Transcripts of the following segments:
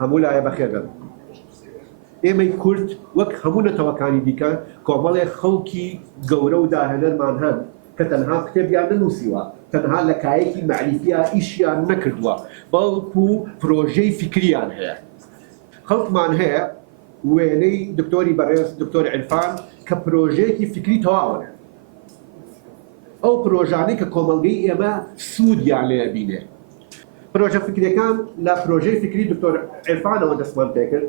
هەموو لایە بەخێربن. ئێمەی کورد وەک هەموو نەتەوەکانی دیکە کۆمەڵێ خەڵکی گەورە و داهێنەرمان هەن کە تەنها کتێبیان نەنووسیوە، تەنها لە کایەکی مەعریفیا ئیشیان نەکردووە، بەڵکو پرۆژەی فکریان هەیە. خەڵکمان هەیە وێنەی دکتۆری بەڕێز دکتۆر عرفان کە پرۆژەیەکی فکری تەواوە. ئەو پرۆژانەی کە کۆمەڵگەی ئێمە سوودیان لێ بینێ. پرۆژە فکریەکان لە پرۆژەی فکری دکتۆر عرفانەوە دەستمان پێ کرد،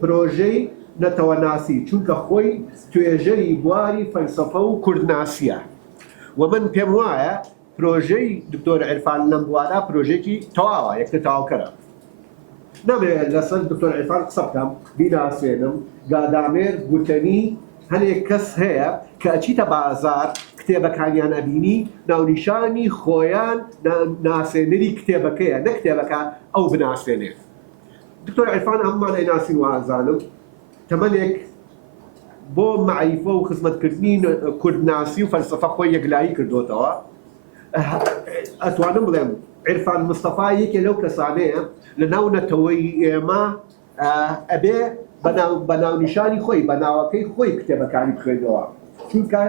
پرۆژەی نەتەوەناسی چونکە خۆی توێژەی بواری فەلسەفە و کوردناسیە. و من پێم وایە پرۆژەی دکتۆر عرفان لەم بوارە پرۆژێکی تەواوە، یەکتر تەواوکەرە. نامەوێت لەسەر دکتۆر عرفان قسە بکەم، بیناسێنم، گادامێر گوتەنی هەنێک کەس هەیە کە ئەچیتە بازار کتێبەکانیان ئەبینی ناونیشانی خۆیان ناسێنەری کتێبەکەیە، نە کتێبەکە ئەو بناسێنێت. دکتۆر عرفان هەمومان ئەیناسین و ئازانم تەمەنێک بۆ معریفە و خزمەتکردنی کوردناسی و فەلسەفە خۆی یەکلایی کردوتەوە. ئەتوانم بڵێم عرفان مستەفا یەکێ لەو کەسانەیە لە ناو نەتەوەی ئێمە ئەبێ بە ناونیشانی خۆی بە ناوەکەی خۆی کتێبەکانی بخوێنەوە، چونکە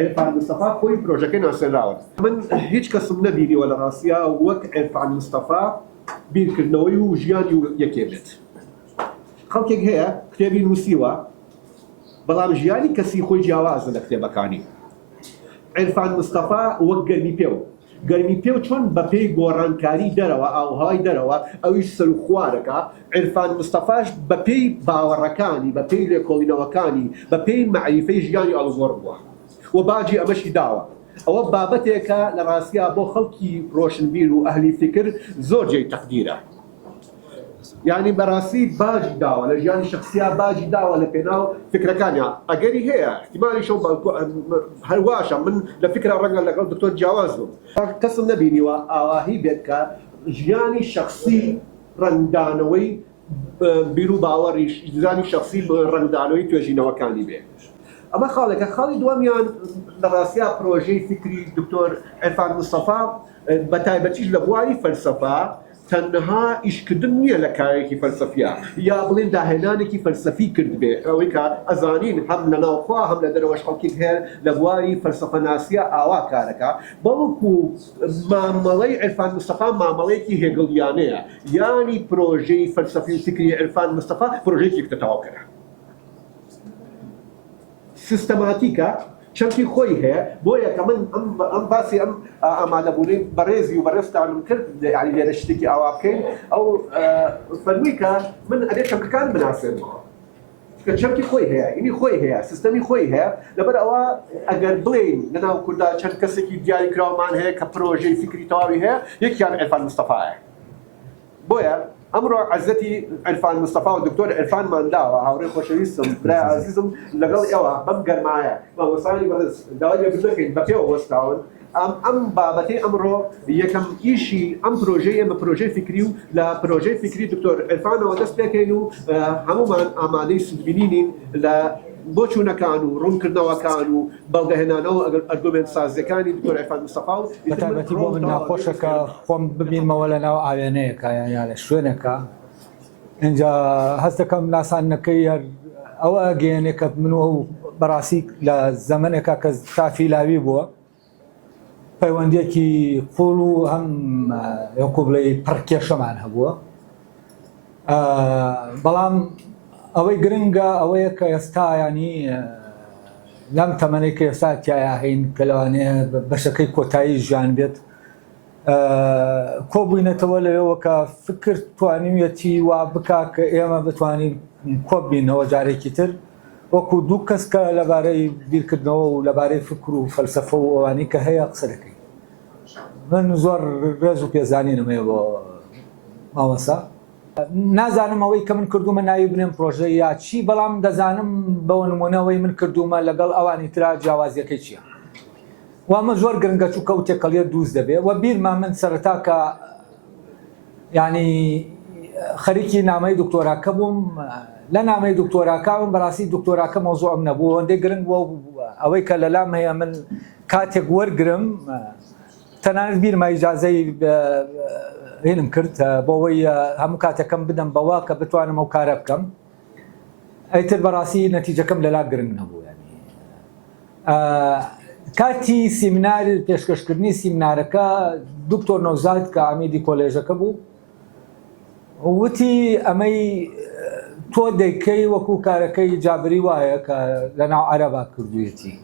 عرفان مستەفا خۆی پرۆژەکەی ناسێنراوە. من هیچ کەسم نەبینیوە لە ڕاستیە وەک عرفان مستەفا بیرکردنەوەی و ژیانی یەکێ بێت. خەڵکێک هەیە کتێبی نووسیوە بەڵام ژیانی کەسی خۆی جیاوازە لە کتێبەکانی. عرفان مستەفا وەک گەرمی پێو، گەرمی پێو چۆن بەپێی گۆڕانکاری دەرەوە ئاوهای دەرەوە ئەویش سەر و خوارەکە، عرفان مستەفاش بەپێی باوەڕەکانی، بەپێی لێکۆڵینەوەکانی، بەپێی معریفەی ژیانی ئەڵزۆر بووە و باجی ئەمەشی داوە. ئەوە بابەتێکە لە ڕاستیە بۆ خەڵکی ڕۆشنبیر و ئەهلی فکر زۆر جێی تەقدیرە. یعنی بەڕاستی باجی داوە لە ژیانی شخصیا، باجی داوە لە پێناو فکرەکانیان. ئەگەری هەیە احتیمالی شەو هەرواشە من لە فکرە ڕەنگە لەگەڵ دکتۆر جیاواز بووم، کەسم نەبینیوە ئاواهی بێت کە ژیانی شخصی ڕەنگدانەوەی بیر و باوەڕی ژیانی شخصی ڕەنگدانەوەی توێژینەوەکانی بێ. ئەمە خاڵێکە. خاڵی دووەمیان لە ڕاستیە پرۆژەی فکری دکتۆر عرفان مستەفا بە تایبەتیش لە بواری فەلسەفە تەنها ئیشکردن نییە لە کارێکی فەلسەفیە، یا بڵێن داهێنانێکی فەلسەفی کرد بێ، ئەوەی کە ئەزانین هەم لە ناوخوا هەم لە دەرەوەش خەڵکێک هەیە لە بواری فەلسەفە ناسیە ئاوا کارەکە، بەڵکو مامەڵەی عرفان مستەفا مامەڵەیەکی هێگڵیانەیە. یانی پرۆژەی فەلسەفی و فکری عرفان مستەفا پرۆژەیەکی تەواوکەرە، سیستەماتیکە، چەمکی خۆی هەیە. بۆیە کە من ئەم باسی ئەم ئامادەبوونەی بەڕێزی و بەڕێستانم کرد یعنی لێرە شتێکی ئاوا بکەین، ئەو فەرمووی کە من ئەبێ چەمکەکان بناسێنەوە، کە چەمکی خۆی هەیە، ئینی خۆی هەیە، سیستەمی خۆی هەیە. لەبەر ئەوە ئەگەر بڵێین لەناو کووردا چەند کەسێکی دیاری کراومان هەیە کە پرۆژەی فکری تەواوی هەیە، یەکیان عرفان مستەفایە. بۆیە ئەمڕۆ عەزەتی عرفان مستەفا و دکتۆر عرفانمان داوە، هاوڕێی خۆشەویستم، برای عەزیزم، لەگەڵ ئێوە بەم گەرمایە مامۆستانی بەڕێز داوای لێ بدەکەین بەپێوە وەستاون. ئەم بابەتەی ئەمڕۆ یەکەم ئیشی ئەم پرۆژەی ئێمە پرۆژەی فکری و لە پرۆژەی فکری دکتۆر عرفانەوە دەست پێکەین و هەمومان ئامادەی سودبینینین لە بۆ چوونەکان و ڕوونکردنەوەکان و بەڵگەهێنانەوە ئەرگومنت سازیەکانی دکتۆر عرفان مستەفا و بەتایبەتی بۆ من ناخۆشەکە خۆم ببینمەوە لە ناو ئاوێنەیەکە یان لە شوێنێکە اینجا هەست دەکەم ناسانەکەی ئەوە گەیەنێ کە من و بەڕاستی لە زەمانێکە کە تافی لاوی بووە پەیوەندیەکی قوڵ و هەم وەکو بڵێ پڕکێشەمان هەبووە. بەڵام ئەوەی گرنگە ئەوەیە کە ئێستا ینی لەم تەمەنەی کە ئێستا تایە هەین کە لەوانەیە بەشەکەی کۆتایی ژیان بێت کۆبووینەتەوە لەوێەوە کە فکر توانیویەتی وا بکا کە ئێمە بتوانین کۆببینەوە جارێکی تر وەکو دوو کەس کە لەبارەی بیرکردنەوە و لەبارەی فکر و فەلسەفە و ئەوانی کە هەیە قسە دەکەین. من زۆر ڕێز و پێزانینم هەیە بۆ مامۆستا. نازانم ئەوەی کە من کردومە ناوی بنێم پرۆژە یا چی، بەڵام دەزانم بەوە نمونەوەی من کردومە لەگەڵ ئەوانی ترا جیاوازیەکەی چییە. وامە زۆر گرنگە چووکە و تێکەڵیە دووز دەبێت و بیرمان من سەرەتا کە ینی خەریکی نامەی دکتۆراکە بووم. لە نامەی دکتۆراکەم بەڕاستی دکتۆراکە مۆزوعم نەبوو، ئەوەندەی گرنگ بووە ئەوەی کە لەلام هەیە من کاتێک وەرگرم تەنانەت بیرمە ئیجازەی هێنم کرد بۆەوەی هەموو کاتەکەم بدەم بەوە کە بتوانم ئەو کارە بکەم ئەیتر بەڕاستی نەتیجەکەم لەلا گرنگ نەبوو ینی کاتی سیمینار پێشکەشکردنی سیمینارەکە دکتۆر نەوزاد کە ئامیدی کۆلێژەکە بوو وتی ئەمەی تۆ دەیکەی وەکو کارەکەی جابری وایە کە لەناو عەرەبا کردوویەتی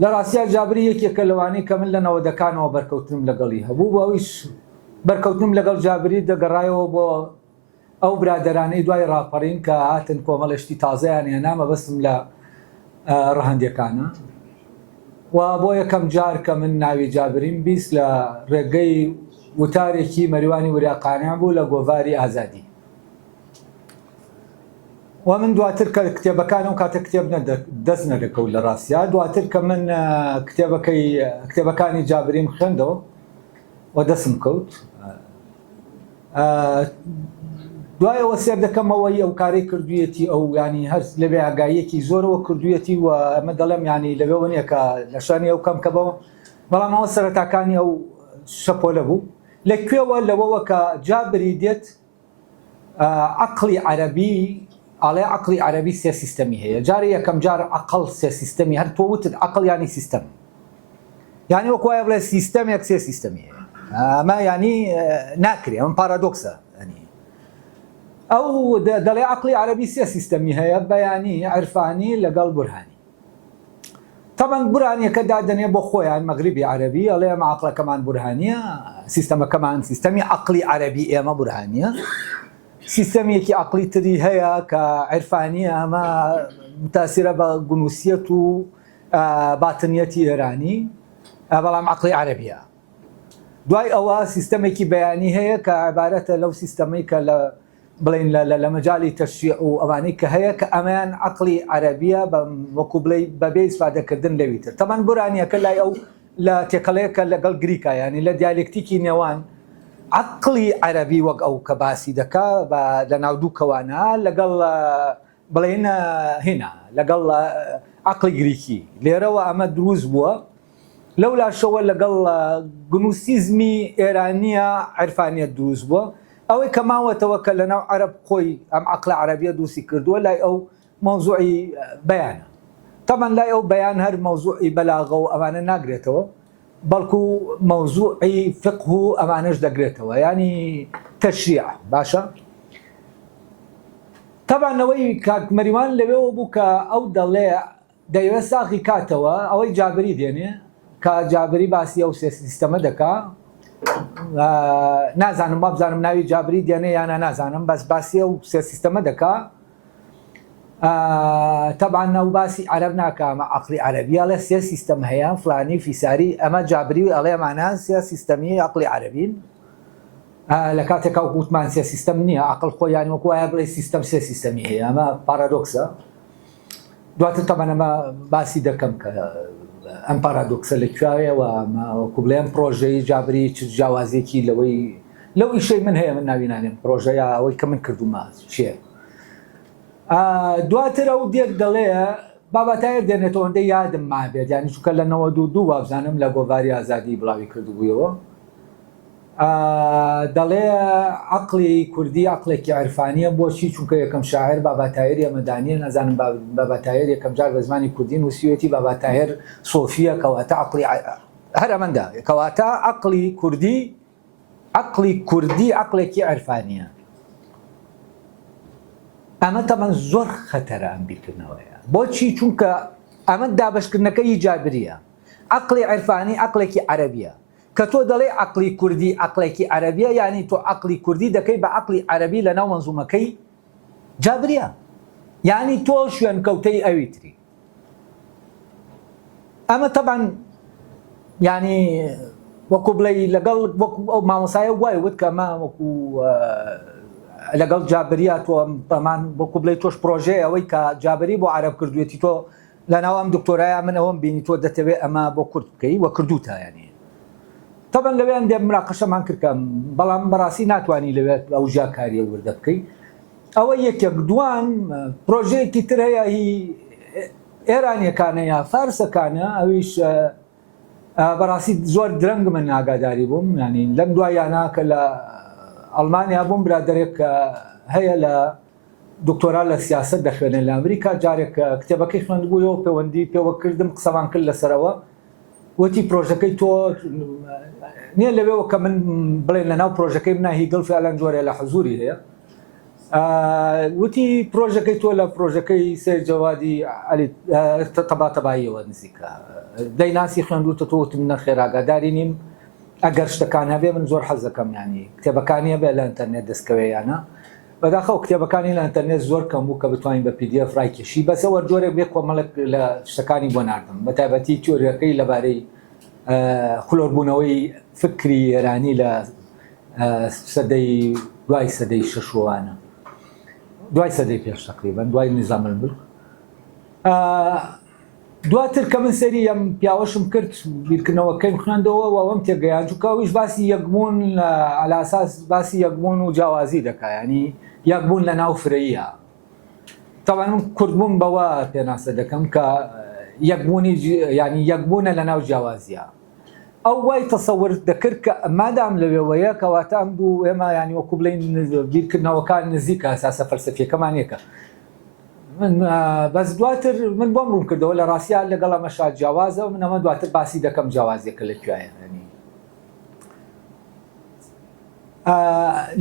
لە ڕاستیە جابری یەکێکە لەوانەی کە من لە نەوەدەکانەوە بەرکەوتنم لەگەڵی هەبوو بۆ ئەویش بەرکەوتنم لەگەڵ جابری دەگەڕایەوە بۆ ئەو برادەرانەی دوای ڕاپەڕین کە هاتن کۆمەڵشتی تازەیان هێنا مەبەستم لە ڕەهەندەکانە و بۆ یەکەم جار کە من ناوی جابریم بیست لە ڕێگەی وتارێکی مەریوانی وریاقانیان بوو لە گۆڤاری ئازادی و من دواتر کە کتێبەکانم کاتە کتێب دەست نەدەکەوت لە ڕاستیا دواتر کە من کتێبەکانی جابریم خوێندەوە و دەستم کەوت دوایەوە سێر دەکەمەوەی ئەو کارەی کردوویەتی ئەو ینی هەر لەبێ ئاگاییەکی زۆرەوە کردوویەتی و ئەمە دەڵێم ینی لەبێ نییە کە لە شانی ئەو کەم کە بەوە بەڵام ئەوە سەرەتاکانی ئەو شەپۆلە بوو لەکوێوە لەوەوە کە جابری دێت عەقڵی عەرەبی ئاڵێ عەقڵی عەرەبی سێ سیستەمی هەیە جارێ یەکەم جار عەقڵ سێ سیستەمی هەر تۆ وتت عەقڵ ینی سیستەم یعنی وەکو وایە بڵێ سیستەمێک سێ سیستەمی هەیە ئەمە ینی ناکرێ ئەم پارادۆکسە ئەو دەڵێ عەقڵی عەرەبی سێ سیستەمی هەیە بەیانی عرفانی لەگەڵ بورهانی طبعا بورهانیەکە دادەنێ بۆ خۆیان مەغریبی عەرەبی ئەڵێ ئەمە عەقڵەکەمان بورهانیە سیستەمەکەمان سیستەمی عەقڵی عەرەبی ئێمە بورهانیە سیستەمێکی عەقڵی تری هەیە کە عرفانیە ئەمە متاسیرە بە گونووسیەت و باتنیەتی ئێرانی بەڵام عەقڵی عەرەبیە دوای ئەوە سیستەمێکی بەیانی هەیە کە عیبارەتە لەو سیستەمەی کە لە بڵین لە مەجای تەشریع و ئەوانەی کە هەیە کە ئەمەیان عەقڵی عەرەبیە وەکو بڵێ بەبێ ئیسفادەکردن لەوی تر تەمان بورانیەکە لای ئەو لە تێکەڵەیەکە لەگەڵ گریکا ینی لە دیالکتیکی نێوان عەقڵی عەرەبی وەک ئەو کە باسی دەکا لە ناو دوو کەوانە لەگەڵ بڵێن هێنا لەگەڵ عەقڵی گریکی لێرەوە ئەمە دروست بووە لەولا شەوە لەگەڵ گنووسیزمی ئێرانیە عرفانیەت دروست بووە ئەوەی کە ماوەتەوە کە لە ناو عەرەب خۆی ئەم عەقڵە عەرەبیە دروستی کردووە لای ئەو مەوزوعی بەیانە طبعا لای ئەو بەیان هەر مەوزوعی بەلاغە و ئەمانە ناگرێتەوە بەڵکو مەوزوعی فقه و ئەمانەش دەگرێتەوە ینی تەشریع باشە طبعا ئەوەی کاک مەریوان لەوێەوە بوو کە ئەو دەڵێ دەیەوێت ساقی کاتەوە ئەوەی جابری دێنێ کە جابری باسی ئەو سێ سیستەمە دەکا نازانم بابزانم ناوی جابری دێنێ یانە نازانم بەس باسی ئەو سێ سیستەمە دەکا طبعا ئەو باسی عەرەب ناکە ئەمە عەقڵی عەرەبی ئەڵێ سێ سیستەم هەیە فلانی فیساری ئەمە جابری ئەڵێ ئەمانە سێ سیستەمی عەقڵی عەرەبین لە کاتێکا وتمان سێ سیستەم نییە عەقڵ خۆی یانی وەکو وایە بڵێ سیستەم سێ سیستەمی هەیە ئەمە پارادۆکسە دواتر طبعا ئەمە باسی دەکەم کە ئەم پارادۆکسە لەکوێوە وەکو بڵێم پرۆژەی جابری چ جیاوازێکی لەوەی لەو ئیشەی من هەیە من ناوینانێم پرۆژەیە ئەوەی کە من کردومە چییە دواتر ئەو دێک دەڵێ بابەتایە دێنێتەوە ئەوەندەی یادم مابێت یانی چونکە لە 92 وابزانم لە گۆڤاری ئازادی بڵاوی کردبوویەوە دەڵێ عەقڵی کوردی عەقڵێکی عرفانیە بۆچی چونکە یەکەم شاعر باباتاهیر ئەمەدانیە نەزانم باباتاهیر یەکەم جار بە زمانی کوردی نووسیوێتی باباتاهیر سۆفیە کەواتە عەقڵی هەر ئەمەندا کەواتە عەقڵی کوردی عەقڵێکی عرفانیە ئەمە تەمەن زۆر خەتەرە ئەم بیرکردنەوەیە بۆچی چونکە ئەمە دابەشکردنەکەی جابریە عەقڵی عرفانی عەقڵێکی عەرەبیە کە تۆ دەڵێ عەقڵی کوردی عەقڵێکی عەرەبیە یانی تۆ عەقڵی کوردی دەکەی بە عەقڵی عەرەبی لە ناو مەنزومەکەی جابریە یانی تۆ شوێن کەوتەی ئەویتری ئەمە تەبەن یانی وەکو بڵێ لەگەڵ ئەو مامۆسایە وای وت کە ئەمە وەکو لەگەڵ جابریە تۆ ئەمان وەکو بڵێ تۆش پرۆژەیە ئەوەی کە جابری بۆ عەرەب کردوێتی تۆ لە ناو ئەم دکتۆرایە من ئەوەم بینی تۆ دەتەوێت ئەمە بۆ کورد بکەی وە کردوتە ینی طبعا لەوێن دێ مراقەشەمان کردکەم بەڵام بەڕاستی ناتوانانی لەوێت ئەو ژاکاریە وردە بکەی ئەوە یەکێک دوان پرۆژەیەکی تر هەیە هی ئێرانیەکانە یا فارسەکانە ئەویش بەڕاستی زۆر درەنگ من ئاگاداری بووم ینی لەم دوایانە کە لە ئەڵمانیا بووم برادێک هەیە لە دکتۆرا لە سیاست دەخوێنێت لە ئەمریکا جارێک کتێبەکەی خوێندبوویەوە پەیوەندی پێوە کردم قسەمان کرد لەسەرەوە وتی پرۆژەکەی تۆ نییە لەوێەوە کە من بڵێن لەناو پرۆژەکەی منە هیگڵ فعلەن جۆرە لە حزوری هەیە وتی پرۆژەکەی تۆ لە پرۆژەکەی سێ جەوادی تەباتەباییەوە نزیکە دەیناسی خوێندوتە تۆ وتم نەخێر ئاگاداری نیم ئەگەر شتەکان هەبێ من زۆر حەز دەکەم ینی کتێبەکانی هەبێ لە ئینتەرنێت دەستکەوێیانە بەداخەو کتێبەکانی لە ئینتەرنێت زۆر کەم بوو کە بتوانین بە PDF ڕایکێشی بەسەوە جۆرێک بێ کۆمەڵک لە شتەکانی بۆ ناردم بە تایبەتی تیۆریەکەی لەبارەی خلۆربوونەوەی فکری ئێرانی لە سەدەی دوای سەدەی شەشوانە دوای سەدەی پێش تقریباً دوای نیزام الملک دواتر کە من سەری ئەم پیاوەشم کرد بیرکردنەوەکەیم خوێندەوە و ئەوەم تێگەیان چووکەویش باسی یەکبوون عەلە ئاساس باسی یەکبوون و جیاوازی دەکات ینی یەکبوون لە ناو فرەیە تەواو من کوردبووم بەوە پێناسە دەکەم کە یەکبوونی ینی یەکبوونە لە ناو جیاوازیە ئەو وای تەسەور دەکرد کە مادام لەوێوەیە کەواتە ئەم دوو ئێمە ینی وەکو بڵین بیرکردنەوەکان نزیکە ئەساسە فەلسەفیەکەمانێکە من بەس دواتر من بۆم ڕوون کردەوە لە ڕاستیان لەگەڵ ئەمەشا جیاوازە و من ئەمە دواتر باسی دەکەم جیاوازیەکە لەکوێیە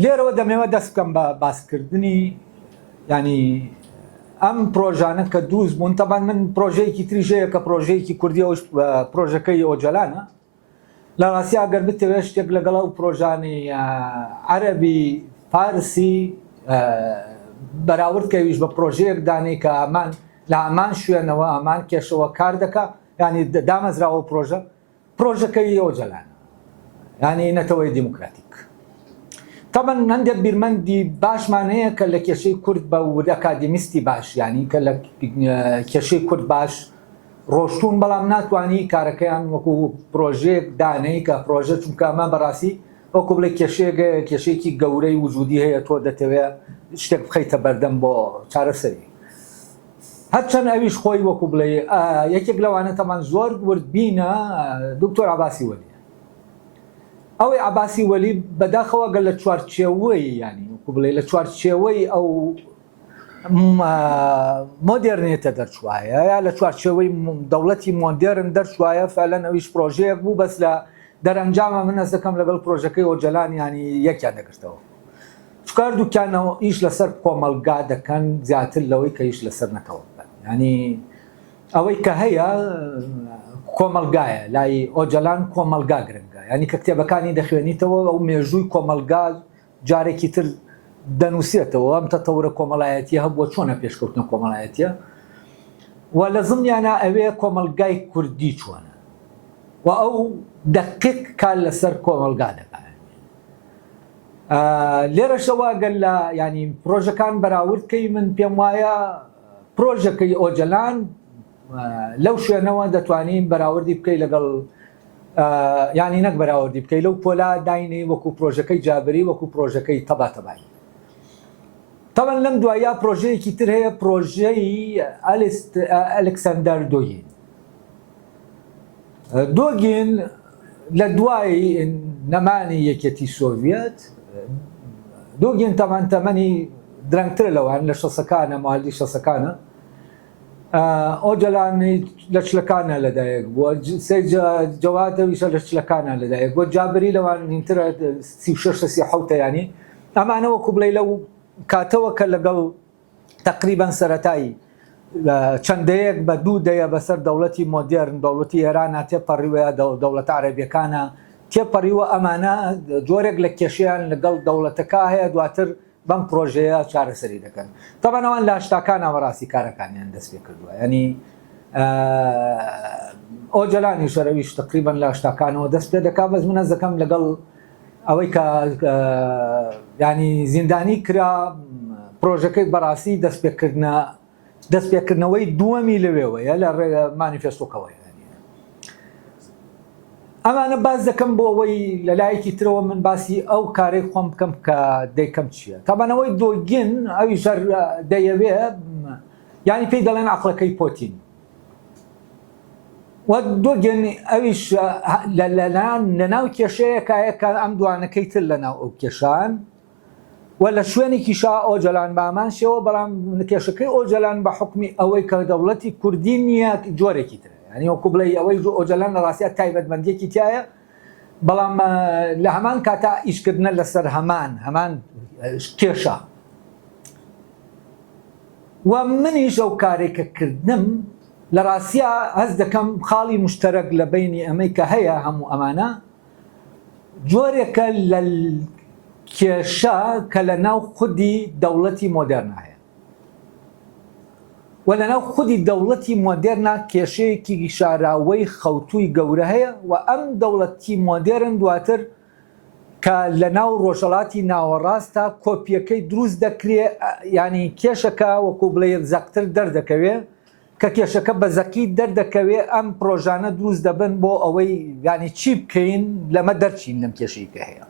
لێرەوە دەمەوە دەست بکەم بە باسکردنی ینی ئەم پرۆژانە کە دروست بوون تەبان من پرۆژەیەکی تریژەیە کە پرۆژەیەکی کوردی ئەوش پرۆژەکەی ئۆجەلانە لە ڕاستی ئەگەر بتەوێت شتێک لەگەڵ ئەو پرۆژانی عەرەبی فارسی بەراوردکەویش بە پرۆژەیەک دانەی کە ئامان لە ئامان شوێنەوە ئامان کێشەوە کار دەکا ینی دامەزراوە پرۆژەکەی ئۆجەلانە ینی نەتەوەی دیموکراتیک تەبەن هەندێک بیرمەندی باشمان هەیە کە لە کێشەی کورد بە ئەکادیمیستی باش ینی کە لە کێشەی کورد باش ڕۆشتون بەڵام ناتوانی کارەکەیان وەکو پرۆژێک دانەی کە پرۆژە چونکە ئەمە بەڕاستی وەکو بڵێ کێشەیەکی گەورەی وجودی هەیە تۆ دەتەوێت شتێک بخەیتە بەردەم بۆ چارەسەری هەرچەند ئەویش خۆی وەکو بڵێ یەکێک لەوانە تەمان زۆر وردبینە دکتۆر عەباسی وەلی ئەوەی عەباسی وەلی بەداخەوە گەل لە چوارچێوەی ینی وەکو بڵێ لە چوارچێوەی ئەو مۆدێرنێتە دەرچوایە یا لە چوارچێوەی دەوڵەتی مۆدێرن دەرچوایە فعلەن ئەویش پرۆژەیەک بوو بەس لە دەرەنجامە من هەست دەکەم لەگەڵ پرۆژەکەی ئۆجەلان ینی یەکیان دەگرتەوە چکار دووکانەوە ئیش لەسەر کۆمەلگا دەکەن زیاتر لەوەی کە ئیش لەسەر نەکەوە ینی ئەوەی کە هەیە کۆمەلگایە لای ئۆجەلان کۆمەلگا گرنگە ینی کە کتێبەکانی دەخوێنیتەوە ئەو مێژووی کۆمەلگا جارێکی تر دەنووسێتەوە ئەم تەتەورە کۆمەڵایەتیە هەبووە چۆنە پێشکەوتنە کۆمەڵایەتیە و لە زمانیانە ئەوێ کۆمەلگای کوردی چۆنە و ئەو دقیق کار لەسەر کۆمەلگا دەکات لێرەشەوە گەل لە ینی پرۆژەکان بەراوردکەی من پێم وایە پرۆژەکەی ئۆجەلان لەو شوێنەوە دەتوانین بەراوردی بکەی لەگەڵ ینی نەک بەراوردی بکەی لەو پۆلا داینی وەکو پرۆژەکەی جابری وەکو پرۆژەکەی تەباتەبایی تەوان لەم دوایە پرۆژەیەکی تر هەیە پرۆژەی ئەلێکساندەر دۆگین لە دوای نەمانی یەکێتی سۆڤیەت دۆگین تەمان تەمەنی درەنگترە لەوان لە شەسەکانە ماڵی شەسەکانە ئۆجەلانی لە چلەکانە لەدایک بووە جەوادەویشە لە چلەکانە لەدایک بۆ جابری لەوان نینترە 36 ینی ئەمانە وەکو بڵێ لەو کاتەوە کە لەگەڵ تقریبان سەرەتایی چەندەیەک بە دوو دەیە بەسەر دەوڵەتی مۆدێرن دەوڵەتی ئێرانە تێپەڕیوە دەوڵەتە عەرەبیەکانە تێپەڕیوە ئەمانە جۆرێک لە کێشیان لەگەڵ دەوڵەتەکە هەیە دواتر بەم پرۆژەیە چارەسەری دەکەن تەبەن ئەوان لە هەشتاکانە بەڕاستی کارەکانیان دەست پێ کردووە ینی ئۆجەلانی شەرەویش تقریبان لە هەشتاکانەوە دەست پێ دەکات بەس من هەست دەکەم لەگەڵ ئەوەی کە ینی زیندانی کرا پرۆژەکەی بەڕاستی دەستپێکردنەوەی دووەمی لەوێوەیە لە ڕێگە مانیفێستۆکەوەی ئەمانە باز دەکەم بۆ ئەوەی لەلایەکی ترەوە من باسی ئەو کارەی خۆم بکەم کە دەیکەم چییە تابانەوەی دۆگین ئەوی ژەر دەیەوێ ینی پێی دەڵێن عەقڵەکەی پۆتین ودوگن ئەویش لەناو کێشەیەکایە کە ئەم دوانەکەی تر لەناو ئەو کێشان و لە شوێنێکیشا ئۆجەلان بامان شێوە بەڵام کێشەکەی ئۆجەلان بە حکمی ئەوەی کە دەوڵەتی کوردی نییە جۆرێکی ترە ینی وەکو بڵێ ئەوەی ئۆجەلان لە ڕاستیە تایبەتمەندیەکی تایە بەڵام لە هەمان کاتا ئیشکردنە لەسەر هەمان کێشە و منیش ئەو کارێکە کردنم لە ڕاستیە هەست دەکەم خاڵی مشتەرەک لە بینی ئەمەی کە هەیە هەموو ئەمانە جۆرێکە لە کێشە کە لە ناو خودی دەوڵەتی مۆدێرن هەیە و لە ناو خودی دەوڵەتی مۆدێرنا کێشەیەکی شاراوەی خەوتووی گەورە هەیە و ئەم دەوڵەتی مۆدێرن دواتر کە لە ناو ڕۆژهەڵاتی ناوەڕاستە کۆپیەکەی دروست دەکرێت ینی کێشەکە وەکو بڵێ زەقتر دەردەکەوێت کە کێشەکە بە زەکی دەردەکەوێت ئەم پرۆژانە دروست دەبن بۆ ئەوەی ینی چی بکەین لەمە دەرچین لەم کێشەیەکە هەیە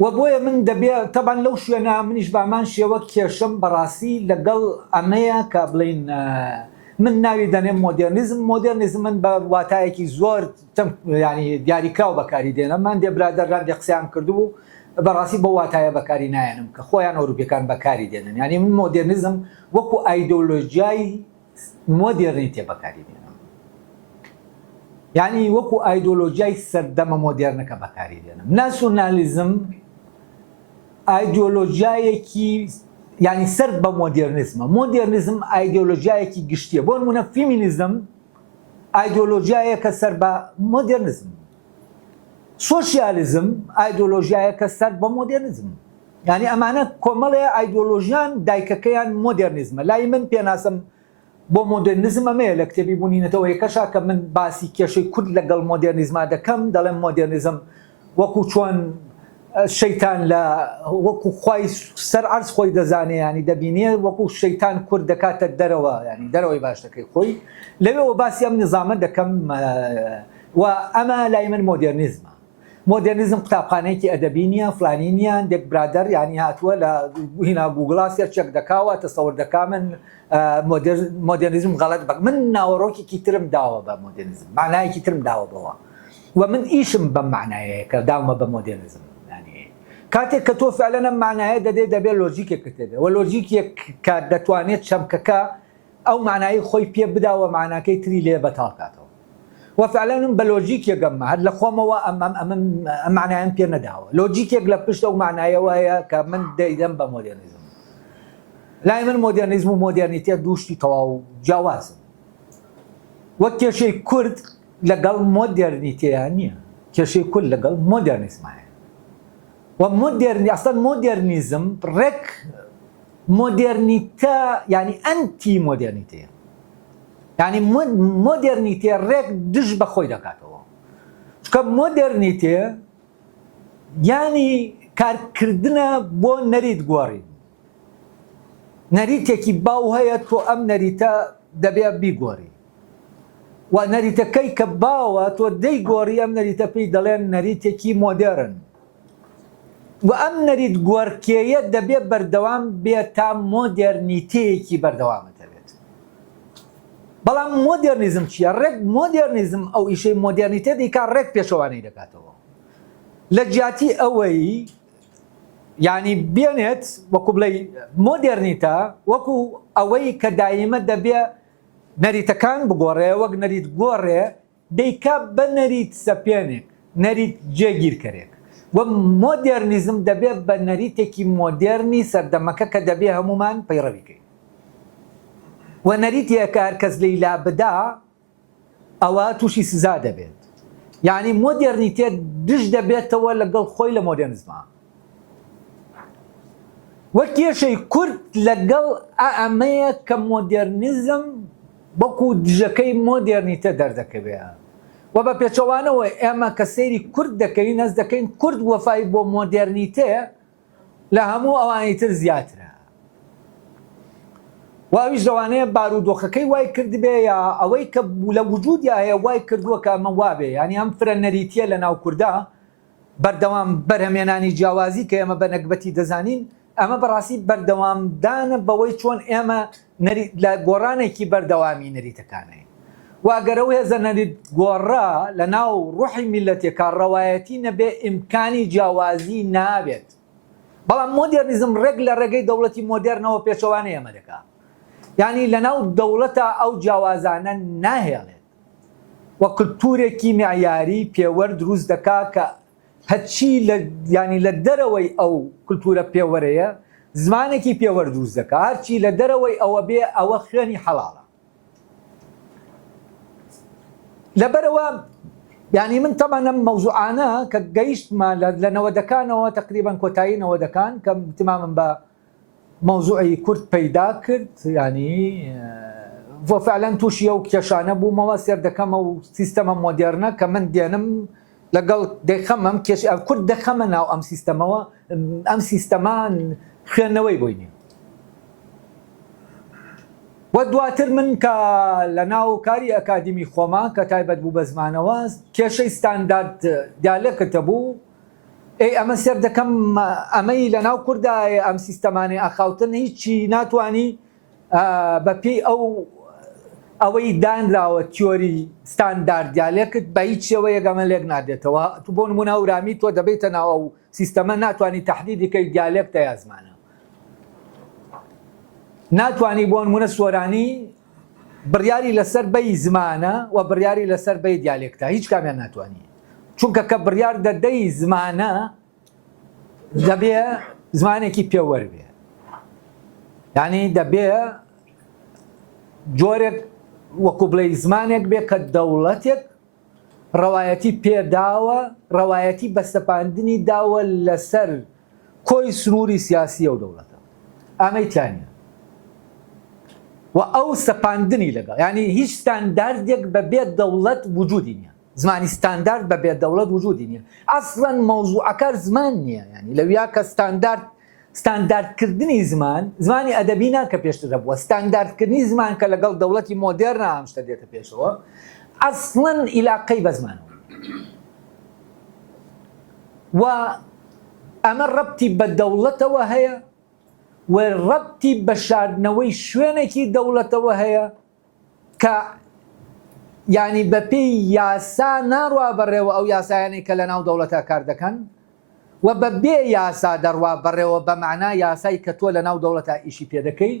و بۆیە من دەبێت تەبان لەو شوێنە منیش بامان شێوە کێشەم بەڕاستی لەگەڵ ئەمەیە کە بڵین من ناوی دەنێم مۆدێرنیزم من بە واتایەکی زۆر ینی دیاریکراو بەکاری دێنەمان دێ برادەران دێ قسەیان کردبوو بەڕاستی بە واتایە بەکاری نایەنم کە خۆیان ئەوروپیەکان بەکاری دێنن ینی من مۆدێرنیزم وەکو ئایدۆلۆژیای مۆدێرنیتێ بەکاری دێنم ینی وەکو ئایدۆلۆژیای سەردەمە مۆدێرنەکە بەکاری دێنم ناسیۆنالیزم ئایدۆلۆژیایەکی ینی سەر بە مۆدێرنیزم ئایدۆلۆژیایەکی گشتیە بۆ نمونە فیمینیزم ئایدۆلۆژیایەکە سەر بە مۆدێرنیزم سۆشیالیزم ئایدۆلۆژیایەکە سەر بە مۆدێرنیزم ینی ئەمانە کۆمەڵێ ئایدۆلۆژیان دایکەکەیان مۆدێرنیزمە لای من پێناسم بۆ مۆدێرنیزم ئەمەیە لە کتێبی بوونینەتەوە یەکەشا کە من باسی کێشەی کورد لەگەڵ مۆدێرنیزما دەکەم دەڵێم مۆدێرنیزم وەکو چۆن شەیتان لە وەکو خی سەر عەرز خۆی دەزانێ ینی دەبینێ وەکو شەیتان کورد دەکاتە دەرەوە ینی دەرەوەی باشەکەی خۆی لەوێەوە باسی ئەم نظامە دەکەم و ئەمە لای من مۆدێرنیزمە مۆدێرنیزم قوتابخانەیەکی ئەدەبی نیە فلانی نیە دێک برادەر ینی هاتووە لە هینا گوگڵا سێرچێک دەکاوە تەسەور دەکا من مۆدێرنیزم غەڵەت بک من ناوەڕۆکێکی ترم داوە بە مۆدێرنیزم معنایەکی ترم داوە بەوە و من ئیشم بەم معنایەیە کە داومە بە مۆدێرنیزم کاتێک کە تۆ فعلەن ئەم معنایە دەبێت لۆجیکێکت هەبێت و لۆجیکێک کە دەتوانێت چەمکەکە ئەو معنایی خۆی پێ بداوە معناکەی تری لێ بەتاڵکاتەوە و فعلەن بە لۆجیکێک گەممە هەر لە خۆمەوە ئەم معنایان پێ نەداوە لۆجیکێک لە پشت ئەو معنایەوە هەیە کە من دەیدەم بە مۆدێرنیزم لای من مۆدێرنیزم و مۆدێرنیتێ دووشتی تەواو جیاوازن وەک کێشەی کورد لەگەڵ مۆدێرنیتەیان نییە کێشەی کورد لەگەڵ مۆدێرنیزمایە و ئەسڵەن مۆدێرنیزم ڕێک مۆدێرنیتە ینی ئەنتی مۆدێرنیتەیە ینی مۆدێرنیتێ ڕێک دژ بە خۆی دەکاتەوە چکە مۆدێرنیتێ ینی کارکردنە بۆ نەریت گۆڕین نەریتێکی باو هەیە تۆ ئەم نەریتە دەبێ بیگۆڕی و نەریتەکەی کە باوە تۆ دەیگۆڕی ئەم نەریتە پێی دەڵێن نەریتێکی مۆدێرن و ئەم نەریت گۆڕکێیە دەبێت بەردەوام بێت تا مۆدێرنیتەیەکی بەردەوامە دەبێت بەڵام مۆدێرنیزم چییە ڕێک مۆدێرنیزم ئەو ئیشەی مۆدێرنیتە دیکە ڕێک پێشەوانەی دەکاتەوە لە جیاتی ئەوەی ینی بێنێت وەکو بڵێ مۆدێرنیتە وەکو ئەوەی کە دایمە دەبێ نەریتەکان بگۆڕێ وەک نەریت گۆڕێ دەیکا بە نەریت سەپێنێک نەریت جێگیرکەرێک و مۆدێرنیزم دەبێت بە نەریتێکی مۆدێرنی سەردەمەکە کە دەبێ هەمومان پەیڕەویکەین و نەریتێکە هەر کەس لەیلا بدا ئەوە تووشی سزا دەبێت یعنی مۆدێرنیتێ دژ دەبێتەوە لەگەڵ خۆی لە مۆدێرنیزمە وەک کێشەی کورد لەگەڵ ئەمەیە کە مۆدێرنیزم بەکو دژەکەی مۆدێرنیتە دەردەکەوێت و بە پێچەوانەوە ئێمە کە سەیری کورد دەکەین هەست دەکەین کورد وەفای بۆ مۆدێرنیتێ لە هەموو ئەوانی تر زیاترە و ئەویش لەوانەیە بارودۆخەکەی وای کردبێ یا ئەوەی کە لە وجودی هەیە وای کردووە کە ئەمە وابێ ینی ئەم فرە نەریتیە لە ناو کووردا بەردەوام بەرهەمێنانی جیاوازی کە ئێمە بە نەکبەتی دەزانین ئەمە بەڕاستی بەردەوامدانە بەوەی چۆن ئێمە لە گۆڕانێکی بەردەوامی نەریتەکانەیە واگەرەوە هێزەنەریت گۆڕا لە ناو ڕوحی میلەتێکە ڕەوایەتی نەبێ ئیمکانی جیاوازی نابێت بەڵام مۆدێرنیزم ڕێک لە ڕێگەی دەوڵەتی مۆدێرنەوە پێچەوانە ئێمە دەکات یعنی لە ناو دەوڵەتە ئەو جیاوازانە ناهێڵێت وە کللتورێکی معیاری پێوەەر دروست دەکا کە هەچی ینی لە دەرەوەی ئەو کللتورە پێوەرەیە زمانێکی پێوەەر دروست دەکات هەرچی لە دەرەوەی ئەوە بێ ئەوە خوێنی حەڵاڵە لەبەرەوە ینی من تەمەنم مەوزوعانە کە گەیشتمە لە نەوەدەکانەوە تقریبان کۆتایی نەوەدەکان کە تمامن بە مەوزوعی کورد پەیدا کرد ینی فعلەن تووشی ئەو کێشانە بوومەوە سێر دەکەمە و سیستەمە مۆدێرنە کە من دێنم لەگەڵ دەیخەمەم کێش کورد دەخەمە ناو ئەم سیستەمەوە ئەم سیستەمان خوێندنەوەی بووینی وە دواتر من کە لە ناو کاری ئەکادمی خۆما کە تایبەت بوو بە زمانەوە کێشەی ستاندارد دیالێکتە بوو ئەمە سێر دەکەم ئەمەی لە ناو کووردا ئەم سیستەمانی ئاخاوتن هیچی ناتوانی بەپێی ئەوەی دانراوە تیۆری ستاندارد دیالێکت بە هیچ شێوەیە گەمە لێک نادێتەوە تو بۆ نمونە هەورامی تۆ دەبێتە ناو ئەو سیستەمە ناتوانانی تەحدیدیکەی دیالێکتە یا زمانە ناتوانانی بۆ نمونە سۆرانی بڕیاری لەسەر بەی زمانە و بڕیاری لەسەر بەی دیالێکتە هیچ کامیان ناتوانانی چونکە کە بڕیار دەدەی زمانە دەبێ زمانێکی پێوەەر بێ یعنی دەبێ جۆرێک وەکو بڵێ زمانێک بێ کە دەوڵەتێک ڕەوایەتی پێداوە ڕەوایەتی بەستەپاندنی داوە لەسەر کۆی سنووری سیاسی و دەوڵەتە ئەمەی تیانە و ئەو سەپاندنی لەگەڵ ینی هیچ ستانداردێک بەبێت دەوڵەت وجودی نییە زمانی ستاندارد بەبێت دەوڵەت وجودی نییە ئەسڵەن مەوزوعەکە زمان نییە ینی لەویا کە ستانداردکردنی زمانی ئەدەبی ناکە پێشتر دەبووە ستانداردکردنی زمان کە لەگەڵ دەوڵەتی مۆدێرنە ئەم شتە دێتە پێشەوە ئەسڵەن ئیلاقەی بە زمانەوە و ئەمە ڕەبتی بە دەوڵەتەوە هەیە و ڕەبتی بە شاردنەوەی شوێنێکی دەوڵەتەوە هەیە کە ینی بەپێی یاسا ناڕوا بەڕێوە ئەو یاسایانەی کە لە ناو دەوڵەتە کار دەکەن و بە بێ یاسا دەڕوا بەڕێوە بە معنا یاسای کە تۆ لە ناو دەوڵەتە ئیشی پێ دەکەی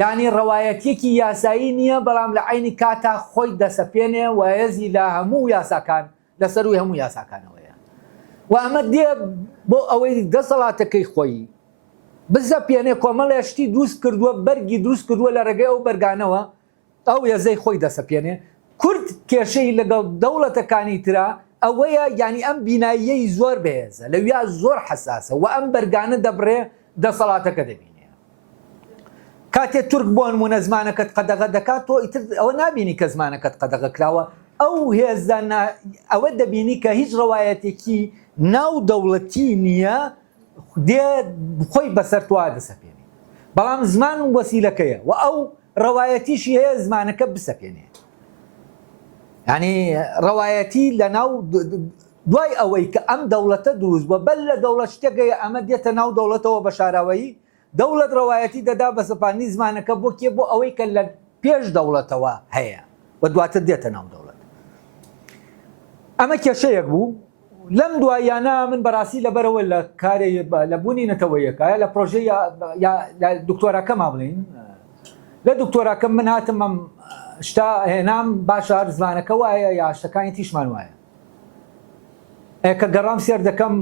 ینی ڕەوایەتێکی یاسایی نییە بەڵام لە عینی کاتا خۆی دەسەپێنێ و هێزی لە هەموو یاساکان لەسەروی هەموو یاساکانەوەیە و ئەمە دێ بۆ ئەوەی دەسەڵاتەکەی خۆی بزەپێنێ کۆمەڵێشتی دروست کردووە بەرگی دروست کردووە لە ڕێگەی ئەو بەرگانەوە ئەو هێزەی خۆی دەسەپێنێ کورد کێشەی لەگەڵ دەوڵەتەکانی ترا ئەوەیە ینی ئەم بیناییەی زۆر بەهێزە لەویا زۆر حساسە و ئەم بەرگانە دەبڕێ دەسەڵاتەکە دەبینێ کاتێ تورک بۆ نمونە زمانەکەت قەدەغە دەکات تۆ ئیتر ئەوە نابینی کە زمانەکەت قەدەغە کراوە ئەو هێزە ئەوە دەبینی کە هیچ ڕەوایەتێکی ناو دەوڵەتی نییە دێ خۆی بەسەر توا دەسەپێنێ بەڵام زمان وەسیلەکەیە و ئەو ڕەوایەتیشی هەیە زمانەکە بسەپێنێ ینی ڕەوایەتی لە ناو دوای ئەوەی کە ئەم دەوڵەتە دروست بووە بەل لە دەوڵەت شتێکەیە ئەمە دێتە ناو دەوڵەتەوە بە شاراوەیی دەوڵەت ڕەوایەتی دەدا بە سەپاندنی زمانەکە بۆ کێ بۆ ئەوەی کە لە پێش دەوڵەتەوە هەیە و دواتر دێتە ناو دەوڵەت ئەمە کێشەیەک بوو لەم دوایانە من بەڕاستی لەبەرەوە لە کارێ لە بوونی نەتەوەیەکە لە پرۆژەی دکتۆراکەم بڵین لە دکتۆراکەم من هاتم ئەم شتا هێنام باشە زمانەکە وایە یا شتەکانی تیشمان وایە کە گەڕام سێر دەکەم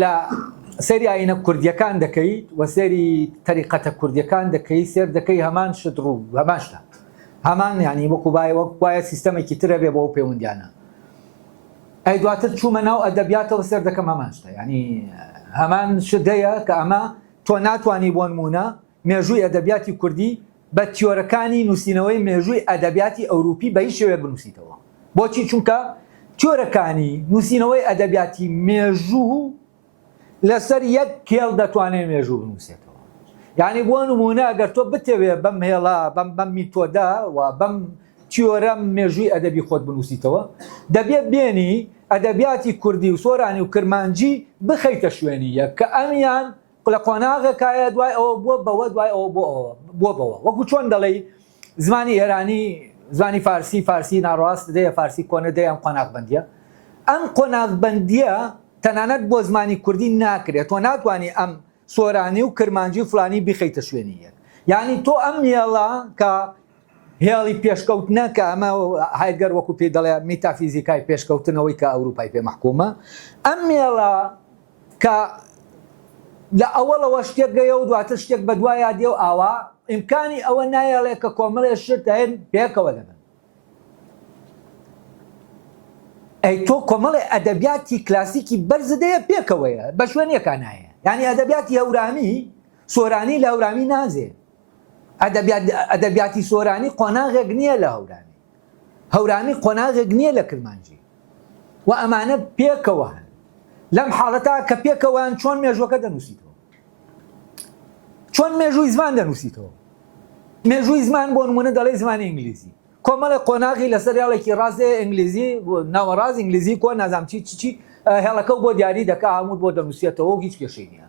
لە سەری ئاینە کوردیەکان دەکەیت و سەری تەریقەتە کوردیەکان دەکەی سێر دەکەی هەمان شت ڕوو هەمان شتە هەمان ینی وەکو وایە سیستەمێکی ترە بێ بۆ پەیوەندیانە ئەی دواتر چوومە ناو ئەدەبیاتەوە سەر دەکەم هەمان شتە ینی هەمان شدەیە کە ئەمە تۆ ناتوانانی بۆ نمونە مێژووی ئەدەبیاتی کوردی بە تیۆرەکانی نووسینەوەی مێژووی ئەدەبیاتی ئەوروپی بە هیچ شێوەیە بنووسیتەوە بۆچی چونکە تیۆرەکانی نووسینەوەی ئەدەبیاتی مێژوو لەسەر یەک کێڵ دەتوانێت مێژوو بنووسێتەوە یعنی بۆ نمونە ئەگەر تۆ بتەوێ بەم هێڵا بەم میتۆدا و بەم تیۆرە مێژووی ئەدەبی خۆت بنووسیتەوە دەبێت بێنی ئەدەبیاتی کوردی و سۆرانی و کرمانجی بخەیتە شوێنی یەک کە ئەمیان لە قۆناغەکایە دوای ئەوە بووە بەوە دوای ئەوە بۆ بەوە وەکو چۆن دەڵێ زمانی ئێرانی زمانی فارسی ناڕاست دەیە فارسی کۆنە دەیە ئەم قۆناغبەندیە ئەم قۆناغبەندیە تەنانەت بۆ زمانی کوردی ناکرێت تۆ ناتوانانی ئەم سۆرانی و کرمانجی و فلانی بیخەیتە شوێنی یەک یعنی تۆ ئەم هێڵە کە هێڵی پێشکەوتنە کە ئەمە هایدگەر وەکو پێ دەڵێ میتافیزیکای پێشکەوتنەوەی کە ئەوروپای پێ مەحکومە ئەم هێڵە کە لە ئەوەڵەوە شتێک گەیە و دواتر شتێک بە دوایە دێ و ئاوا ئیمکانی ئەوە نایەڵێ کە کۆمەڵێ شت هەیە پێکەوە دەبن ئەی تۆ کۆمەڵی ئەدەبیاتی کلاسیکی بەرزدەیە پێکەوەیە بە شوێنێکە نایە یعنی ئەدەبیاتی هەورامی سۆرانی لە هەورامی نازێ ئەدەبیاتی سۆرانی قۆناغێک نییە لە هەورامی قۆناغێک نییە لە کرمانجی و ئەمانە پێکەوە هەن لەم حاڵەتا کە پێکەوەیان چۆن مێژوەکە دەنووسیتەوە چۆن مێژووی زمان دەنووسیتەوە مێژووی زمان بۆ نمونە دەڵێ زمانی ئینگلیزی کۆمەڵی قۆناغی لەسەر هێڵێکی ڕاستێ ئینگلیزی ناوەڕاز ئینگلیزی کۆ نازام چی هێڵەکە بۆ دیاری دەکا هەموو بۆ دەنووسێتەوە هیچ کێشەی نییە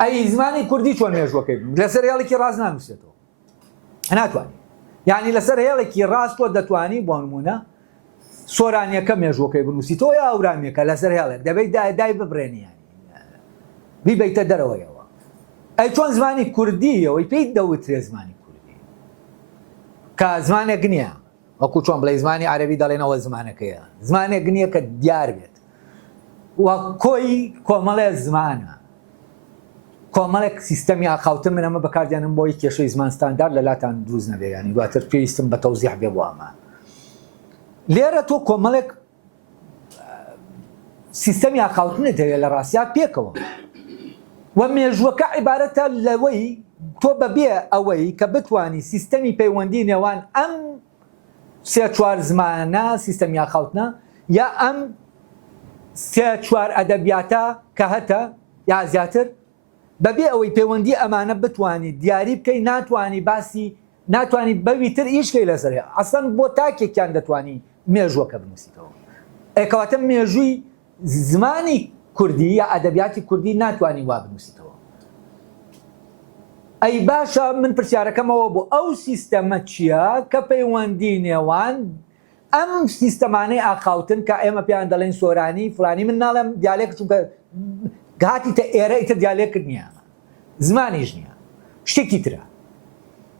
ئەی زمانی کوردی چۆن مێژوەکەی لەسەر هێڵێکی ڕاست نانووسێتەوە ناتوانانی یعنی لەسەر هێڵێکی ڕاست تۆ دەتوانی بۆ نمونە سۆرانیەکە مێژوەکەی بنووسیتەوە یا ئەورامیەکە لەسەر هێڵێک دەبێت دای ببرێنیانی بیبیتە دەرەوەیەوە ئەی چۆن زمانی کوردیەوەی پێی دەوترێ زمانی کوردی کە زمانێک نییە وەکو چۆن بڵێ زمانی عەرەبی دەڵێنەوە زمانەکەیە زمانێک نییە کە دیار بێت وە کۆی کۆمەڵێ زمانە کۆمەڵێک سیستەمی ئاخاوتن من ئەمە بەکاردێنم بۆی کێشەی زمان ستاندار لەلاتان دروست نەبێ ینی دواتر پێویستم بە تەوزیح بێ بۆ ئەمە لێرە تۆ کۆمەڵێک سیستەمی ئاخاوتنت هەیە لە ڕاستیا پێکەوە و مێژووەکە عیبارەتە لەوەی تۆ بەبێ ئەوەی کە بتوانی سیستەمی پەیوەندی نێوان ئەم سێ چوار زمانە سیستەمی ئاخاوتنە یا ئەم سێ چوار ئەدەبیاتە کە هەتە یا زیاتر بەبێ ئەوەی پەیوەندی ئەمانە بتوانی دیاری بکەی ناتوانی بەویتر ئیشکەی لەسەر ئەسەن بۆ تاکێکیان دەتوانی مێژوەکە بنووسیتەوە ئەکەواتە مێژووی زمانی کوردی یا ئەدەبیاتی کوردی ناتوانانی وا بنووسیتەوە ئەی باشە من پرسیارەکەمەوە بۆ ئەو سیستەمە چییە کە پەیوەندی نێوان ئەم سیستەمانەی ئاخاوتن کە ئێمە پێیان دەڵێن سۆرانی فلانی من ناڵێم دیالێک چونکە هاتیتە ئێرە ئیتر دیالێکت نییە زمانیش نییە شتێکی ترە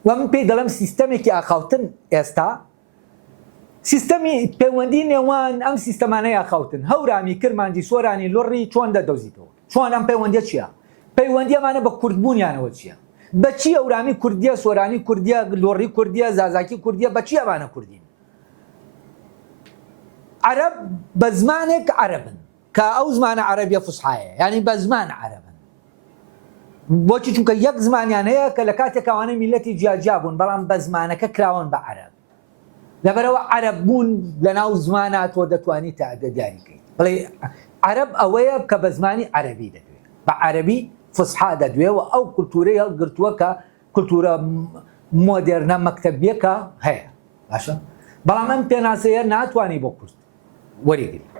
و من پێی دەڵێم سیستەمێکی ئاخاوتن ئێستا سیستەمی پەیوەندی نێوان ئەم سیستەمانەی ئاخاوتن هەورامی کرمانجی سۆرانی لۆڕی چۆن دەدۆزیتەوە چۆن ئەم پەیوەندیە چییە پەیوەندیەمانە بە کوردبوونیانەوە چییە بەچی ئەورامی کوردیە سۆرانی کوردیە لۆڕی کوردیە زازاکی کوردیە بەچی ئەمانە کوردین عەرەب بە زمانێک عەرەبن کە ئەو زمانە عەرەبیە فوسحایە ینی بە زمان عەرەبن بۆچی چونکە یەک زمانیان هەیە کە لە کاتێکاوانەی میلەتی جیاجیا بوون بەڵام بە زمانەکە کراون بە عەرەب لەبەرەوە عەرەب بوون لە ناو زمانە تۆ دەتوانی تا دیاریکەیت بڵێ عەرەب ئەوەیە کە بە زمانی عەرەبی دەدوێت بە عەرەبی فوسحا دەدوێت و ئەو کولتورەی هەڵگرتووە کە کولتورە مۆدێرنە مەکتەبیەکە هەیە باشە بەڵام ئەم پێناسەیە ناتوانی بۆ کورد وەریگری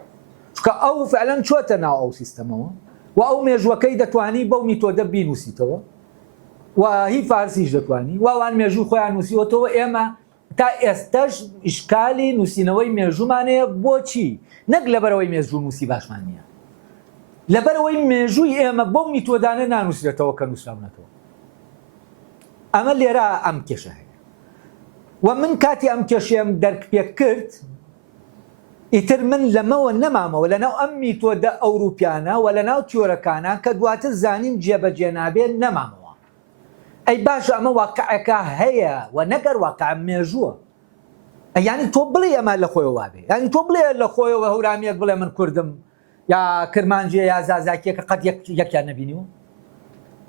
چونکە ئەو فعلەن چۆتە ناو ئەو سیستەمەوە و ئەو مێژوەکەی دەتوانی بەو میتۆدە بینووسیتەوە و هی فارسیش دەتوانی وان مێژوو خۆیان نووسیوەتەوە ئێمە تا ئێستاش ئیشکالی نووسینەوەی مێژوومانەیە بۆچی نەک لەبەرەوەی مێژوو نووسی باشمان نییە لەبەرەوەی مێژووی ئێمە بەو میتۆدانە نانووسێتەوە کە نووسراونەتەوە ئەمە لێرە ئەم کێشە هەیە و من کاتی ئەم کێشەیەم دەرک پێ کرد ئیتر من لەمەوە نەمامەوە لەناو ئەم میتۆدە ئەوروپیانە و لەناو تیۆرەکانە کە دواتر زانیم جێبەجێ نابێت نەمامەوە ئەی باش ئەمە واقعەکە هەیە و نەگەر واقع مێژووە ینی تۆ بڵێ ئەمە لە خۆیەوە وابێ ینی تۆ بڵێ لە خۆیەوە هەورامیەک بڵێ من کوردم یا کرمانجیە یا زازاکیەکە قەت یەکیان نەبینیوە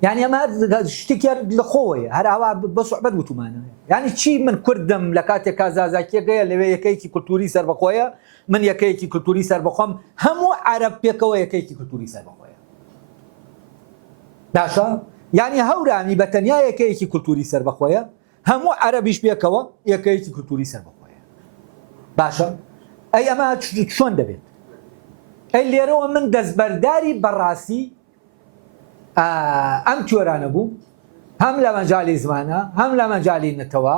یعنی ئەمە شتێکی لە خۆیە هەراوا بە سوحبەت وتومانە یعنی چی من کوردم لە کاتێکا زازاکیەکەیە لەوێ یەکەیەکی کولتوری سەربەخۆیە من یەکەیەکی کولتوری سەربەخۆم هەموو عەرەب پێکەوە یەکەیەکی کولتوری سەربەخۆیە باشە یعنی هەورامی بە تەنیا یەکەیەکی کولتوری سەربەخۆیە هەموو عەرەبیش پێکەوە یەکەیەکی کولتوری سەربەخۆیە باشە ئەی ئەمە چۆن دەبێت ئەی لێرەوە من دەستبەرداری بەڕاستی ئەم تیۆرانە بوو هەم لە مەجالی زمانە هەم لە مەجالی نەتەوە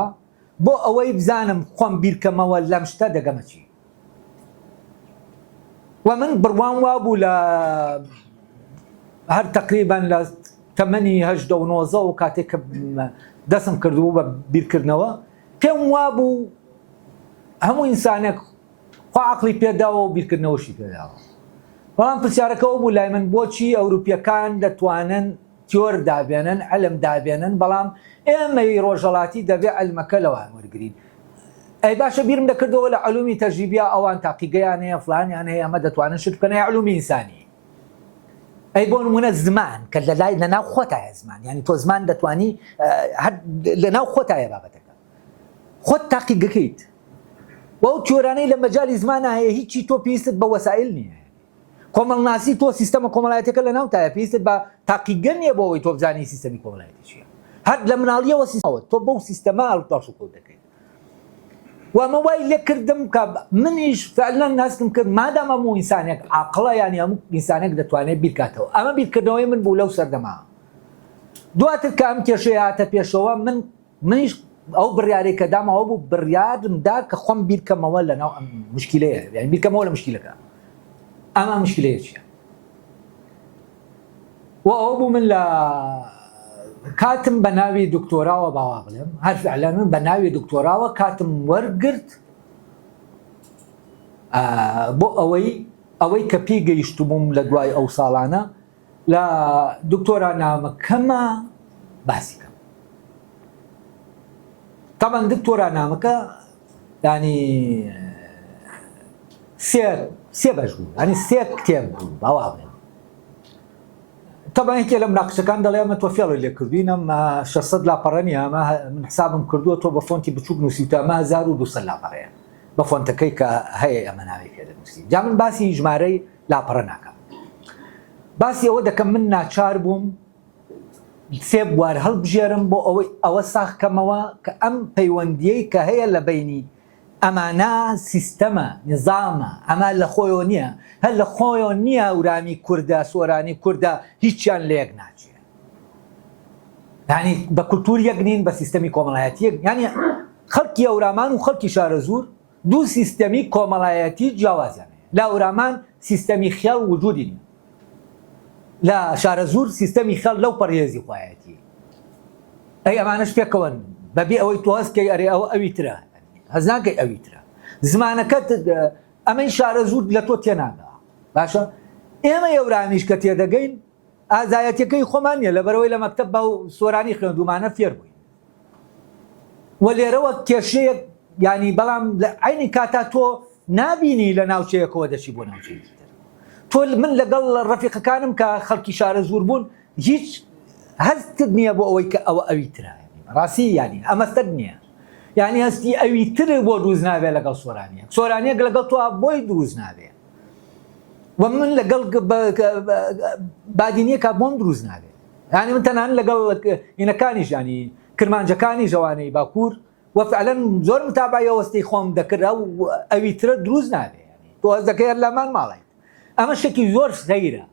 بۆ ئەوەی بزانم خۆم بیرکەمەوە لەم شتە دەگەمە چی و من بڕوان وابوو لە هەر تقریبان لە تەمەنی 19 و کاتێک کە دەستم کردبوو بە بیرکردنەوە پێم وابوو هەموو ئینسانێک خوا عەقڵی پێداوە و بیرکردنەوەشی پێداوە بەڵام پرسیارەکەەوە بوو لای من بۆچی ئەوروپیەکان دەتوانن تیۆر دابێنن عەلم دابێنن بەڵام ئێمەی ڕۆژهەڵاتی دەبێ عەلمەکە لەوان وەرگرین ئەی باشە بیرم دەکردەوە لە عەلومی تەجریبیە ئەوان تاقیگەیان هەیە فڵانیان هەیە ئەمە دەتوانن شت بکەن عەلومی ئینسانی ئەی بۆ نمونە زمان کە لەناو خۆتایە زمان یعنی تۆ زمان دەتوانی لەناو خۆتایە بابەتەکە خۆت تاقیگەکەیت وەو تیۆرانەی لە مەجای زمانە هەیە هیچی تۆ پێویستت بە وەسایل نییە کۆمەڵناسی تۆ سیستەمە کۆمەڵایەتەکە لە ناوتایە پێویستت بە تاقیگە نییە بۆ ئەوەی تۆ بزانی سیستەمی کۆمەڵایەتی چییە هەر لە مناڵیەوە سیستەمەوە تۆ بەو سیستەمە هەڵتاش و کەوت دەکەیت وەمە وای لێ کردم کە منیش فعلا ناستم کرد مادام هەموو ئینسانێک عاقڵە یانی هەموو ئینسانێک دەتوانێت بیرکاتەوە ئەمە بیرکردنەوەی من بوو لەو سەردەما دواتر کە ئەم کێشەیە هاتە پێشەوە منیش ئەو بڕیارێک کە دام ئەوە بوو بڕیارمدا کە خۆم بیرکەمەوە لەناو ئەم مشکلەیە یعنی بیرکەمەوە لە مشکلەکە ئەمە مشکلەیە چییە و ئەوە بوو من لە کاتم بە ناوی دکتۆراوە باوا بڵێم هەر فعلا من بە ناوی دکتۆراوە کاتم وەرگرت بۆ ئەوەی کە پێی گەیشت بووم لە دوای ئەو ساڵانە لە دکتۆرا نامەکەمە باسی کەم تامان دکتۆرا نامەکە ینی سێ بەش بوو ینی سێ کتێب بوو باوا بڵێم طبعا هیچ لە مناقشەکان دەڵێ ئەمە تۆ فێڵی لێ کردوینم 600 لاپەڕەنی ئەمە من حسابم کردووە تۆ بە فۆنتی بچووک نووسیتە ئەمە 1200 لاپەڕەیە بە فۆنتەکەی کە هەیە ئەمە ناوی پێ دەنووسی جا من باسی ژمارەی لاپەڕە ناکەم باسی ئەوە دەکەم من ناچار بووم سێ بوار هەڵبژێرم بۆ ئەوە ساخکەمەوە کە ئەم پەیوەندیەی کە هەیە لە بینی ئەمانە سیستەمە نظامە ئەمە لە خۆیەوە نییە هەر لە خۆیەوە نییە ئەورامی کووردە سۆرانی کووردە هیچیان لە یەک ناچێت ینی بە کولتور یەک نین بە سیستەمی کۆمەڵایەتی ینی خەڵکی ئەورامان و خەڵکی شارە زور دوو سیستەمی کۆمەڵایەتی جیاوازیان لە ئەورامان سیستەمی خێڵ وجودی نیە لە شارە زور سیستەمی خەڵ لەو پەرهێزی خوایەتی ئەی ئەمانەش پێکەوەن بەبێ ئەوەی تۆ هەستکەی ئەرێ ئەوە ئەوی ترە هەزناکەی ئەوی ترە زمانەکەت ئەمەی شارە زور لە تۆ تێنادا باشە ئێمە ئەورامیش کە تێدەگەین ئازایەتەکەی خۆمان نیە لەبەرەوەی لە مەکتەب بە سۆرانی خوێندومانە فێر بووین وە لێرەوە کێشەیەک ینی بەڵام لە عینی کاتا تۆ نابینی لە ناوچەیەکەوە دەچی بۆ ناوچەیەکی تر تۆ من لەگەڵ ڕەفیقەکانم کە خەڵکی شارە زور بوون هیچ هەستت نییە بۆ ئەوەی کە ئەوە ئەوی ترە ڕاستی ینی ئەمەستت نییە یعنی هەستی ئەوی تر بۆ دروست نابێت لەگەڵ سۆرانیەک لەگەڵ تۆ بۆی دروست نابێت و من لەگەڵ بادینیەکە بۆم دروست نابێت ینی من تەنان لەگەڵ هینەکانیش ینی کرمانجەکانی ژەوانەی باکوور و فعلا زۆر متابعی وەستەی خۆم دەکرد و ئەوی ترە دروست نابێت تۆ هەست دەکەی هەر لەمان ماڵێت ئەمە شتێکی زۆر سەیرە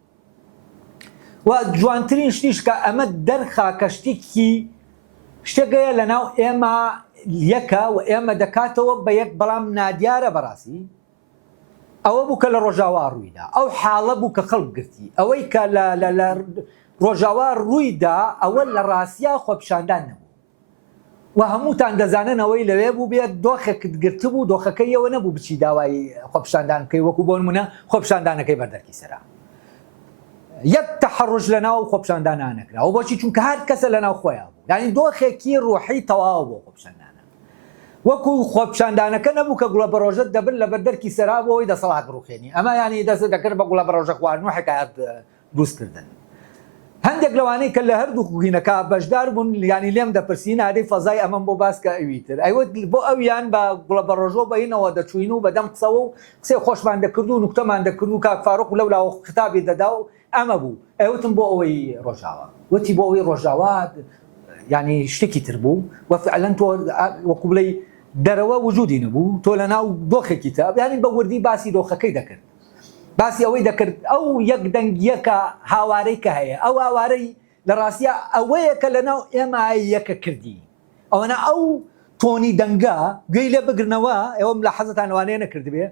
و جوانترین شتیش کە ئەمە دەرخا کە شتێکی شتێکەیە لەناو ئێمە یەکە و ئێمە دەکاتەوە بە یەک بەڵام نادیارە بەڕاستی ئەوە بوو کە لە ڕۆژاوا ڕوویدا ئەو حاڵە بوو کە خەڵک گرتی ئەوەی کە لە ڕۆژاوا ڕوویدا ئەوە لە ڕاستیا خۆپیشاندان نەبوو و هەمووتان دەزانن ئەوەی لەوێ بوو بێت دۆخێکت گرت بوو دۆخەکەیەوە نەبوو بچی داوای خۆپیشاندان بکەی وەکو بۆ نمونە خۆپیشاندانەکەی بەردەرکی سەرا یەک تەحەڕژ لەناو خۆپیشاندانە نەکرا و بۆچی چونکە هەر کەسە لەناو خۆیان بوو ینی دۆخێکی ڕوحی تەواو بۆ خۆپیشاندانە وەکو خۆپیشاندانەکە نەبوو کە گوڵە بەڕۆژەت دەبن لە بەردەرکی سەرا بۆەوەی دەسەڵات ڕوخێنی ئەمە ینی دەست دەکرد بە گوڵە بەڕۆژە خواردن و حکایەت دروستکردن هەندێک لەوانەی کە لە هەردوو کوگینەکە بەشدار بوون ینی لێم دەپرسین ئادەی فەزای ئەمەم بۆ باسکە ئەویتر ئەیوە بۆ ئەویان بە گوڵە بەڕۆژۆ بەینەوە دەچوین و بەدەم قسەوە و قسەی خۆشمان دەکرد و نوکتەمان دەکرد و کاک فاروق لەولاوە ختابی دەدا و ئەمە بوو ئەوتم بۆ ئەوەی ڕۆژاوە وتی بۆ ئەوەی ڕۆژاوە ینی شتێکی تر بوو و فعلا تۆ وەکو بڵێ دەرەوە وجودی نەبوو تۆ لە ناو دۆخێکی تا ینی بە وردی باسی دۆخەکەی دەکرد باسی ئەوەی دەکرد ئەو یەک دەنگیەکە هاوارەی کە هەیە ئەو هاوارەی لە ڕاستیە ئەوەیە کە لە ناو ئێمە یەکە کردی ئەوەنە ئەو تۆنی دەنگە گوێی لێ بگرنەوە ئێوە ملاحەزەتان لەوانەیە نەکرد بێ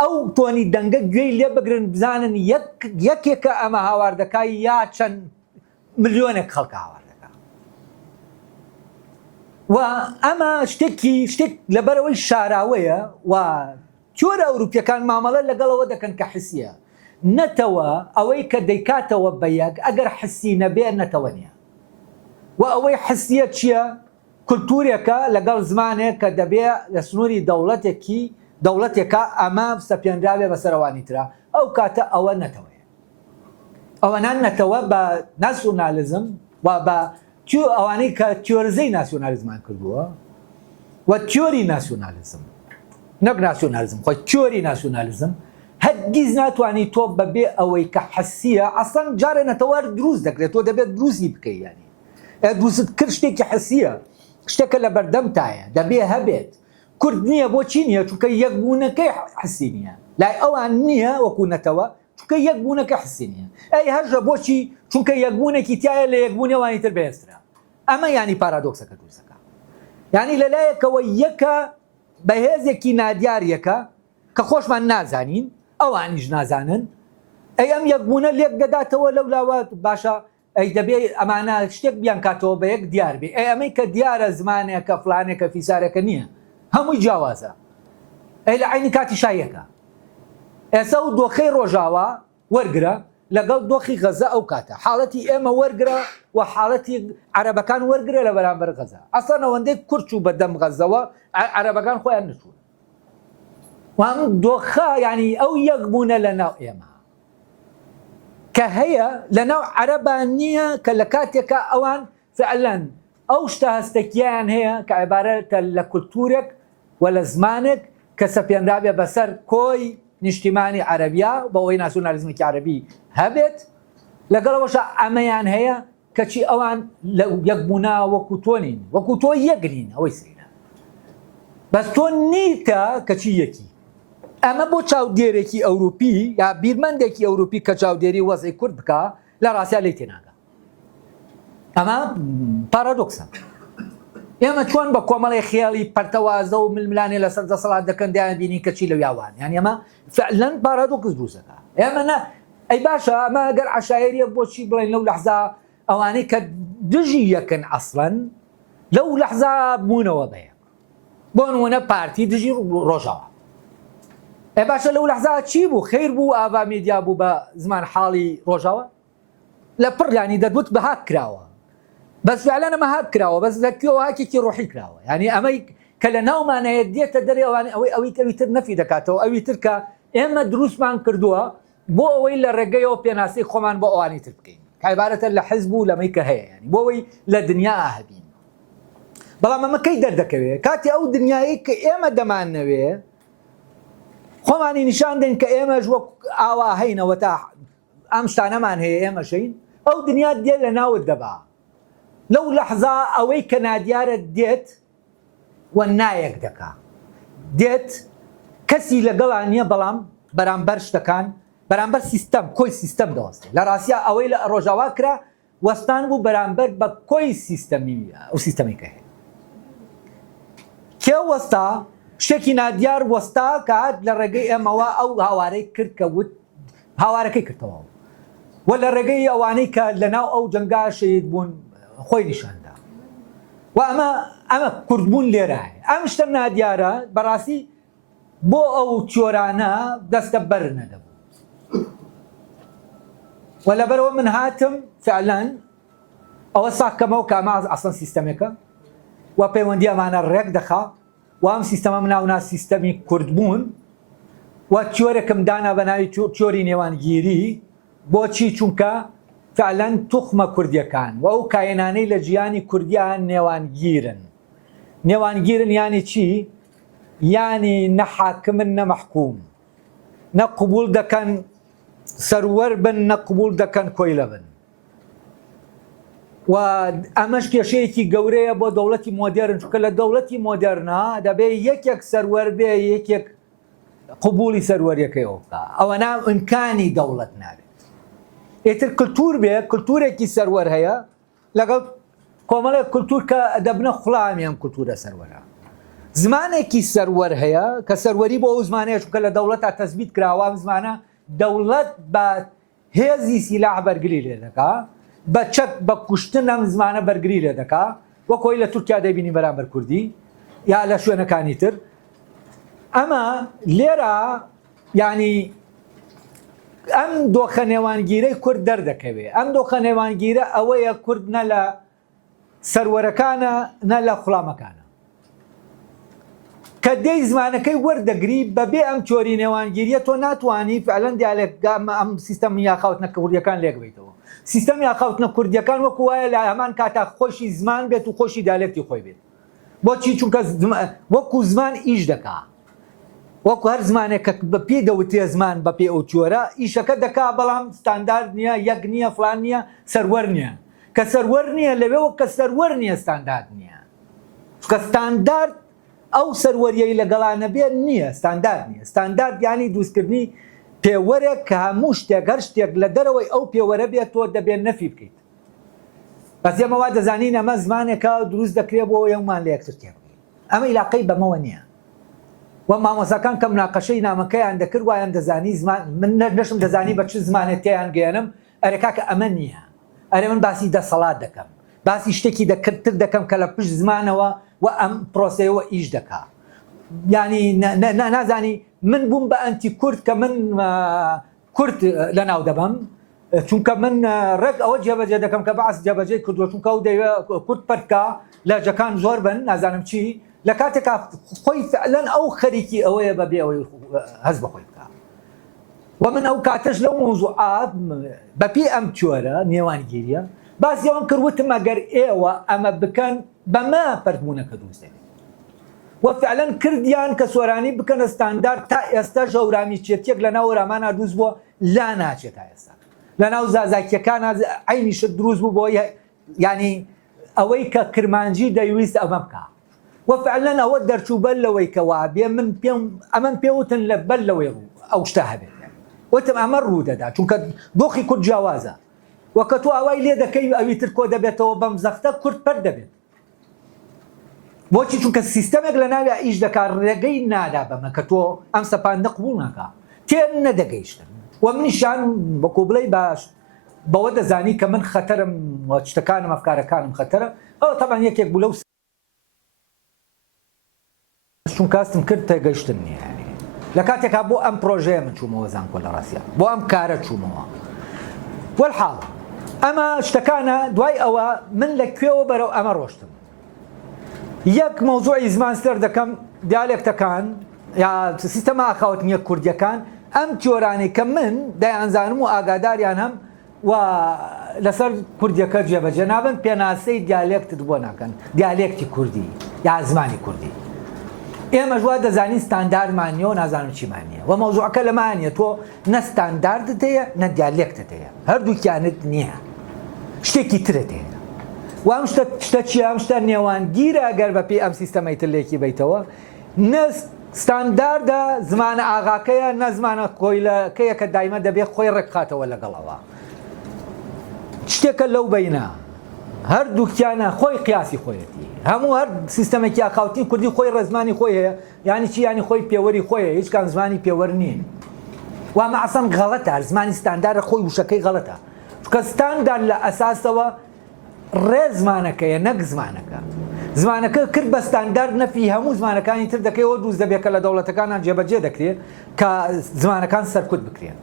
ئەو تۆنی دەنگە گوێی لێ بگرن بزانن یەکێکە ئەمە هاواردەکە یا چەند ملیۆنێک خەڵک هاواردەکە و ئەمە شتێک لەبەرەوەی شاراوەیە و جۆرە ئەوروپیەکان مامەڵە لەگەڵەوە دەکەن کە حسیە نەتەوە ئەوەی کە دەیکاتەوە بە یەک ئەگەر حسی نەبێ نەتەوە نییە و ئەوەی حسیە چییە؟ کولتورێکە لەگەڵ زمانێک کە دەبێ لە سنووری دەوڵەتێکە ئەمە سەپێنراوێ بەسەرەوانی ترا ئەو کاتە ئەوە نەتەوەیە ئەوەنان نەتەوە بە ناسیۆنالیزم و بە ئەوانەی کە تیۆرزەی ناسیۆنالیزمان کردووە و تیۆری ناسیۆنالیزم نەک ناسیۆنالیزم خۆی تیۆری ناسیۆنالیزم هەرگیز ناتوانانی تۆ بەبێ ئەوەی کە حەسیە ئەسڵەن جارێ نەتەوە دروست دەکرێت تۆ دەبێت دروستی بکەی یانی دروست کرد شتێکی حەسیە شتێکە لە بەردەم تایە دەبێ هەبێت کورد نییە بۆچی نییە چونکە یەکبوونەکەی حسی نییە لای ئەوان نییە وەکو نەتەوە چونکە یەکبوونەکە حسی نییە ئەی هەژە بۆچی چونکە یەکبوونێکی تایە لە یەکبوونەوانی تر بەهێزترا ئەمە ینی پارادۆکسەکە دروستەکە یعنی لەلایەکەوە یەکە بەهێزێکی نادیارەکە کە خۆشمان نازانین ئەوانیش نازانن ئەی ئەم یەکبوونە لێک دەداتەوە لەولاوە باشە ئەی دەبێ ئەمانە شتێک بیان کاتەوە بە یەک دیار بێ ئەی ئەمەی کە دیارە زمانێکە فلانێکە فیسارەکە نییە هەمووی جیاوازە ئەی لە عینی کاتی شایەکە ئێستا و دۆخەی ڕۆژاوە وەرگرە لەگەڵ دۆخی غەزە ئەو کاتە حاڵەتی ئێمە وەرگرە و حاڵەتی عەرەبەکان وەرگرە لە بەرامبەر غەزە ئەسڵەن ئەوەندەی کورد چوو بەدەم غەزەوە عەرەبەکان خۆیان نەچوون وام دۆخە ینی ئەو یەکبوونە لە ناو ئێمە کە هەیە لە ناو عەرەبان نییە کە لە کاتێکە ئەوان فعلەن ئەو شتە هەستێکیان هەیە کە عیبارەتە لە کولتورێک و لە زمانێک کە سەپێنرابێ بەسەر کۆی نیشتیمانی عەرەبیا بەوەی ناسیۆنالیزمێکی عەرەبی هەبێت لەگەڵەوەشە ئەمەیان هەیە کەچی ئەوان لە یەکبوونا وەکو تۆ نین وەکو تۆ یەکرین ئەوەی سرینە بەس تۆ نیتە کەچی یەکی ئەمە بۆ چاودێرێکی ئەوروپی یا بیرمەندێکی ئەوروپی کە چاودێری وەزعی کورد بکە لە ڕاستیا لی تێناگە ئەمە پارادۆکسە ئێمە چۆن بە کۆمەڵی خێڵی پەرتەوازە و ململانێ لەسەر دەسەڵات دەکەن دایان بینی کەچی لە یاوان یعنی ئەمە فعلەن پارادۆکس دروستەکە ئێمە نە ئەی باشە ئەمە ئەگەر عەشایریە بۆچی بڵێن لەو لەحزا ئەوانەی کە دژی یەکن ئەسڵەن لەو لەحزا بوونەوە بەیەک بۆ نمونە پارتی دژی ڕۆژاوە ئەی باشە لەو لەحزا چی بوو خەیر بوو ئاوا میدیا بوو بە زمان حاڵی ڕۆژاوە لە پڕیانی دەبوت بە هاک کراوە بەس فعلەن ئەمە هاک کراوە بەس لەکوێوە هاکێکی ڕۆحی کراوە ینی ئەمەی کە لە ناومانەیە دێتە دەرێ ئەوانە ئەوەی ئەوی تر نەفی دەکاتەوە ئەوی تر کە ئێمە دروستمان کردووە بۆ ئەوەی لە ڕێگەیەوە پێناسی خۆمان بۆ ئەوانی تر بکەین کایبارەتە لە حیزب و لەمەی کە هەیە ینی بۆ ئەوەی لە دنیا هەبین بەڵام ئەمە کەی دەردەکەوێت کاتی ئەو دنیایی کە ئێمە دەمانەوێ خۆمانی نیشان دێن کە ئێمەش وەک ئاوا هەینەوە تا ئەم شتانەمان هەیە ئێمە شەین ئەو دنیا دێ لە ناوت دەبا لەو لەحزا ئەوەی کە نادیارە دێت و نایەک دەکا دێت کەسی لەگەڵان نییە بەڵام بەرامبەر شتەکان بەرامبەر سیستەم کۆی سیستەم دەوەستێ لە ڕاستیا ئەوەی لە ڕۆژاوا کرا وەستان بوو بەرامبەر بە کۆی سیستەمی ئەو سیستەمێکە هەیە کێ وەستا شتێکی نادیار وەستا کات لە ڕێگەی ئێمەوە ئەو هاوارەی کرد کە وت هاوارەکەی کردەوە و لە ڕێگەی ئەوانەی کە لەناو ئەو جەنگا شەهید بوون خۆی نیشاندا و ئەمە کوردبوون لێرە ئەم شتە نادیارە بەڕاستی بۆ ئەو چۆرانە دەستە بەر نەدەبوو و لەبەرەوە من هاتم فعلەن ئەوە ساکەمەوە کە ئەمە ئەسڵەن سیستەمێکە و پەیوەندی ئەمانە ڕێک دەخا و ئەم سیستەمە مناونا سیستەمی کوردبوون و تیۆرێکم دانا بە ناوی تیۆری نێوانگیری بۆچی چونکە فعلەن توخمە کوردیەکان و ئەو کاینانەی لە ژیانی کوردیان نێوانگیرن یانی چی؟ یانی نەحاکمن نەمەحکوم نەقبول دەکەن سەروەر بن نەقبول دەکەن کۆیلە بن و ئەمەش کێشەیەکی گەورەیە بۆ دەوڵەتی مۆدێرن چونکە لە دەوڵەتی مۆدێرنا دەبێت یەکێک سەروەر بێ یەکێک قبولی سەروەریەکەیەوە بکە ئەوە ئیمکانی دەوڵەت نابێت ئێتر کلتور بێ کلتورێکی سەروەر هەیە لەگەڵ کۆمەڵێک کولتور کە دەبنە خوڵامیان کولتورە سەروەرە زمانێکی سەروەر هەیە کە سەروەری بۆ ئەو زمانەیە چونکە لە دەوڵەتە تەثبیت کراوە زمانە دەوڵەت بە هێزی سیلاح بەرگری لێ دەکا بە چەک بە کوشتن ئەم زمانە بەرگری لێ دەکا وەکۆی لە تورکیا دەبینی بەرامبەر کوردی یا لە شوێنەکانی تر ئەمە لێرە ینی ئەم دۆخە نێوانگیرەی کورد دەردەکەوێت ئەم دۆخە نێوانگیرە ئەوەیە کورد نە لە سەروەرەکانە نە لە خوڵامەکانە کە دەی زمانەکەی وەردەگری بەبێ ئەم چۆری نێوانگیریە تۆ ناتوانانی فعلەن دیالێکگامە ئەم سیستەم یاخاوتنە کوردیەکان لێکبیتەوە سیستەم یاخاوتنە کوردیەکان وەکو وایە لە هەمان کاتا خۆشی زمان بێت و خۆشی دیالێکتی خۆی بێت بۆچی چونکە وەکو زمان ئیش دەکا وەکو هەر زمانێک کە بە پێ دەوتێ زمان بە پێ ئەو چۆرە ئیشەکە دەکا بەڵام ستاندارد نییە یەک نییە فلان نییە سەروەر نییە کە سەروەر نییە لەوێەوە کە سەروەر نییە ستاندارد نییە چونکە ستاندارد ئەو سەروەریەی لەگەڵانە بێت نییە ستاندارد نییە ستاندارد ینی دروستکردنی پێوەرێک کە هەموو شتێک هەر شتێک لە دەرەوەی ئەو پێوەرە بێت تۆ دەبێت نەفی بکەیت بەس ئێمەوا دەزانین ئەمە زمانێکە دروست دەکرێت بۆ یەکمان لە یەکتر تێ بکەین ئەمە عیلاقەی بەمەوە نییە و مامۆساکان کە مناقەشەی نامەکەیان دەکرد وایان دەزانی زمان من نەشم دەزانی بە چ زمانێک تێیان گەێنم ئەرێکا کە ئەمە نییە ئەرێ من باسی دەسەڵات دەکەم باسی شتێکی دەکردتر دەکەم کە لە پشت زمانەوە و ئەم پرۆسەیەوە ئیش دەکا ینی نازانی من بووم بە ئەنتی کورد کە من کورد لە ناو دەبم چونکە من ڕێک ئەوە جێبەجێ دەکەم کە باس جێبەجێ کردووە چونکە و دەیوێت کورد پەرکا لەهجەکان زۆر بن نازانم چی لە کاتێکا خۆی فعلەن ئەو خەریکی ئەوەیە بەبێ ئەوەی هەز بەخۆی بکە و من ئەو کاتەش لەو مۆزوعات بەپێ ئەم چۆرە نێوانگیریە باسی ئەوم کردوتم ئەگەر ئێوە ئەمە بکەن بەمە پەرتبوونەکە دروست دەبێت و فعلەن کردیان کە سۆرانی بکەنە ستاندارد تا ئێستا ژەورامی چێتێک لە ناو وەرامانە دروست بووە لا ناچێت تا ئێستا لە ناو زازاکیەکان عینیشت دروست بوو بۆ ینی ئەوەی کە کرمانجی دەیویست ئەمە بکە وفعلا ئەوە دەرچوو بەر لەوەی کەوا بێ من ئەمەم پێوتن لە بەر لەوەی ئەو شتا هەبێت وتم ئەمە ڕوو دەدا چونکە دۆخی کورد جیاوازە وەکە تۆ ئەوای لێ دەکەی ئەوی تر کۆ دەبێتەوە بەم زەختە کورد پەر دەبێت بۆچی چونکە سیستەمێک لە ناوی ئیش دەکات ڕێگەی نادا بەمە کە تۆ ئەم سەپاندە قبوڵ ناکا تێن نەدەگەیشتن و منیشان بەکو بڵێ باش بەوە دەزانی کە من خەتەرم شتەکانم ئەفکارەکانم خەتەرە ئەوە تەمان یەکێک بوو لەو چون کاستم کرد تێگەیشتن نییە لە کاتێکا بۆ ئەم پرۆژەیە من چوومەوە زانکۆ لە ڕاستیە بۆ ئەم کارە چوومەوە وەرحاڵ ئەمە شتەکانە دوای ئەوە من لەکوێوە بەرەو ئەمە ڕۆشتم یەک مۆزوعی زمان سەر دەکەم دیالێکتەکان یا سیستەما ئاخاوتنیە کوردیەکان ئەم تیۆرانەی کە من دەیانزانم و ئاگاداریان هەم و لەسەر کوردیەکە جێبەجێ نابن پێناسەی دیالێکتت بۆ ناکەن دیالێکتی کوردی یا زمانی کوردی ئێمە ژوا دەزانین ستاندارمانیە و نازانم چیمانە و مەوزوعەکە لەمانە تۆ نە ستانداردت هەیە نە دیالێکتت هەیە هەردووکیانت نییە شتێکی ترت هەیە و ئەم شتە چی ئەم شتە نێوانگیرە ئەگەر بەپێ ئەم سیستەمەی تر لێکی بیتەوە نە ستانداردە زمانە ئاغاکەیە نە زمانە کۆیلەکەیە کە دایمە دەبێت خۆی ڕێکخاتەوە لەگەڵەوە شتێکە لەو بەینە هەردووکیانە خۆی قیاسی خۆیەتی هەموو هەر سیستەمێکی ئاخاوتنی کوردی خۆی ڕێزمانی خۆی هەیە یانی چی ینی خۆی پێوەری خۆیە هیچ کام زمانی پێوەەر نییە وامە ئەسەن غەڵەتە زمانی ستاندارە خۆی وشەکەی غەڵەتە چکە ستاندار لە ئەساسەوە ڕێزمانەکەیە نەک زمانەکە زمانەکە کرد بە ستاندارد نەفی هەموو زمانەکانی تر دەکەیەوە دروست دەبێت کە لە دەوڵەتەکانان جێبەجێ دەکرێت کە زمانەکان سەرکوت بکرێن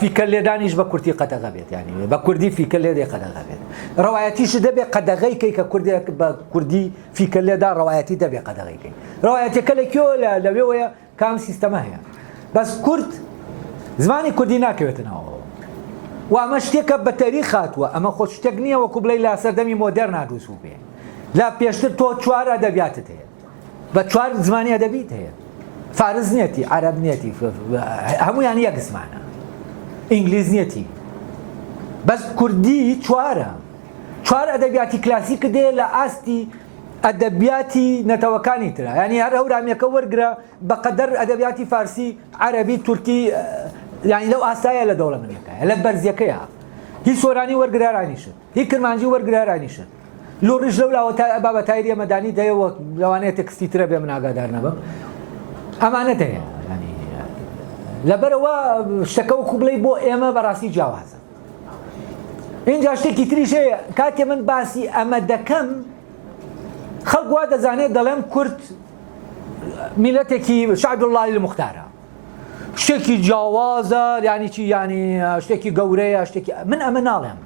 فیکە لێدانیش بە کوردی قەدەغە بێت ینی بە کوردی فیکە لێدێ قەدەغە بێت ڕەوایەتیش دەبێت قەدەغەیکەی کە کوردێک بە کوردی فیکە لێدا ڕەوایەتی دەبێت قەدەغەیکەی ڕەوایەتەکە لەکوێوە لەوێوەیە کام سیستەمە هەیە بەس کورد زمانی کوردی ناکەوێتنەوە و ئەمە شتێکە بە تەریخ هاتووە ئەمە خۆ شتێک نییە وەکو بڵێ لە سەردەمی مۆدێرنا دروست بوو بێ لا پێشتر تۆ چوار ئەدەبیاتت هەیە بە چوار زمانی ئەدەبیت هەیە فارس نیەتی عەرەب نیەتی هەموویان یەک زمانە ئینگلیز نیەتی بەس کوردی چوارە چوار ئەدەبیاتی کلاسیکە دێ لە ئاستی ئەدەبیاتی نەتەوەکانی ترە ینی هەر هەورامیەکە وەرگرە بەقەدەر ئەدەبیاتی فارسی عەرەبی تورکی یعنی لەو ئاستایە لە دەوڵەمەریەکەیە لە بەرزیەکەیە هیچ سۆرانی وەرگرارانیشت هیچ کرمانجی وەرگرارانیشت لۆ ڕژ لەولاوە بابە تایری ئەمەدانی دەیەوە لەوانەیە تەکستی ترە بێ من ئاگادار نەبم ئەمانە دەیە لەبەرەوە شتەکە وەکو بڵێ بۆ ئێمە بەڕاستی جیاوازە. اینجا شتێکی تریش هەیە کاتێ من باسی ئەمە دەکەم خەڵک وا دەزانێت دەڵێم کورد میلەتێکی شعبوڵڵاهی الموختارە شتێکی جیاوازە یانی چی ینی شتێکی گەورەیە شتێکی من ئەمە ناڵێم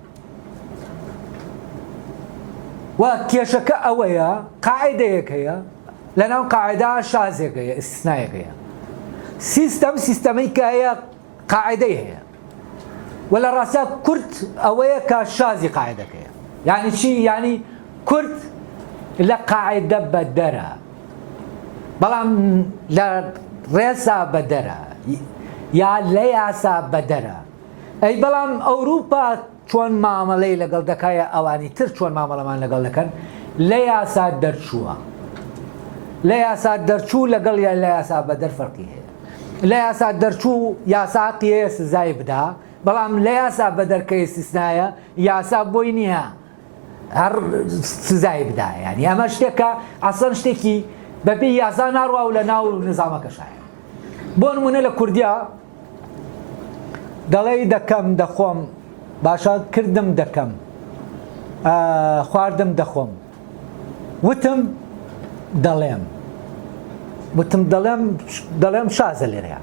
و کێشەکە ئەوەیە قاعدەیەک هەیە لەناو قاعدا شازێک هەیە ئیستیسنایەک هەیە سیستەمەی کە هەیە قاعدەی هەیە و لە ڕاستە کورد ئەوەیە کە شازی قاعدەکەیە یعنی چی یعنی کورد لە قاعدە بەدەرە بەڵام لە ڕێسا بەدەرە یا لە یاسا بەدەرە ئەی بەڵام ئەوروپا چۆن مامەڵەی لەگەڵ دەکایە ئەوانی تر چۆن مامەڵەمان لەگەڵ دەکەن لە یاسا دەرچووە لە یاسا دەرچوو لەگەڵ لە یاسا بەدەر فەرقی هەیە لە یاسا دەرچوو یاساقی هەیە سزای بدا بەڵام لە یاسا بەدەرکە ئیستیسنایە یاسا بۆی نییە هەر سزای بدا ینی ئەمە شتێکە ئەسڵەن شتێکی بەبێ یاسا ناڕوا و لە ناو نظامەکەشایە بۆ نمونە لە کوردیا دەڵێ دەکەم دەخۆم باشە کردم دەکەم خواردم دەخۆم وتم دەڵێم دەڵێم شازە لێرەیە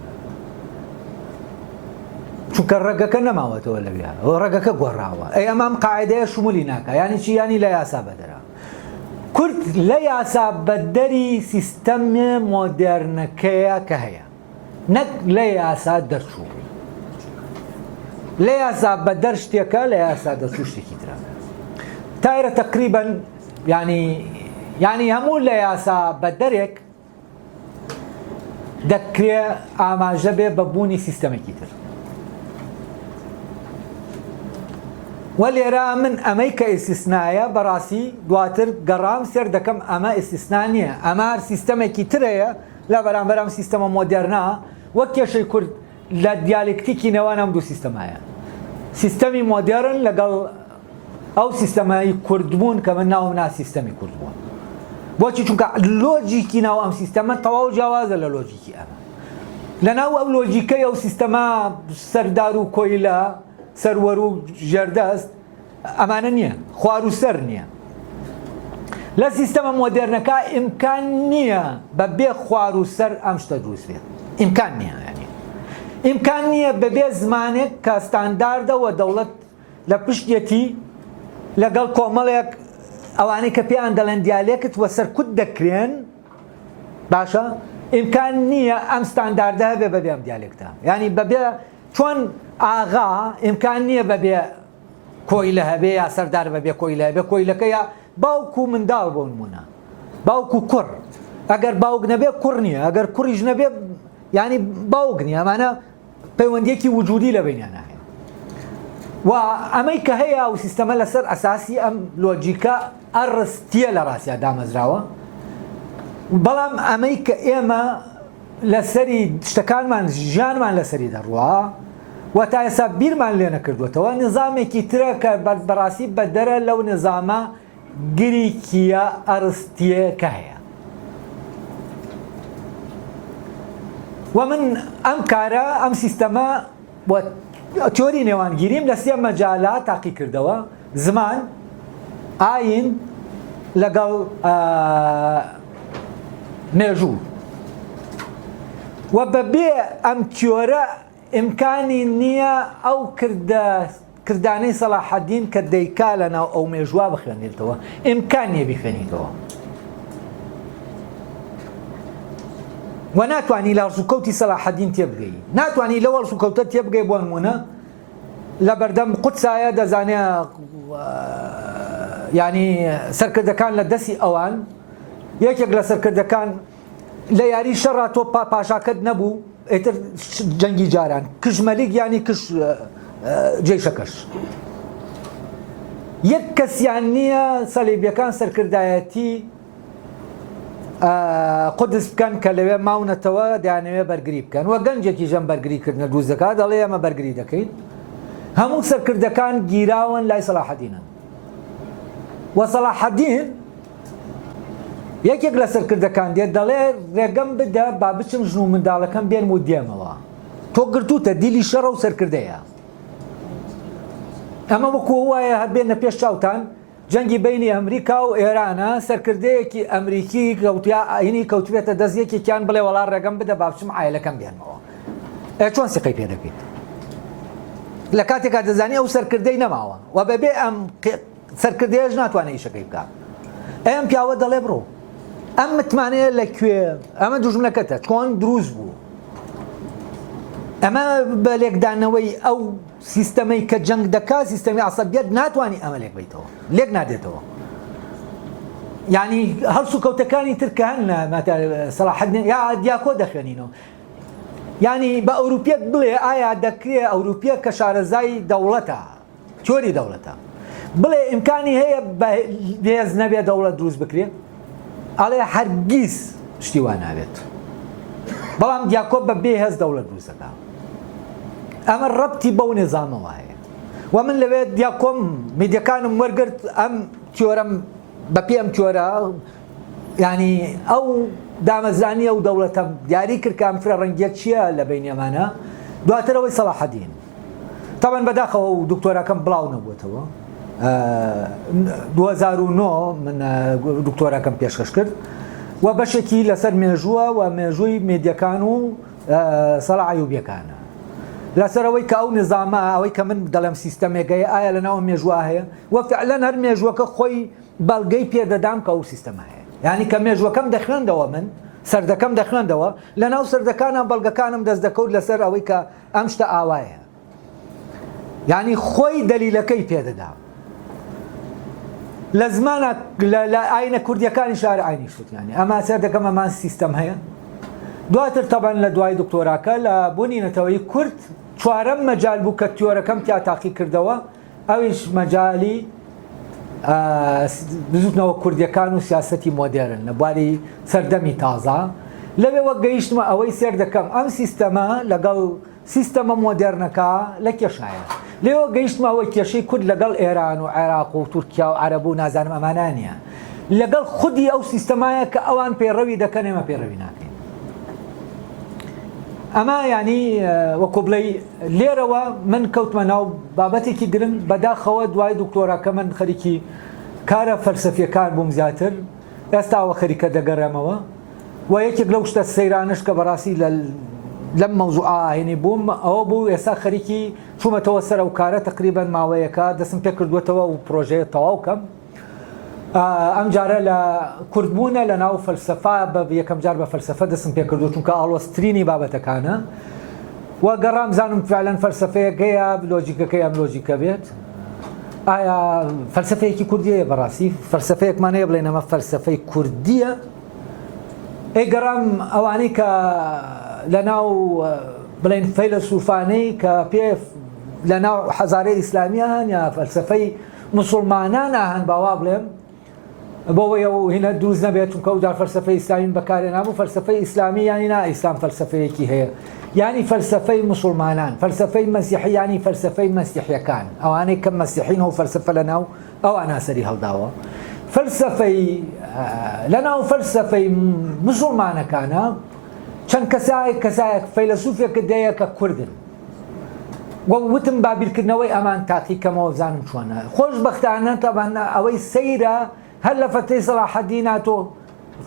چونکە ڕێگەکە نەماوەتەوە لەوێ ڕێگەکە گۆڕاوە ئەی ئەمام قاعدەیە شمولی ناکە ینی چی ینی لە یاسا بەدەرە کورد لە یاسا بەدەری سیستەمە مۆدێرنەکەیە کە هەیە نەک لە یاسا دەرچوو لە یاسا بەدەر شتێکە لە یاسا دەرچوو شتێکی ترە تایرە تقریبەن ینی هەموو لە یاسا بەدەرێک دەکرێ ئاماژە بێ بەبوونی سیستەمێکی تر وە لێرە من ئەمەی کە ئیستیسنایە بەڕاستی دواتر گەڕام سێر دەکەم ئەمە ئیستیسنا نییە ئەمە سیستەمێکی ترەیە لە بەرامبەر ئەم سیستەمە مۆدێرنا وەک کێشەی کورد لە دیالکتیکی نێوان ئەم دوو سیستەمایە سیستەمی مۆدێرن لەگەڵ ئەو سیستەمایی کوردبوون کە من ناوم نا سیستەمی کوردبوون بۆچی چونکە لۆجیکی ناو ئەم سیستەمە تەواو جیاوازە لە لۆجیکی ئەمە لەناو ئەو لۆجیکەی ئەو سیستەما سەردار و کۆیلە سەروەر و ژێردەست ئەمانە نییە خوار و سەر نییە لە سیستەمە مۆدێرنەکە ئیمکان نییە بەبێ خوار و سەر ئەم شتە دروست بێت ئیمکان نییە ئیمکان نییە بەبێ زمانێک کە ستانداردەوە دەوڵەت لە پشتێتی لەگەڵ کۆمەڵێک ئەوانەی کە پێیان دەڵێن دیالێکت وە سەرکوت دەکرێن باشە ئیمکان نییە ئەم ستانداردە هەبێ بەبێ ئەم دیالێکتە ینی بەبێ چۆن ئاغا ئیمکان نییە بەبێ کۆیلە هەبێ یا سەردار بەبێ کۆیلە هەبێ کۆیلەکە یا باوکو منداڵ بۆ نمونە باوکو کوڕ ئەگەر باوک نەبێ کوڕ نییە ئەگەر کوڕیش نەبێ ینی باوک نییە ئەمانە پەیوەندیەکی وجودی لە بینیانە هەیە و ئەمەی کە هەیە و سیستەمە لەسەر ئەساسی ئەم لۆجیکە ئەڕستیە لە ڕاستیا دامەزراوە بەڵام ئەمەی کە ئێمە لەسەری شتەکانمان ژیانمان لەسەری دەڕوا و تا ئێستا بیرمان لێ نەکردوێتەوە نظامێکی ترە کە بەڕاستی بەدەرە لەو نظامە گریکیە ئەڕستیەکە هەیە و من ئەم کارە ئەم سیستەمە تیۆری نێوانگیریم لە سێ مەجالا تاقی کردەوە زمان ئاین لەگەڵ مێژوو و بەبێ ئەم تیۆرە ئیمکانی نییە ئەو کردانەی سەلاحەدین کە دەیکا لەناو ئەو مێژووا بخوێنێتەوە ئیمکان نییە بیخوێنیتەوە و ناتوانی لە ڕسوکەوتی سەلاحەدین تێبگەی ناتوانی لەوە ڕسوکەوتە تێبگەی بۆ نمونە لە بەردەم قودسایە دەزانێ ینی سەرکردەکان لە دەستی ئەوان یەکێک لە سەرکردەکان لە یاری شەڕا تۆ پاشاکەت نەبوو ئێتر جەنگی جاران کژمەلیک ینی کش جێشەکەش یەک کەسیان نییە سەلیبیەکان سەرکردایەتی قودس بکەن کە لەوێ ماونەتەوە دەیانەوێ بەرگری بکەن وە گەنجێکی ژەم بەرگریکردنە دروست دەکات دەڵێ ئەمە بەرگری دەکەین هەموو سەرکردەکان گیراون لای سەلاحەدینن وصلاح الدین یەکێک لە سەرکردەکان دێت دەڵێ ڕێگەم بدە با بچم ژن و منداڵەکەم بێنم و دێمەوە تۆ گرتوتە دیلی شەڕە و سەرکردەیە ئەمە وەکو وایە هەبێنە پێش چاوتان جەنگی بینی ئەمریکا و ئێرانە سەرکردەیەکی ئەمریکی کەوتیانی کەوتوێتە دەستیەکێکیان بڵێ وەڵا ڕێگەم بدە با بچم عایلەکەم بێنمەوە چۆن سقی پێ دەکەیت لە کاتێکا دەزانی ئەو سەرکردەی نەماوە و بەبێ ئەم سەرکردەیەش ناتوانێت ئیشەکەی بکات ئەم پیاوە دەڵێ بڕۆ ئەم متمانەیە لەکوێ ئەمە دوژمنەکەتە چۆن دروست بوو ئەمە بە لێکدانەوەی ئەو سیستەمەی کە جەنگ دەکات سیستەمی عەسەبیەت ناتوانانی ئەمە لێک بیتەوە لێک نادێتەوە یعنی هەڵس و کەوتەکانی تر کە هەن سەلاح الدین یا دیاکۆ دەخوێنینەوە یعنی بە ئەوروپیەک بڵێ ئایا دەکرێت ئەوروپیە کە شارەزای دەوڵەتە تۆری دەوڵەتە بڵێ ئیمکانی هەیە بەهێز نەبێ دەوڵەت دروست بکرێت ئەڵێ هەرگیز شتی وا ناوێت بەڵام دیاکۆ بە بێهێز دەوڵەت دروست دەکات ئەمە ڕەبتی بەو نێزامەوە هەیە و من لەوێ دیاکۆم میدیەکانم وەرگرت ئەم تیۆرەم بە پێ ئەم تیۆرە ینی ئەو دامەزانی ئەو دەوڵەتە دیاری کرد کە ئەم فرە ڕەنگیەک چییە لە بینی ئەمانە دواترەوەی سەلاح الدین تەبەن بەداخەوە و دکتۆراکەم بڵاو نەبووەتەوە 2009 من دکتۆراکەم پێشکەش کرد و بەشێکی لەسەر مێژووە و مێژووی مێدیەکان و سەلاح ئەیوبیەکانە لەسەرەوەی کە ئەو نظامە ئەوەی کە من دەڵێم سیستەمێکەیە ئایا لەناو مێژووە هەیە و فعلەن هەر مێژووەکە خۆی بەڵگەی پێدەدام کە ئەو سیستەمە هەیە یعنی کە مێژووەکەم دەخوێندەوە من سەردەکەم دەخوێندەوە لەناو سەردەکانە بەڵگەکانم دەست دەکەوت لەسەر ئەوەی کە ئەم شتە ئاوایە یعنی خۆی دەلیلەکەی پێدەدام لە زمانە لە ئاینە کوردیەکانی شار ئاینی شتیانی ئەما سەردەکەم ئەمان سیستەم هەیە دواتر تەبەن لە دوای دکتۆراکە لە بوونینەتەوەی کورد چوارەم مەجال بوو کە تیۆرەکەم تیا تاقی کردەوە ئەویش مەجالی بزوتنەوە کوردیەکان و سیاسەتی مۆدێرن لە بواری سەردەمی تازە لەوێ وەک گەیشتمە ئەوەی سێر دەکەم ئەم سیستەمە لەگەڵ سیستەمە مۆدێرنەکە لە کێشایە لێوە گەیشتمە ئەوەی کێشەی کورد لەگەڵ ئێران و عێراق و تورکیا و عەرەب و نازانم ئەمانانیە لەگەڵ خودی ئەو سیستەمایە کە ئەوان پێڕەوی دەکەن ئێمە پێڕەوی ناکەین ئەمە ینی وەکو بڵێ لێرەوە من کەوتمە ناو بابەتێکی گرنگ بەداخەوە دوای دکتۆراکە من خەریکی کارە فەلسەفیەکان بووم زیاتر ئێستاوە خەریکە دەگەڕێمەوە و یەکێک لەو شتە سەیرانش کە بەڕاستی لەم مەوزوعە هێنی بووم ئەوە بوو ئێستا خەریکی چوومەتەوە سەر ئەو کارە تقریبەن ماوەیەکە دەستم پێ کردوێتەوە و پرۆژەیە تەواو کەم ئەم جارە لە کوردبوونە لە ناو فەلسەفا بە یەکەم جار بە فەلسەفە دەستم پێ کردو چونکە ئاڵۆسترینی بابەتەکانە و گەڕام زانم فعلەن فەلسەفەیەکەیە لۆجیکەکەی ئەم لۆجیکە بێت ئایا فەلسەفەیەکی کوردیە بەڕاستی فەلسەفەیەکمانەیە بڵێن ئەمە فەلسەفەی کوردیە ئەی گەڕام ئەوانەی کە لە ناو بڵێن فەیلسوفانەی کە پێ لە ناو حەزارەی ئیسلامیە هەن یا فەلسەفەی مسلمانانە هەن باوا بڵێم بۆەوەی ئەو هینە دروست نەبێت چونکە ئەو جار فەلسەفەی ئیسلامی بەکارێ نابوو فەلسەفەی ئیسلامی ینی نا ئیسلام فەلسەفەیەکی هەیە ینی فەلسەفەی مسلمانان فەلسەفەی مەسیحی ینی فەلسەفەی مەسیحیەکان ئەوانەی کە مەسیحین و فەلسەفە لە ناو ئەو ئاناسەری هەڵداوە فەلسەفەی لە ناو فەلسەفەی مسلمانەکانە چەند کەسایەک فەیلسوفێکە دەیە کە کوردن وتم بابیرکردنەوەی ئەمان تاقیکەمەوە زانم چۆنە خۆشبەختانە تەبەن ئەوەی سەیرە هەر لە فەتەی سەلاح الدین هاتۆ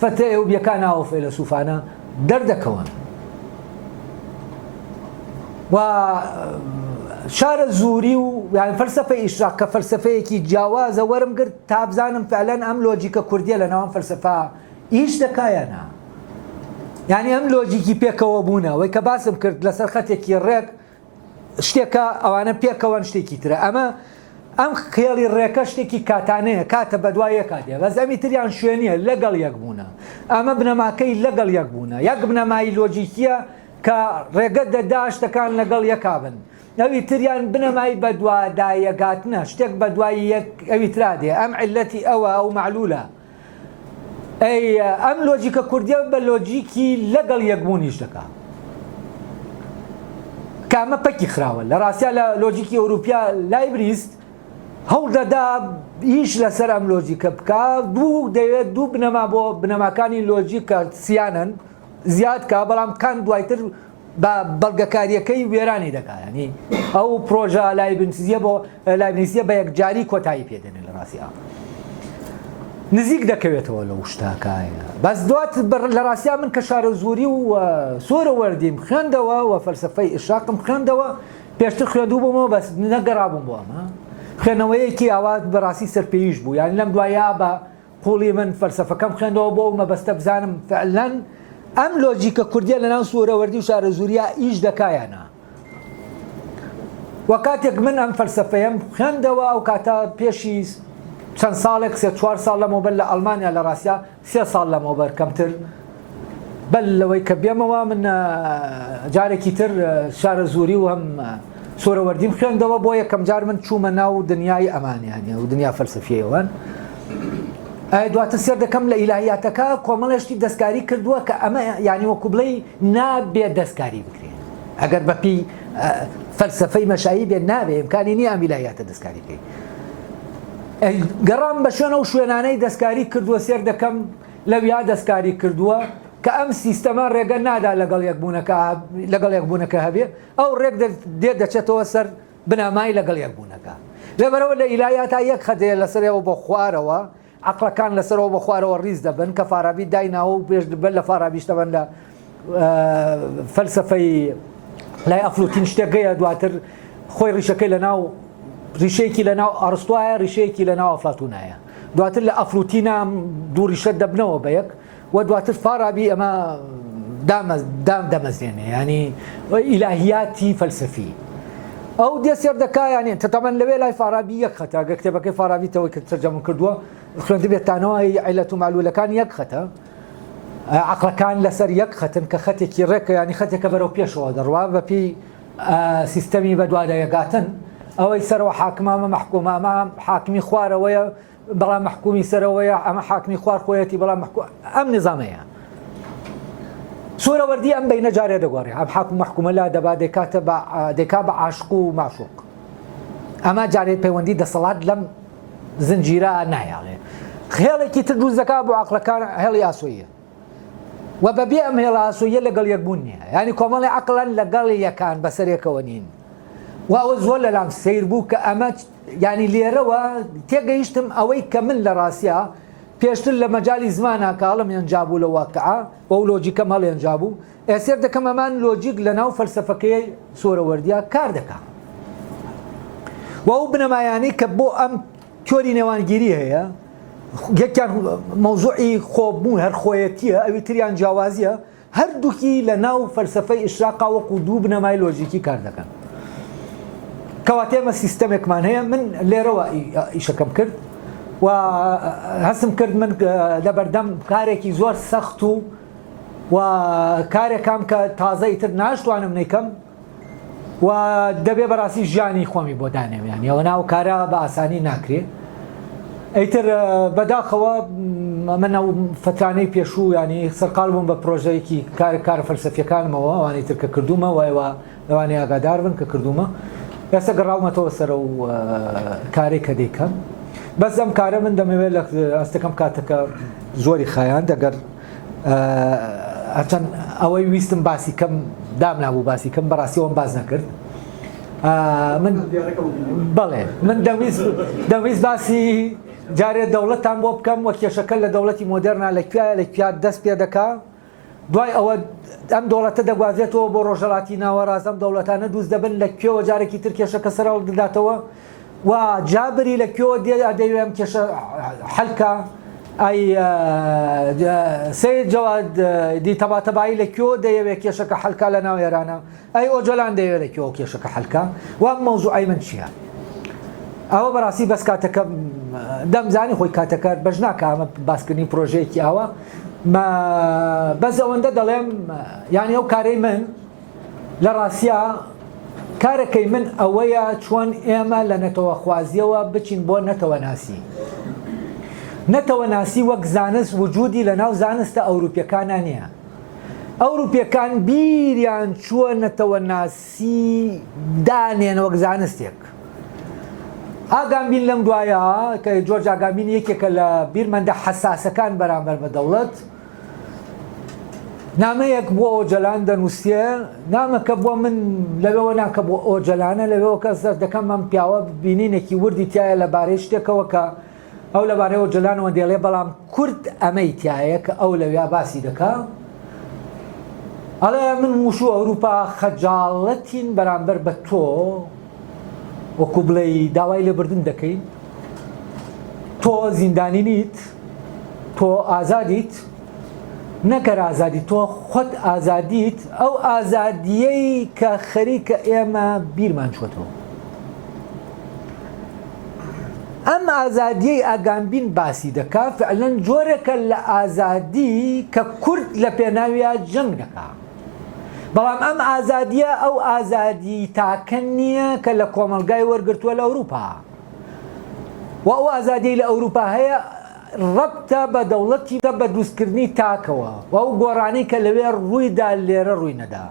فەتەی ئەوبیەکانەوە فەیلسوفانە دەردەکەون و شارە زووری و یان فەلسەفەی ئیشراق کە فەلسەفەیەکی جیاوازە وەرم گرت تا بزانم فعلەن ئەم لۆجیکە کوردیە لە ناوەم فەلسەفا ئیش دەکایەنە یعنی ئەم لۆجیکی پێکەوە بوونە وەی کە باسم کرد لەسەر خەتێکی ڕێک شتێکە ئەوانە پێکەوەن شتێکی ترە ئەمە ئەم خێڵی ڕێکە شتێکی کاتانەیە کاتە بەدوای یەکاتێ بەس ئەمی تریان شوێنیە لەگەڵ یەک بوونە ئەمە بنەماکەی لەگەڵ یەک بوونە یەک بنەمای لۆجیکیە کە ڕێگە دەدا شتەکان لەگەڵ یەکابن ئەوی تریان بنەمای بەدوادایەگاتنە شتێک بەدوای یەک ئەوی ترادێ ئەم عیلەتی ئەوە ئەو معلولە ئەی ئەم لۆجیکە کوردیە بە لۆجیکی لەگەڵ یەکبوونیش دەکات کامە پەکی خراوە لە ڕاستیا لە لۆجیکی ئەوروپیا لای بریست هەوڵدەدا ئیش لەسەر ئەم لۆجیکە بکە دەوێت دوو بنەما بۆ بنەماکانی لۆجیکە سیانن زیاد کا بەڵام کان دوایتر بە بەڵگەکاریەکەی وێرانی دەکایانی ئەو پرۆژە لایبنسیە بۆ لایبنسیە بە یەکجاری کۆتایی پێدێنێت لە ڕاستیە نزیک دەکەوێتەوە لەو شتاکایە بەس دوات لە ڕاستیا من کە شارە زووری و سۆرە وەردیم خوێندەوە و فەلسفەی ئیشاقم خوێندەوە پێشتر خوێندوو بوومەوە بەس نەگەڕابووم بۆ ئەمە خوێنەوەیەکی ئاوا بەڕاستی سەرپێیش بوو یانی لەم دوایە بە قوڵی من فەلسفەکەم خوێندەوە بۆ مەبەستە بزانم فعلەن ئەم لۆجیکە کوردیە لەناو سوورەوەردی و شارە زووریا ئیش دەکایانە وە کاتێک من ئەم فەلسفەیەم خوێندەوە ئەو کاتە پێشی چەند ساڵێک 3-4 ساڵ لەمەوبەر لە ئەڵمانیا لە ڕاستیا 3 ساڵ لەمەوبەر کەمتر بەل لەوەی کە بێمەوە من جارێکی تر شارە زووری و هەم سۆرەوەردیم خوێندەوە بۆ یەکەم جار من چوومە ناو دنیای ئەمانیانە و دنیا فەلسفیەوەن دواتر سێر دەکەم لە ئیلاهیاتەکە کۆمەڵێشتی دەستکاری کردووە کە ئەمە یانی وەکو بڵێ نابێت دەستکاری بکرێن ئەگەر بەپی فەلسفەی مەشایی بێت نابێ ئیمکانی نییە ئەم ئیلاهیاتە دەستکاری بکەین گەڕام بە شوێنە و شوێنانەی دەستکاری کردووە سێر دەکەم لەویا دەستکاری کردووە کە ئەم سیستەمە ڕێگە نادا لەگەڵ یەکبوونەکە هەبێ ئەو ڕێک دێت دەچێتەوە سەر بنامای لەگەڵ یەکبوونەکە لەبەرەوە لە ئیلاهیاتە یەک خەدەیە لەسەرەوە بۆ خوارەوە عقلەکان لەسەرەوە بە خوارەوە ڕیز دەبن کە فارابی دایناوە و پێش بەر لە فارابیشتەبن لە فەلسفەی لای ئەفلوتین شتێکگەیە دواتر خۆی ڕیشەکەی لەناو ڕیشەیەکی لەناو ئەرستوایە ڕیشەیەکی لەناو ئەفلاتونایە دواتر لە ئەفلوتینە دوو ڕیشە دەبنەوە بە یەک و دواتر فارابی ئەمە دام دەمەزێنێ ینی ئیلاهیاتی فەلسفی ئەو دێ سێر دەکایانی تەتەمەن لەوێ لای فارابی یەک خەتە گە کتێبەکەی فارابیتەوەی کە تەرجەمە کردووە خوێندە بێتانەوە عیلەت و معلولەکان یەک خەتە عقلەکان لەسەر یەک خەتن کە خەتێکی ڕێکە ینی خەتێکە بەرەو پێشەوە دەڕوا بەپی سیستەمی بەدوادەیەگاتن ئەوەی سەرەوە حاکمامە مەحکومە ئەمە حاکمی خوارەوەیە بەڵام مەحکومی سەرەوەیە ئەمە حاکمی خوار خۆیەتی بەڵام ئەم نظامەیە سوورەوەردی ئەم بەینە جارێ دەگۆڕێ ئەم حاکم مەحکومە لا دەبا دەکا بە عاشق و ماشوق ئەمە جارێت پەیوەندی دەسەڵات لەم زنجیرە نایاڵێ هێڵێکی تر دروست دەکا بۆ عقلەکان هێڵی ئاسۆیە و بەبێ ئەم هێڵە ئاسۆیە لەگەڵ یەکبوون نییە ینی کۆمەڵی عقلان لەگەڵ یەکان بەسەرێکەوە نین و ئەوە زۆر لەلام سیر بوو کە ئەمە ینی لێرەوە تێگەیشتم ئەوەی کە من لە ڕاستیا پێشتر لە مەجای زمانە کە هەڵم ێنجابوو لە واقعە بۆ لۆجیکەم هەڵێنجابوو ئێسێر دەکەم ئەمان لۆجیک لە ناو فەلسفەکەی سۆرەوەردیە کار دەکات و ئەو بنەمایانەی کە بۆ ئەم تۆری نێوانگیری هەیە یەکیان مەوزوعی خۆبوون هەر خۆیەتیە ئەوی تریان جیاوازیە هەردووکی لە ناو فەلسفەی ئیشراقا وەکو دوو بنەمای لۆجیکی کار دەکەن کەواتێمە سیستەمێکمان هەیە من لێرەوە ئیشەکەم کرد و هەستم کرد من لەبەردەم کارێکی زۆر سەخت و کارێکام کە تازەی تر ناشتوانم نیکەم و دەبێ بەڕاستی ژیانی خۆمی بۆ دانێمیان ئەوە ناو کارە بە ئاسانی ناکرێ ئەیتر بەداخەوە من ئەو فترانەی پێشوو ینی سەرقال بووم بە پرۆژەیەکی کار فەلسەفیەکانمەوە ئەوانەی تر کە کردومە وایەوە لەوانەیە ئاگادار بن کە کردومە ئێستا گەڕاومەتەوە سەر و کارێک کە دەیکەم بەس ئەم کارە من دەمەوێت لە ئەستەکەم کاتەکە زۆری خایان دەگەر هەرچەند ئەوەی ویستم باسی کەم دام نابوو باسی کەم بەڕاستیەوەم باز نەکرد بەڵێ من دەویست باسی جارێ دەوڵەتان بۆ بکەم وە کێشەکە لە دەوڵەتی مۆدێرنا لەکوایە لەکویا دەست پێ دەکا دوای ئەوە ئەم دەوڵەتە دەگوازێتەوە بۆ ڕۆژەڵاتی ناوەڕاستەم دەوڵەتانە دووست دەبن لەکوێوە جارێکی تر کێشەکە سەرەوە دەداتەوە و جابری لەکوێوە دەیوێم کێشە حەلکە ئەی سید جەواد دیتەباتەبایی لەکوێوە دەیەوێت کێشەکە حەلکە لە ناو ئێرانە ئەی ئۆجۆلان دەیەوێت لەکوێوە کێشەکە حەلکە وام مەوزوعی من چییە ئەوە بەڕاستی بەس کاتەکە دەمزانی خۆی کاتەکە بەش ناکە ئەمە باسکردنی پرۆژەیەکی ئەوە بەس ئەوەندە دەڵێم یانی ئەو کارەی من لە ڕاستیا کارەکەی من ئەوەیە چۆن ئێمە لە نەتەوە خوازیەوە بچین بۆ نەتەوە ناسی نەتەوە ناسی وەک زانست وجودی لە ناو زانستە ئەوروپیەکانە نییە ئەوروپیەکان بیریان چووە نەتەوە ناسی دانێن وەک زانستێک ئاگامبین لەم دوایە کە جۆرج ئاگامبین یەکێکە لە بیرمەندە حەساسەکان بەرامبەر بە دەوڵەت نامەیەک بۆ ئۆجەلان دەنووسێ نامەکە بۆ من لەوێەوە ناکە بۆ ئۆجەلانە لەوێەوە کەس دەکەم ئەم پیاوە بینینێکی وردی تایە لەبارەی شتێکەوە کە ئەو لەبارەی ئۆجەلانەوە دێڵێ بەڵام کورد ئەمەی تایە کە ئەو لەوێ باسی دەکا ئەڵێ من وشوو ئەوروپا خەجاڵەتین بەرامبەر بە تۆ وەکو بڵێ داوای لێبردن دەکەین تۆ زیندانی نیت تۆ ئازادیت نەکەر ئازادی تۆ خۆت ئازادیت ئەو ئازادیەی کە خەریکە ئێمە بیرمان چۆتەوە ئەم ئازادیەی ئاگامبین باسی دەکا فعلەن جۆرێکە لە ئازادی کە کورد لە پێناویە جەنگ دەکا بەڵام ئەم ئازادیە ئەو ئازادی تاکە نییە کە لە کۆمەلگای وەرگرتووە لە ئەوروپا و ئەو ئازادی لە ئەوروپا هەیە ڕەبتە بە دەوڵەتی بە دروستکردنی تاکەوە و ئەو گۆڕانەی کە لەوێ ڕوویدا لێرە ڕووی نەدا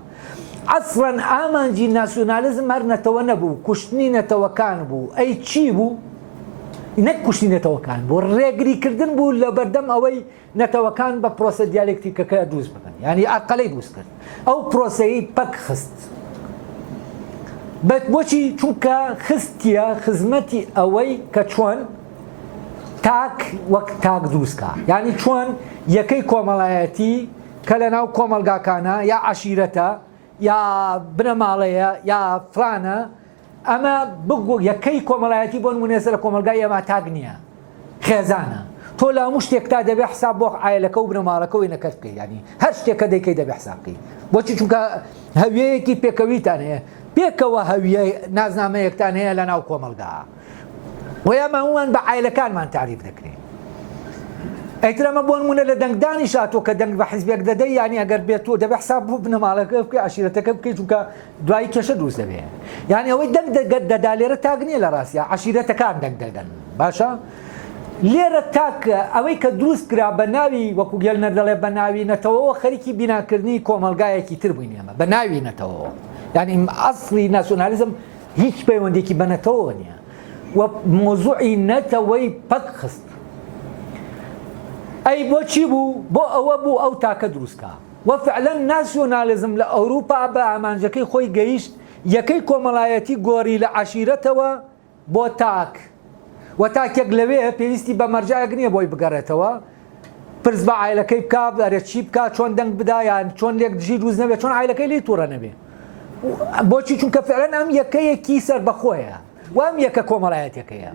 ئەسڵەن ئامانجی ناسیۆنالیزم هەر نەتەوە نەبوو کوشتنی نەتەوەکان بوو ئەی چی بوو؟ نەک کوشتنی نەتەوەکان بوو ڕێگریکردن بوو لە بەردەم ئەوەی نەتەوەکان بە پرۆسە دیالکتیکەکە دروست بکەن یعنی ئەقەلەی دروست کرد ئەو پرۆسەیەی پەک خست بۆچی چونکە خستیە خزمەتی ئەوەی کە چۆن تاک وەک تاک دروستکە یعنی چۆن یەکەی کۆمەڵایەتی کە لە ناو کۆمەلگاکانە یا عەشیرەتە یا بنەماڵەیە یا فلانە ئەمە بگو یەکەی کۆمەڵایەتی بۆ نمونێ لە کۆمەلگای ئێمە تاک نییە خێزانە تۆ لە هەموو شتێکتا دەبێ حساب بۆ عایلەکە و بنەماڵەکەەوەی نەکەت بکەیت ینی هەر شتێکە دەیکەی دەبێ حساب بکەیت بۆچی چونکە هەویەیەکی پێکەویتان هەیە پێکەوە هەویە نازنامەیەکتان هەیە لە ناو کۆمەلگا و ئێمە هەمووان بە عایلەکانمان تعریف دەکرێت ئەیترەمە بۆ نمونە لە دەنگدانی شاتۆ کە دەنگ بە حیزبێک دەدەی ینی ئەگەر بێت تۆ دەبێ حساب بۆ بنەماڵەکە بکەی عەشیرەتەکە بکەیت چونکە دوایی کێشە دروست دەبێت یعنی ئەوەی دەنگ دەدا لێرە تاک نییە لە ڕاستیە عەشیرەتەکان دەنگ دەدەن باشە لێرە تاک ئەوەی کە دروست کرا بە ناوی وەکو گێلنەر دەڵێ بە ناوی نەتەوەەوە خەریکی بیناکردنی کۆمەلگایەکی تر بووین ئێمە بە ناوی نەتەوەەوە ینی ئەسڵی ناسیۆنالیزم هیچ پەیوەندێکی بە نەتەوەوە نییە و مۆزوعی نەتەوەی پەک خست ئەی بۆچی بوو بۆ ئەوە بوو ئەو تاکە دروستکە و فعلەن ناسیۆنالیزم لە ئەوروپا بە ئامانجەکەی خۆی گەیشت یەکەی کۆمەڵایەتی گۆڕی لە عەشیرەتەوە بۆ تاک و تاکێک لەوێ پێویستی بە مەرجایەک نییە بۆی بگەڕێتەوە پرس بە عایلەکەی بکە بەرێ چی بکە چۆن دەنگ بدا یان چۆن لێک دژی دروست نەبێت چۆن عایلەکەی لی تووڕە نەبێ بۆچی چونکە فعلەن ئەم یەکەیەکی سەر بەخۆیە وام یەکە کۆمەڵایەتەکەیە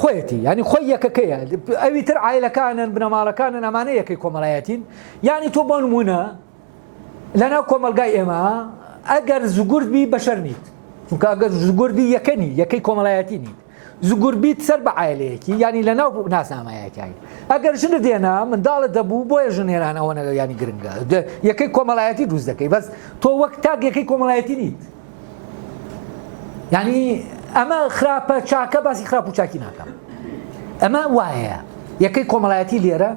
خۆیەتی ینی خۆی یەکەکەیە ئەوی تر عایلەکانن بنەماڵەکانن ئەمانە یەکەی کۆمەڵایەتین یعنی تۆ بۆ نمونە لەناو کۆمەلگای ئێمە ئەگەر زوگوردبی بەشەر نیت چونکە ئەگەر زوگوردبی یەکەنی یەکەی کۆمەڵایەتی نیت زوگوربیت سەر بە عایلەیەکی ینی لەناو ناسنامایەکەی ئەگەر ژنت دێنا منداڵت دەبوو بۆیە ژنێرانەوە ینی گرنگە یەکەی کۆمەڵایەتی دروست دەکەی بەس تۆ وەک تاک یەکەی کۆمەڵایەتی نیت ینی ئەمە خراپە چاکە باسی خراپ و چاکی ناکەم ئەمە وایە یەکەی کۆمەڵایەتی لێرە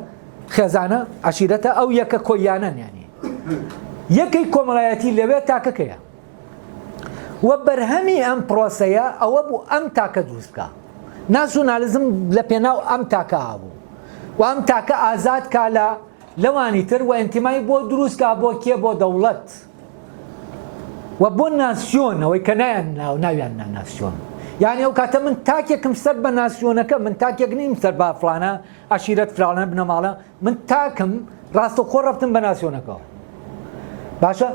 خێزانە عەشیرەتە ئەو یەکە کۆیانەن ینی یەکەی کۆمەڵایەتی لەوێ تاکەکەیە و بەرهەمی ئەم پرۆسەیە ئەوە بوو ئەم تاکە دروستکە ناسیۆنالیزم لە پێناو ئەم تاکە هابوو و ئەم تاکە ئازاد کا لە لەوانی تر و ئەنتیمای بۆ دروستکە بۆ کێ بۆ دەوڵەت و بۆ ناسیۆن ئەوەی کە ناویان ناسیۆن یعنی ئەو کاتە من تاکێکم سەر بە ناسیۆنەکە من تاکێک نیم سەر بە فلانە عەشیرەت فلانە بنەماڵە من تاکم ڕاستەوخۆ ڕەبتم بە ناسیۆنەکەەوە باشە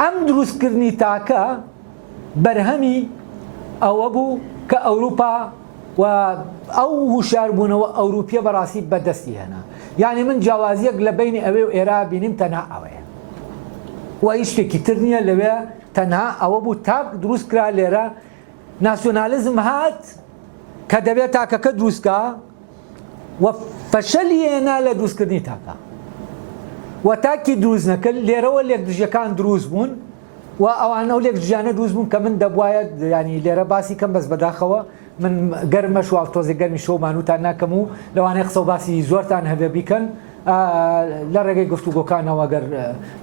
ئەم دروستکردنی تاکە بەرهەمی ئەوە بوو کە ئەوروپا و ئەو وشاربوونەوە ئەوروپیە بەڕاستی بەدەستی هێنا یعنی من جیاوازیەک لە بینی ئەوێ و ئێرا بینیم تەنها ئەوەیە و هیچ شتێکی تر نییە لەوێ تەنها ئەوە بوو تاک دروست کرا لێرە ناسیۆنالیزم هات کە دەبێت تاکەکە دروستکە و فەشەلی هێنا لە دروستکردنی تاکە و تاکی دروست نەکرد لێرەوە لێکدژیەکان دروست بوون و ئەوانە و لێکدژیانە دروست بوون کە من دەبوایە ینی لێرە باسی کەم بەس بەداخەوە من گەرمە شواف تۆزی گەرمی شەومانوتان ناکەم و لەوانەیە قسە و باسی زۆرتان هەبێ بیکەن لە ڕێگەی گفتوگۆکانەوە گەر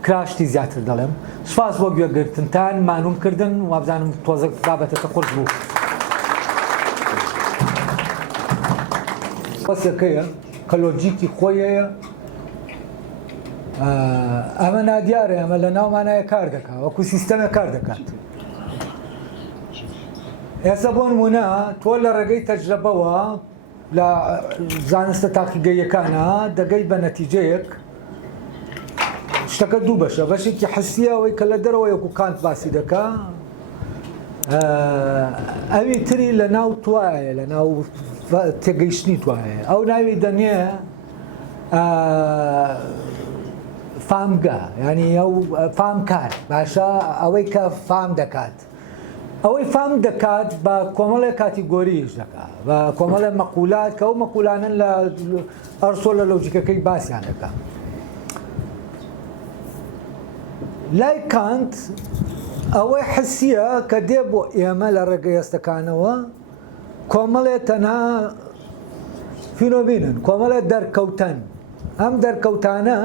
کراشتی زیاتر دەڵێم سوپاس بۆ گوێگرتنتان مانوم کردن و وابزانم تۆزە بابەتەکە خۆش بوو. وەسەکەیە کە لۆجیکی خۆیەیە ئەمە نادیارە ئەمە لە ناومانایە کار دەکات وەکو سیستەمە کار دەکات ئێستا بۆ نمونە تۆ لە ڕێگەی تەجربەوە لە زانستە تاقیگەیەکانە دەگەی بە نەتیجەیەک شتەکە دوو بەشە بەشێکی حسیە ئەوەی کە لە دەرەوە یەکو کانت باسی دەکا ئەوی تری لە ناو توایە لە ناو تێگەیشتنی توایە ئەو ناوی دەنێ فامگا ینی ئەو فامکار باشە ئەوەی کە فام دەکات ئەوەی فام دەکات بە کۆمەڵی کاتیگۆریش دەکات بە کۆمەڵی مەقولات کە ئەو مەقولانن لە ئەرسۆ لە لۆجیکەکەی باسییان دەکات لای کانت ئەوەی حسیە کە دێ بۆ ئێمە لە ڕێگەی هەستەکانەوە کۆمەڵێ تەنها فینۆبینن کۆمەڵێ دەرکەوتن ئەم دەرکەوتانە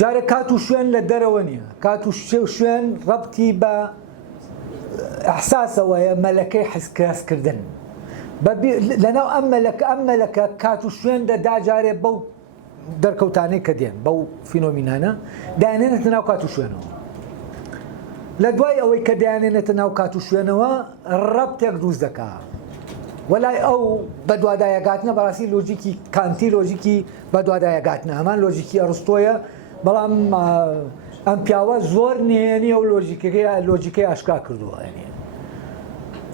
جارێک کات و شوێن لە دەرەوە نییە کات و شوێن ڕەبتی بە ئەحساسەوەیە مەلەکەی حسکراسکردن لەناو ئەم مەلەکە کات و شوێن دەدا جارێ بەو دەرکەوتانەی کە دێن بەو فینۆمینانە دایانێنێتە ناو کات و شوێنەوە لە دوای ئەوەی کە دایانێنێتە ناو کات و شوێنەوە ڕەبتێک دروست دەکات وەلای ئەو بە دووادایەگاتنە بەڕاستی لۆجیکی کانتی لۆجیکی بە دووادایەگاتنە هەمان لۆجیکی ئەرستۆیە بەڵام ئەم پیاوە زۆر نێنی ئەو لۆجیکەی ئاشکا کردووە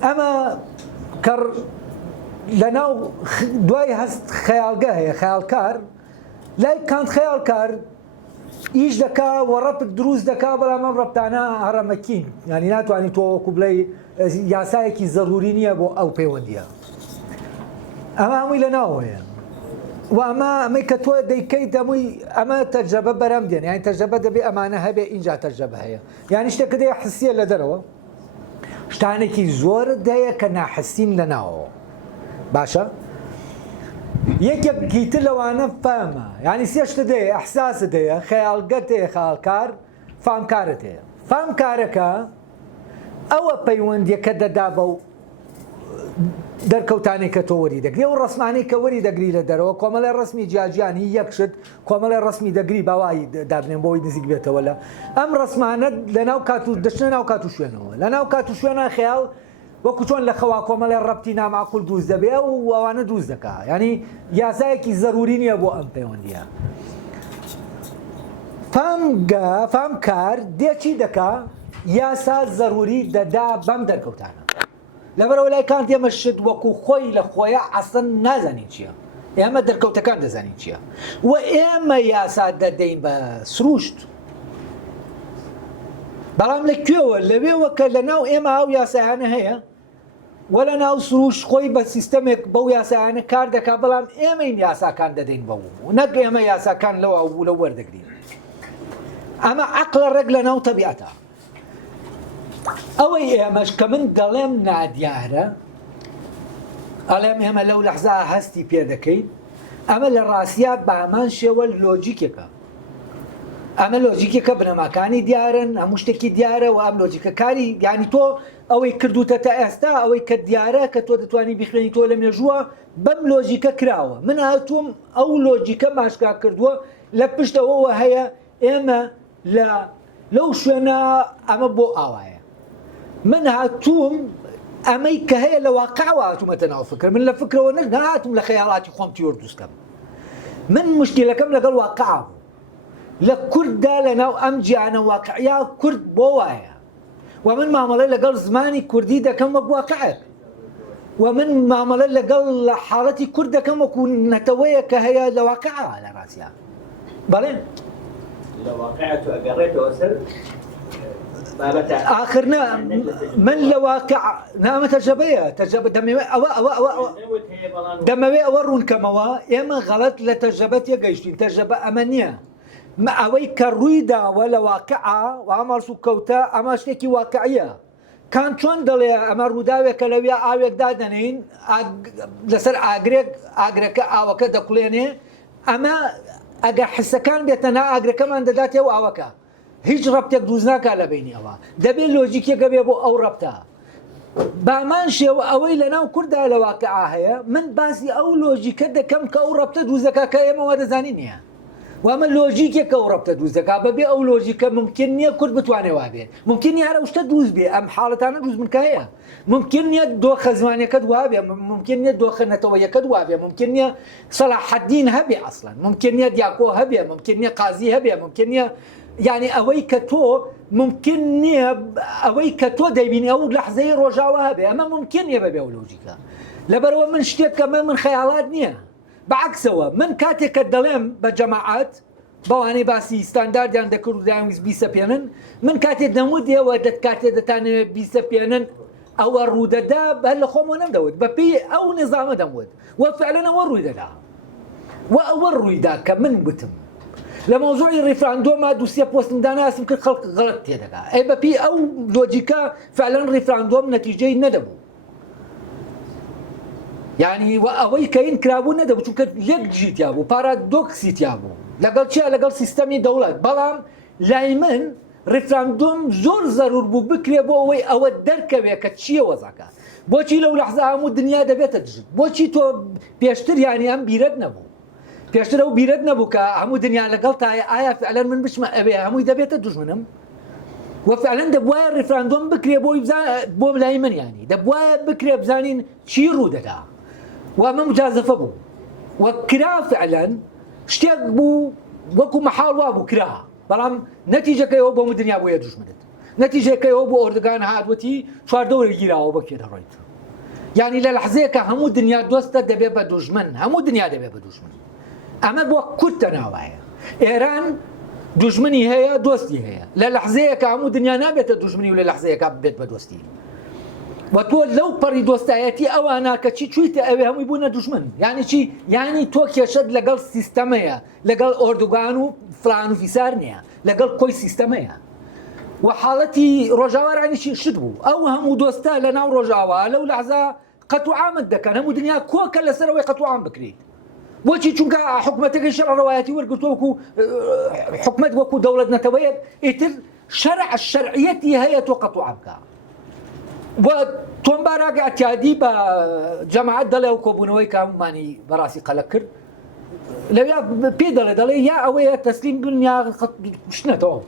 ئەمە کە لەناو دوای هەست خەیاڵگە هەیە خەیاڵکار لای کانت خەیاڵکار ئیش دەکا وە ڕەبت دروست دەکا بەڵام ئەم ڕەبتانە هەڕەمەکین ینی ناتوانانی تۆ وەکو بڵێ یاسایەکی زەروری نییە بۆ ئەو پەیوەندیە ئەمە هەمووی لەناوەیە و ئەمەی کە تۆ دەیکەیت دەمووی ئەمە تەجربە بەرەم دێن یانی تەجربە دەبێ ئەمانە هەبێ اینجا تەجربە هەیە یانی شتێکە دەیە حسیە لە دەرەوە شتانێکی زۆر دەیە کە ناحسین لەناوەوە باشە یەکێکی تر لەوانە فەمە ینی سێ شتە دەیە ئەحساسە دەیە خەیاڵگەت هەیە خەیاڵکار فامکارت هەیە فامکارەکە ئەوە پەیوەندیەکە دەدا بەو دەرکەوتانی کە تۆ وەری دەگری و ڕسمانی کە وەری دەگری لە دەرەوە کۆمەڵی ڕسمی جیاجیانی یەکشت کۆمەڵی ڕسمی دەگری باوای دابنێن بۆی نزیک بێتەوە لە ئەم ڕسمانە لە ناو کات و دەچنە ناو کات و شوێنەوە لە ناو کات و شوێنە خەیاڵ وەکو چۆن لە خەوا کۆمەڵی ڕەبتی ناماقول دروست دەبێ و ئەوانە دروست دەکات ینی یاسایەکی زەروری نییە بۆ ئەم پەیوەندیە فامکار دێکی دەکا یاسا زەروری دەدا بەم دەرکەوتانە لەبەرەوە لای کانت ئێمە شت وەکو خۆی لە خۆیە ئەسڵ نازانی چییە ئێمە دەرکەوتەکان دەزانین چییە و ئێمە یاسا دەدەین بە سروشت بەڵام لەکوێوە لەوێوە کە لە ناو ئێمە ئەو یاسایانە هەیە وە لە ناو سروش خۆی بە سیستەمێک بەو یاسایانە کار دەکات بەڵام ئێمە این یاساکان دەدەین بەو نەک ئێمە یاساکان لەوە وەردەگرین ئەمە عەقڵە ڕێک لە ناو تەبیعەتە ئەوەی ئێمەش کە من دەڵێم نادیارە ئەڵێم ئێمە لەو لەحزا هەستی پێ دەکەین ئەمە لە ڕاستیا بە هەمان شێوە لۆجیکێکە ئەمە لۆجیکێکە بنەماکانی دیارن هەموو شتێکی دیارە و ئەم لۆجیکە کاری یانی تۆ ئەوەی کردوتە تا ئێستا ئەوەی کە دیارە کە تۆ دەتوانی بیخوێنی تۆ لە مێژووە بەم لۆجیکە کراوە من هاتووم ئەو لۆجیکە ماشکا کردووە لە پشتەوەوە هەیە ئێمە لەو شوێنە ئەمە بۆ ئاوایە من هاتووم ئەمەی کە هەیە لە واقعەوە هاتوومەتە ناو فکر من لە فکرەوە نهاتووم لە خەیاڵاتی خۆم تیۆر دروستکەم من مشکلەکەم لەگەڵ واقعە لە کورددا لە ناو ئەم گیانە واقعیا کورد بۆ وایە و من مامەڵەی لەگەڵ زمانی کوردی دەکەم وەک واقعەک و من مامەڵە لەگەڵ حاڵەتی کورد دەکەم وەکو نەتەوەیە کە هەیە لە واقعە لە ڕاستیا بەڵێ لە واقعەت و ئەگەڕێتەوە سەر آخر من لە واقع نامە تەجربەیە تەجربە دەمەوێ ئەوە ڕوونکەمەوە ئێمە غەڵەت لە تەجربە تێگەیشتین تەجربە ئەمە نییە ئەوەی کە ڕووی داوە لە واقعە و ئامەڵس و کەوتە ئەمە شتێکی واقعیە کان چۆن دەڵێ ئەمە ڕووداوێکە لەوێ ئاوێک دادەنین لەسەر ئاگرەکە ئاوەکە دەکوڵێنێ ئەمە ئەگەر حسەکان بێتەنا ئاگرەکەمان دەداتێ و ئاوەکە هیچ ڕەبتێک دروست ناکات لە بینی ئەوە دەبێت لۆجیکێکە بێ بۆ ئەو ڕەبتە بامان شێوە ئەوەی لەناو کووردا لە واقعا هەیە من باسی ئەو لۆژیکە دەکەم کە ئەو ڕەبتە دروستەکە کە ئێمەوە دەزانی نییە وامە لۆژیکێک کە ئەو ڕەبتە دروستەکە بەبێ ئەو لۆژیکە ممکن نییە کورد بتوانێت وا بێت ممکن نیە هەرە شتە دروست بێ ئەم حاڵەتانە دروست بنکە هەیە ممکن نیە دۆخە زمانیەکەت وا بێ ممکن نیە دۆخە نەتەوەیەکەت وا بێ ممکن نیە سەلاحەدین هەبێ ئەسڵەن ممکن نیە دیاکۆ هەبێ ممکن نیە قازی هەبێ ممکن نیە یعنی ئەوەی کە تۆ ممکن نییە ئەوەی کە تۆ دەیبینی ئەو لەحزەی ڕۆژاوە هەبێ ئەمە ممکن نیە بەبێ ئەو لۆژیکە لەبەرەوە من شتێک کە من خەیاڵات نییە بەعکسەوە من کاتێک کە دەڵێم بە جەماعەت بەوانەی باسی ستانداردیان دەکرد و دایانویست بیسەپێنن من کاتێک دەمودیەوە کاتێک دەتانەوێت بیسەپێنن ئەوە ڕوودەدا هەر لە خۆمەوە نەمدەوت بەپێی ئەو نظامە دەموت وە فعلەن ئەوە ڕوویدەدا و ئەوە ڕوویدا کە من گوتم لە مۆزوعی ڕیفراندۆمە دووسێ پۆستم داناسم کرد خەڵک غەڵەت تێدەکا ئەی بەپێی ئەو لۆجیکە فعلەن ڕیفراندۆم نەتیجەی نەدەبوو یعنی و ئەوەی کە ئین کرابوو نەدەبوو چونکە لێک جیتیا بوو پارادۆکسی تیا بوو لەگەڵ چیا لەگەڵ سیستەمی دەوڵەت بەڵام لای من ڕیفراندۆم زۆر زەرور بوو بکرێ بۆ ئەوەی ئەوە دەرکەوێ کە چییە وەزەکە بۆچی لەو لەحزە هەموو دنیا دەبێتە دژت بۆچی تۆ پێشتر یانی ئەم بیرەت نەبوو پێشتر ئەو بیرەت نەبوو کە هەموو دنیا لەگەڵ تایە ئایا فعلەن من بچمە ئەوێ هەمووی دەبێتە دوژمنم و فعلەن دەبوایە ڕیفراندۆم بکرێ بۆ لای من ینی دەبوایە بکرێ بزانین چی ڕوودەدا و ئەمە مجازەفە بوو و کرا فعلەن شتێک بوو وەکو مەحاڵ وا بوو کرا بەڵام نەتیجەکەیەوە بۆ دنیا بۆیە دوژمنت نەتیجەکەیەوە بۆ ئۆردگان هاتوەتی چواردەوەی گیراوە بەکێ دەڕۆیت یعنی لە لەحزەیەکە هەموو دنیا دۆستە دەبێت بە دوژمن هەموو دنیا دەبێت بە دوژمن ئەمە بۆ کورد تەناوایە ئێران دوژمنی هەیە دۆستی هەیە لە لەحزەیەکە هەموو دنیا نابێتە دوژمنی و لە لەحزەیەکە بێت بە دۆستی و تۆ لەو پەڕی دۆستایەتی ئەوانە کە چی چوویتە ئەوێ هەمووی بوونە دوژمن یعنی چی یعنی تۆ کێشت لەگەڵ سیستەمەیە لەگەڵ ئۆردوگان و فلان و فیسار نییە لەگەڵ کۆی سیستەمەیە و حاڵەتی ڕۆژاوارانی چی شت بوو ئەو هەموو دۆستە لە ناو ڕۆژاوە لەو لەحزە قەت و عامت دەکەن هەموو دنیا کۆکە لەسەرەوەی قەت و عام بکرێت بۆچی چونکە حکومەتەکەی شەڕە ڕەوایەتی وەرگرتووە وەکو حکومەت وەکو دەوڵەت نەتەوەیەک ئیتر شەرع شەرعیەتی هەیە تۆ قەت و عام بکە و تۆم باراگە ئەتیادی بە جەماعەت دەڵێ و کۆبوونەوەی کە هەمومانی بەڕاستی قەلەک کرد لەویا پێ دەڵێ یا ئەوەیە تەسلیم بن یا شتنەتەوە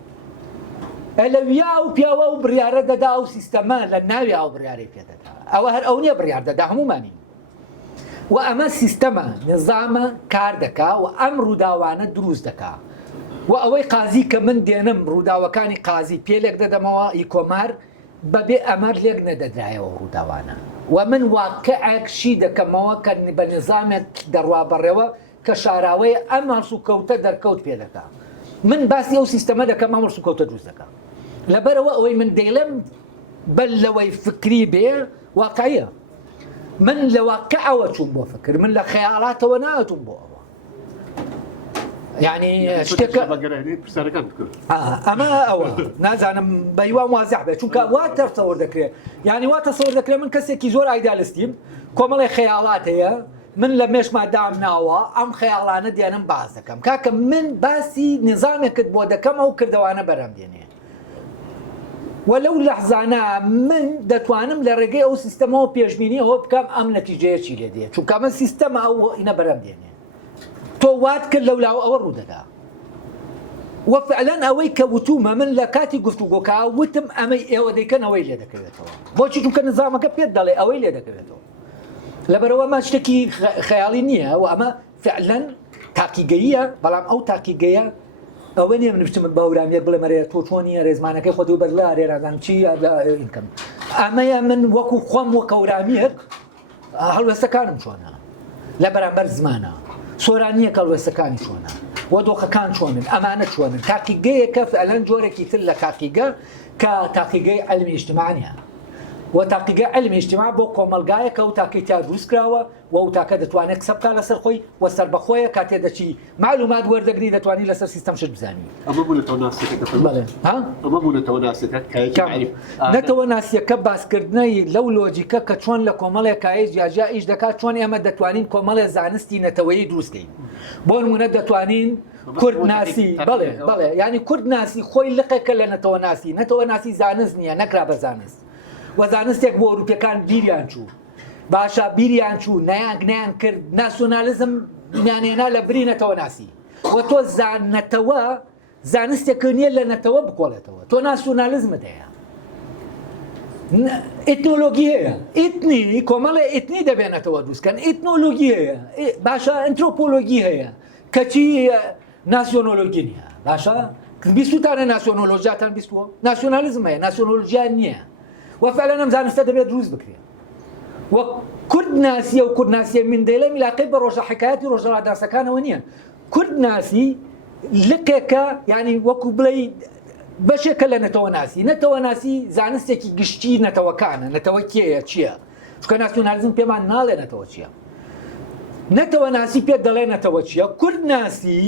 لەویا و پیاوە و بڕیارە دەدا ئەو سیستەمە لە ناوی ئەو بڕیارەی پێدەدا ئەوە هەر ئەو نییە بڕیار دەدا هەمومانی و ئەمە سیستەمە نظامە کار دەکا و ئەم ڕووداوانە دروست دەکا و ئەوەی قازی کە من دێنم ڕووداوەکانی قازی پێلێک دەدەمەوە ئیکۆمار بەبێ ئەمەر لێک نەدەدرایەوە ڕووداوانە و من واقعەکشی دەکەمەوە کە بە نظامێک دەڕوا بەڕێوە کە شاراوەی ئەم هەڵس و کەوتە دەرکەوت پێ دەکا من باسی ئەو سیستەمە دەکەم ئەم هەڵس و کەوتە دروست دەکا لەبەرەوە ئەوەی من دەیڵێم بەل لەوەی فکری بێ واقعیە من لە واقعەوە چوون بۆ فکر من لە خەیاڵاتەوە ناتوون بۆ ئەوە یعنی شتێکە ئەمە ئەوە نازانم بەیوان وازح بێت چونکە وا تەسەوەر دەکرێت یعنی وا تەسەوەر دەکرێت من کەسێکی زۆر ئایدالیستیم کۆمەڵی خەیاڵات هەیە من لە مێشما دام ناوە ئەم خەیاڵانە دیانم باز دەکەم کاکە من باسی نظامێکت بۆ دەکەم ئەو کردەوانە بەرەم دێنێ وەلەو لەحزانە من دەتوانم لە ڕێگەی ئەو سیستەمەوە پێشبینی ئەوە بکەم ئەم نەتیجەیەکی لێ دێ چونکە من سیستەمە ئەو ئینە بەرەم دێنێ تۆ وات کرد لەولاوە ئەوە ڕوودەدا وفعلەن ئەوەی کە وتومە من لە کاتی گفتوگۆکە وتم ئەمەی ئێوە دەیکەن ئەوەی لێ دەکەوێتەوە بۆچی چونکە نظامەکە پێت دەڵێ ئەوەی لێ دەکەوێتەوە لەبەرەوە مە شتێکی خەیاڵی نییە و ئەمە فعلەن تاقیگەییە بەڵام ئەو تاقیگەیە ئەوە نیە من بچم بە هەورامێک بڵێ مەرێ تۆ چۆنیە ڕێزمانەکەی خۆت و بەدڵە ئارێرازان چی ئینکەم ئەمەیە من وەکو خۆم وەکە هەورامێک هەڵوێستەکانم چۆنە لە بەرامبەر زمانە سۆرانیە کە هەڵوێستەکانی چۆنە و دۆخەکان چۆنن ئەمانە چۆنن تاقیگەیەکە فعلەن جۆرێکی تر لە تاقیگە کە تاقیگەی علمی ئیجتیماعیە و تاقیگە علمی ئیجتیماع بۆ کۆمەلگایەکە و تاقیتیا دروست کراوە و ئەو تاکە دەتوانێت کسە بکات لەسەر خۆی و سەربەخۆیە کاتێ دەچی معلومات وەردەگری دەتوانی لەسەر سیستەم شت بزانی ئەمە بوو لەتەوە ناسیەکە نەتەوە ناسیەکە باسکردنەی لەو لۆجیکە کە چۆن لە کۆمەڵێک کایش جاجا ئیش دەکات چۆن ئێمە دەتوانین کۆمەڵێ زانستی نەتەوەیی دروستکەین بۆ نمونە دەتوانین کورد ناسی بەڵێ ینی کورد ناسی خۆی لقێکە لە نەتەوە ناسی زانست نییە نەکرا بە زانست وەزانستێک بۆ ئەوروپیەکان بیریان چوو باشە بیریان چوو نایان کرد ناسیۆنالیزم میانێنا لە برینەتەوە ناسی و تۆ زانەتەوە زانستێک نییە لە نەتەوە بکۆڵێتەوە تۆ ناسیۆنالیزمت هەیە ئێتنۆلۆگی هەیە ئێتنی کۆمەڵی ئێتنی دەبێنێتەوە دروستکەن ئێتنۆلۆگی هەیە باشە ئەنترۆپۆلۆگی هەیە کەچی ناسیۆنۆلۆگی نییە باشە بیستانە ناسیۆنۆلۆژیاتان بیستووە ناسیۆنالیزم هەیە ناسیۆنۆلۆژیان نییە وەفعلا ئەم زانستە دەبێت دروست بکرێت وە کورد ناسیە و کورد ناسیە من دەیڵێ میلاقی بە ڕۆژە حکایەتی ڕۆژە ڕاداسەکانەوە نییە کورد ناسی لقێکە ینی وەکو بڵێ بەشێکە لە نەتەوە ناسی نەتەوە ناسی زانستێکی گشتی نەتەوەکانە نەتەوە کێیە چییە چکە ناسیۆنالیزم پێمان ناڵێ نەتەوە چییە نەتەوە ناسی پێ دەڵێ نەتەوە چییە کورد ناسی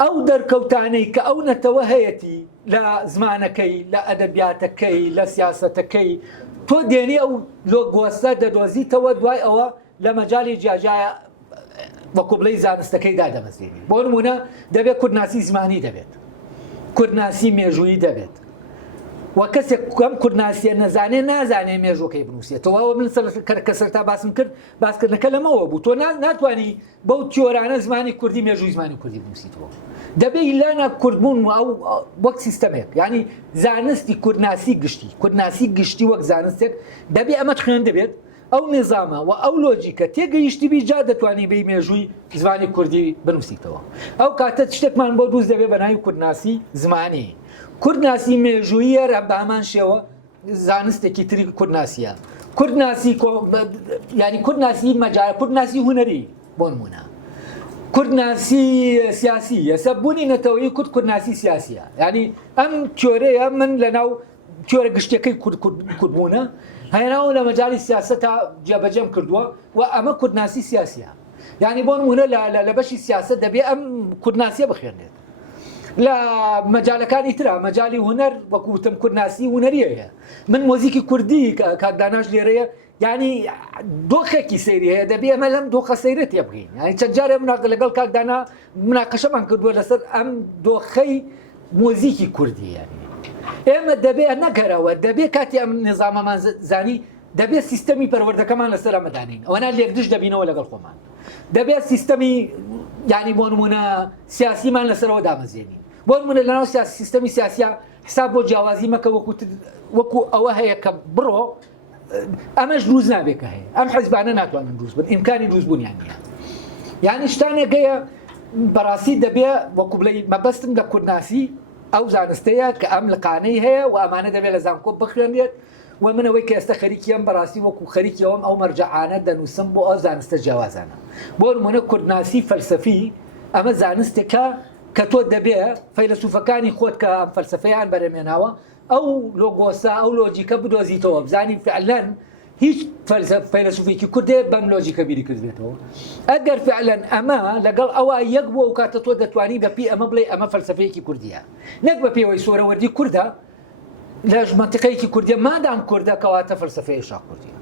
ئەو دەرکەوتانەی کە ئەو نەتەوە هەیەی لە زمانەکەی لە ئەدەبیاتەکەی لە سیاسەتەکەی تۆ دێنی ئەو لۆگۆسە دەدۆزیتەوە دوای ئەوە لە مەجای جیاجایە وەکو بڵێ زانستەکەی دادەمەزێنی بۆ نمونە دەبێت کورد زمانی دەبێت کورد ناسی مێژوویی دەبێت و کەسێک ئەم کورد ناسیە نەزانێ نازانێ مێژوەکەی بنووسێتەوە من کە سەرتا باسم کرد باسکردنەکە لەمەوە بوو تۆ ناتوانانی بەو تیۆرانە زمانی کوردی مێژووی زمانی کوردی بنووسیتەوە دەبێت لانە کوردبوون و ئەو وەک سیستەمێک ینی زانستی کورد ناسی گشتی وەک زانستێک دەبێت ئەمە خوێن دەبێت ئەو نظامە و ئەو لۆجیکە تێگەیشتی بیجا دەتوانی بەی مێژووی زمانی کوردی بنووسیتەوە ئەو کاتە شتێکمان بۆ دروست دەبێت بە ناوی کوردناسی زمانی کوردناسی مێژوویە بە هەمان شێوە زانستێکی تری کوردناسیە کوردناسی مەجال کوردناسی هونەری بۆ نمونە کوردناسی سیاسی ئێستا بوونی نەتەوەی کوردناسی سیاسیە ینی ئەم تیۆرەیە من لەناو تیۆرە گشتەکەی کوردبوونە هەیناوە لە مەجای سیاسەتا جێبەجێم کردووە و ئەمە کوردناسی سیاسیە ینی بۆ نمونە لە بەشی سیاسەت دەبێت ئەم کوردناسیە بخوێنێت لە مەجالەکانی ترا مەجای هونەر وەکوتم کوردناسی هونەریە هەیە من مۆزیکی کوردی کاتداناش لێرەیە ینی دۆخێکی سەیری هەیە دەبێ ئەمە لەم دۆخە سەیرە تێ بگەین ینی چەند جارێ لەگەڵ کاکدانا مناقەشەمان کردووە لەسەر ئەم دۆخەی مۆزیکی کوردی ینی ئێمە دەبێ نەگەرەوە دەبێ کاتی ئەم نظامەمان زانی دەبێت سیستەمی پەروەردەکەمان لەسەر ئەمەدانین ئەوەنا لێکدش دەبینەوە لەگەڵ خۆمان دەبێت سیستەمی ینی بۆ نمونە سیاسیمان لەسەرەوە دامەزێنین بۆ نمونە لەناو سیستەمی سیاسیا حساب بۆ جیاوازی مەکە وەکو ئەوە هەیە کە بڕۆ ئەمەش دروست نابێکە هەیە ئەم حیزبانە ناتوانن دروست بن ئیمکانی دروستبوونیان نییە یعنی شتانێکەیە بەڕاستی دەبێ وەکو بڵێ مەبەستم لە کوردناسی ئەو زانستەیە کە ئەم لقانەی هەیە و ئەمانە دەبێت لە زانکۆ بخوێنێت و منەوەی کە ئێستا خەریکیەم بەڕاستی وەکو خەریکیەوەم ئەو مەرجەعانە دەنووسم بۆ ئەو زانستە جیاوازانە بۆ نمونە کوردناسی فەلسەفی ئەمە زانستێکە کە تۆ دەبێ فەیلسوفەکانی خۆت کە ئەم فەلسەفەیان بەرەمێناوە ئەو لۆگۆسە ئەو لۆجیکە بدۆزیتەوە بزانی فعلەن هیچ فەیلسوفێکی کوردێ بەم لۆجیکە بیری کردبێتەوە ئەگەر فعلەن ئەمە لەگەڵ ئەوە یەک بووە و کاتە تۆ دەتوانی بەپی ئەمە بڵێ ئەمە فەلسەفەیەکی کوردیە نەک بە پێوەی سۆرەوەردی کووردە لە منتیقەیەکی کوردیە مادام کوردە کەواتە فەلسەفەی شاق کوردیە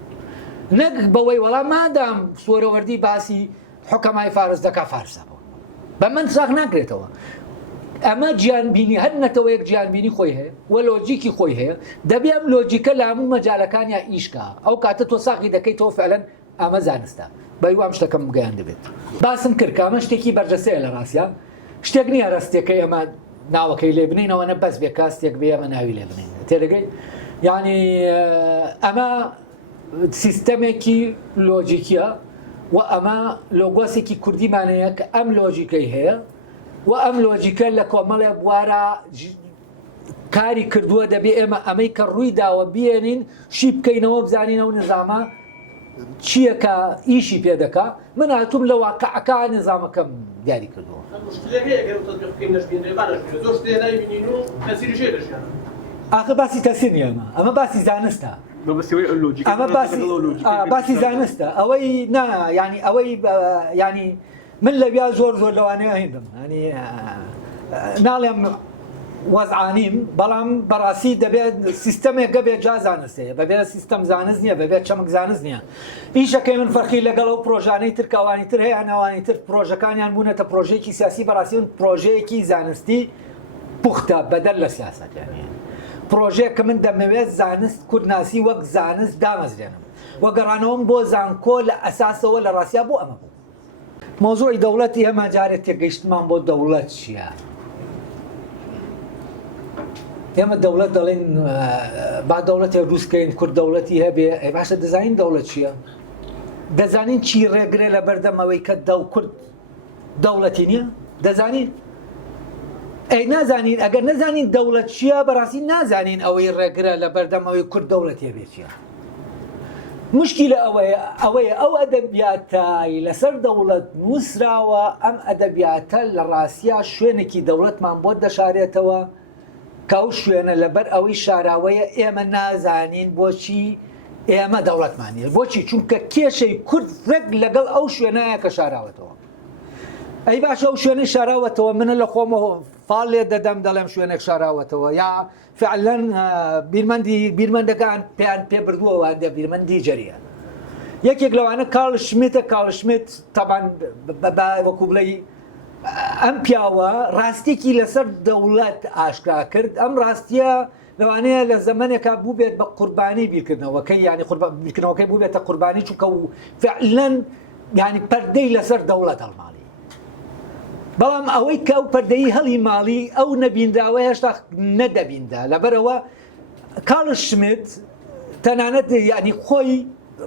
نەک بەوەی وەڵام مادام سۆرەوەردی باسی حکەمای فارس دەکا فارسە بۆ بە من ساق ناکرێتەوە ئەمە گیانبینی هەر نەتەوەیەک گیانبینی خۆی هەیە و لۆجیکی خۆی هەیە دەبێ ئەم لۆجیکە لە هەموو مەجالەکانیا ئیشکا ئەو کاتە تۆ ساقی دەکەیتەوە فعلەن ئەمە زانستە بەی وام شتەکەم گەیان دەبێت باسم کرد کە ئەمە شتێکی بەرجەسەیە لە ڕاستیان شتێک نییە ڕاستیەکەی ئەمە ناوەکەی لێ بنینەوە نە بەس بێ کاستێک بێ ئەمە ناوی لێ بنین تێدەگەی یعنی ئەمە سیستەمێکی لۆجیکیە و ئەمە لۆگۆسێکی کوردیمانەیە کە ئەم لۆجیکەی هەیە و ئەم لۆجیکە لە کۆمەڵێ بوارە کاری کردووە دەبێ ئێمە ئەمەی کە ڕووی داوە بێنین شی بکەینەوە بزانینەوە نظامە چییە کە ئیشی پێ دەکا من هاتووم لە واقعەکە نظامەکەم دیاری کردووە ئاخە باسی تەسیر نیە ئەمە باسی زانستە ئەمە باسی زانستە ئەوەی نا ینی ئەوەی ینی من لە بیا زۆر لەوانەیە هێندم ینی ناڵێم وەزعانیم بەڵام بەڕاستی دەبێت سیستەمێکە بێت جا زانستەیە بەبێت سیستەم زانست نییە بەبێت چەمک زانست نییە ئیشەکەی من فەرقی لەگەڵ ئەو پرۆژانەی تر کەوانی تر هەیە ناوانی تر پرۆژەکانیان بوونەتە پرۆژەیەکی سیاسی بەڕاستی پرۆژەیەکی زانستی پوختە بەدەر لە سیاست پرۆژەیە کە من دەمەوێت زانست کورتناسی وەک زانست دامەزرێنم وەگەڕانەوەم بۆ زانکۆ لە ئەساسەوە لە ڕاستیا بۆ ئەمە بوو. مۆزوعی دەوڵەتی ئێمە جارێک تێگەیشتمان بۆ دەوڵەت چییە؟ ئێمە دەوڵەت دەڵێن با دەوڵەتێک دروستکەین کورد دەوڵەتی هەبێ باشە دەزانین دەوڵەت چییە؟ دەزانین چی ڕێگرێ لە بەردەمەوەی کە کورد دەوڵەتی نییە؟ دەزانین؟ ئەی نازانین ئەگەر نەزانین دەوڵەت چییە بەڕاستی نازانین ئەوەی ڕێگرە لە بەردەمەوەی کورد دەوڵەتی هەبێ چییە؟ مشکلە ئەوەیە ئەو ئەدەبیاتای لەسەر دەوڵەت نووسراوە ئەم ئەدەبیاتە لە ڕاستیا شوێنێکی دەوڵەتمان بۆ دەشارێتەوە کە ئەو شوێنە لەبەر ئەوەی شاراوەیە ئێمە نازانین بۆچی ئێمە دەوڵەتمانیە بۆچی چونکە کێشەی کورد ڕێک لەگەڵ ئەو شوێنەیە کە شاراوەتەوە. ئەی باشە ئەو شوێنەی شاراوەتەوە منە لە خۆمەوە فاڵ لێ دەدەم دەڵێم شوێنێک شاراوەتەوە یا فعلەن بیرمەندەکان پێیان پێ بردووەوە هەندێ بیرمەندی جەریە. یەکێک لەوانە کاڵ شمیت تەبان وەکو بڵێ ئەم پیاوە ڕاستێکی لەسەر دەوڵەت ئاشکرا کرد. ئەم ڕاستیە لەوانەیە لە زەمانێکا بوو بێت بە قوربانی بیرکردنەوەکەی ینی بیرکردنەوەکەی بوو بێتە قوربانی چونکە و فعلەن ینی پەردەی لەسەر دەوڵەت هەڵماڵی. بەڵام ئەوەی کە ئەو پەردەی هەڵی ماڵی ئەو نەبیندراوە هێشتا نەدەبیندا لەبەرەوە کاڵ شمیت تەنانەت ینی خۆی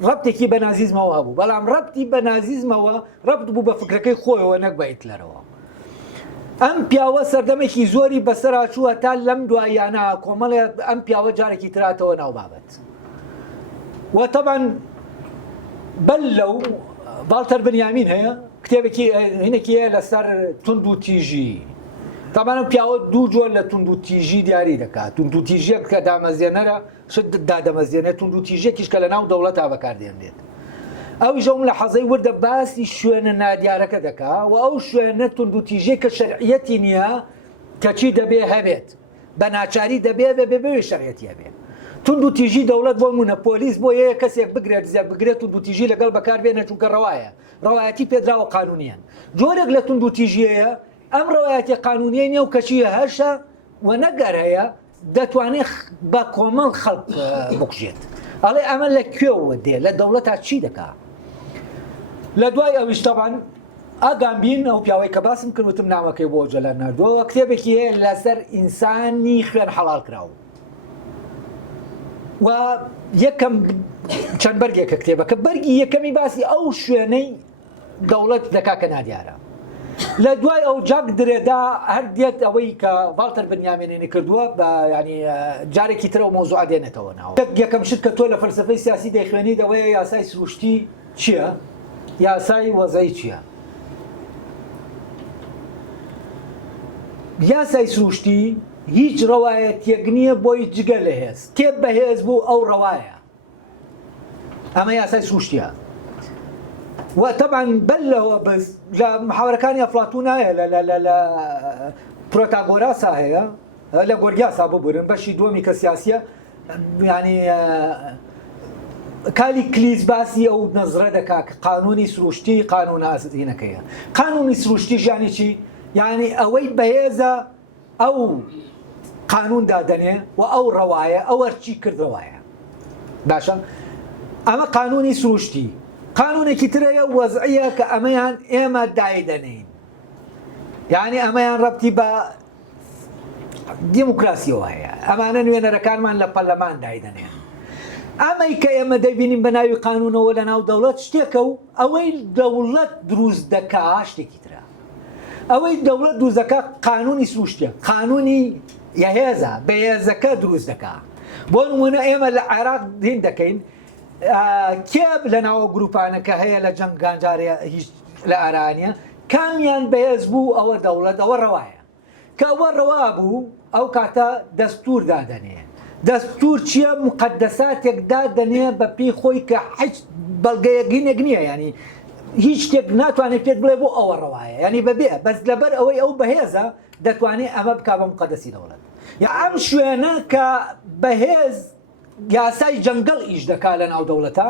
ڕەبتێکی بە نازیزمەوە هەبوو بەڵام ڕەبتی بە نازیزمەوە ڕەبت بوو بە فکرەکەی خۆیەوە نەک بە هیتلەرەوە. ئەم پیاوە سەردەمێکی زۆری بەسەرا چووە تا لەم دوایانە کۆمەڵێ ئەم پیاوە جارێکی تراتەوە ناو بابەت و تەبەن بەل لەو ڤالتەر بنیامین هەیە کتێبێکی هینێکی لەسەر تونند و تیژی تەبەن ئەم پیاوە دوو جۆر لە تونند و تیژی دیاری دەکات. تونند و تیژیەک کە دامەزێنەرە شت دادەمەزێنێت تونند و تیژێکیش کە لە ناو دەوڵەتا بەکاردێنرێت. ئەویش ئەوم لە حەزەی وردە باسی شوێنە نادیارەکە دەکا و ئەو شوێنە تونند و تیژێک کە شەرعیەتی نییە کەچی دەبێ هەبێت بە ناچاری دەبێ بێ شەرعیەتی هەبێت. تونند و تیژی دەوڵەت بۆ نمونە پۆلیس بۆ یەیە کەسێک بگرێت زیاد بگرێت تونند و تیژی لەگەڵ بەکاربێنە چونکە ڕەوایەتی پێدراوە قانونیان. جۆرێک لە تونند و تیژیەیە ئەم ڕەوایەتی قانونیە نیە و کەچیە هەرشە و نەگەر هەیە دەتوانێت بە کۆمەڵ خەڵک بکوژێت. ئەڵێ ئەمە لەکوێوە دێ لە دەوڵەتا چی دەکات؟ لە دوای ئەویش تەبەن ئاگامبین ئەو پیاوەی کە باسم کردوتم ناوەکەی بۆ جەلال نردووە کتێبێکی هەیە لەسەر ئینسانی خوێن حەڵال کراوە و یەکەم چەند بەرگێکە کتێبەکە بەرگی یەکەمی باسی ئەو شوێنەی دەوڵەت دەکا کە نادیارە. لە دوای ئەو جاک درێدا هەر دێت ئەوەی کە ڤالتەر بنیامینێنی کردووە بە ینی جارێکی ترەوە مۆزوع دێنێتەوە ناوە. یەکەم شت کە تۆ لە فەلسەفەی سیاسی دەیخوێنی دەوەیە یاسای سروشتی چییە؟ یاسای وەزەی چییە؟ یاسای سروشتی هیچ ڕەوایەتێک نییە بۆی جگە لە هێز کێ بەهێز بوو ئەو ڕەوایە ئەمە یاسای سروشتیە. و تەبەن بەل لەوە بەس لە محاورەکانی ئەفلاتون هەیە لە پرۆتاگۆراسا هەیە لە گۆرگیاسا ببورن بەشی دووەمی کە سیاسیە ینی کالی کلیس باسی ئەو نەزرە دەکا کە قانونی سروشتی قانون ئاسەتینەکەیە. قانونی سروشتی ژیانی چی؟ یعنی ئەوەی بەهێزە ئەو قانون دادەنێ و ئەو ڕەوایە ئەوە چی کردەوەیە باشە ئەمە قانونی سروشتی. قانونێکی ترەیە وەزعیە کە ئەمەیان ئێمە دایدەنین یعنی ئەمەیان ڕەبتی بە دیموکراسیەوە هەیە ئەمانە نوێنەرەکانمان لە پەرلەمان دایدەنێن. ئەمەی کە ئێمە دەبینیم بە ناوی قانونەوە لە ناو دەوڵەت شتێکە و ئەوەی دەوڵەت دروست دەکا شتێکی ترە. ئەوەی دەوڵەت دروست دەکا قانونی سروشتیە قانونی یەهێزە بەهێزەکە دروست دەکا. بۆ نمونە ئێمە لە عێراق دین دەکەین کێب لە ناوە گروپانەکە هەیە لە جەنگ گانجارە هیچ لە ئارانیە کامیان بەهێز بوو ئەوە دەوڵەت ئەوە ڕەوایە کە ئەوە ڕەوا بوو ئەو کاتە دەستور دادەنێ. دەستور چییە؟ مقدساتێک دادەنێ بە پێی خۆی کە هیچ بەڵگەیەکینێک نییە ینی هیچ شتێک ناتوانێت پێت بڵێ بۆ ئەوە ڕەوایە ینی بەبێ بەس لەبەر ئەوەی ئەو بەهێزە دەتوانێت ئەمە بک بە مقدسی دەوڵەت یا ئەم شوێنە کە بەهێز یاسای جەنگەڵ ئیش دەکا لە ناو دەوڵەتە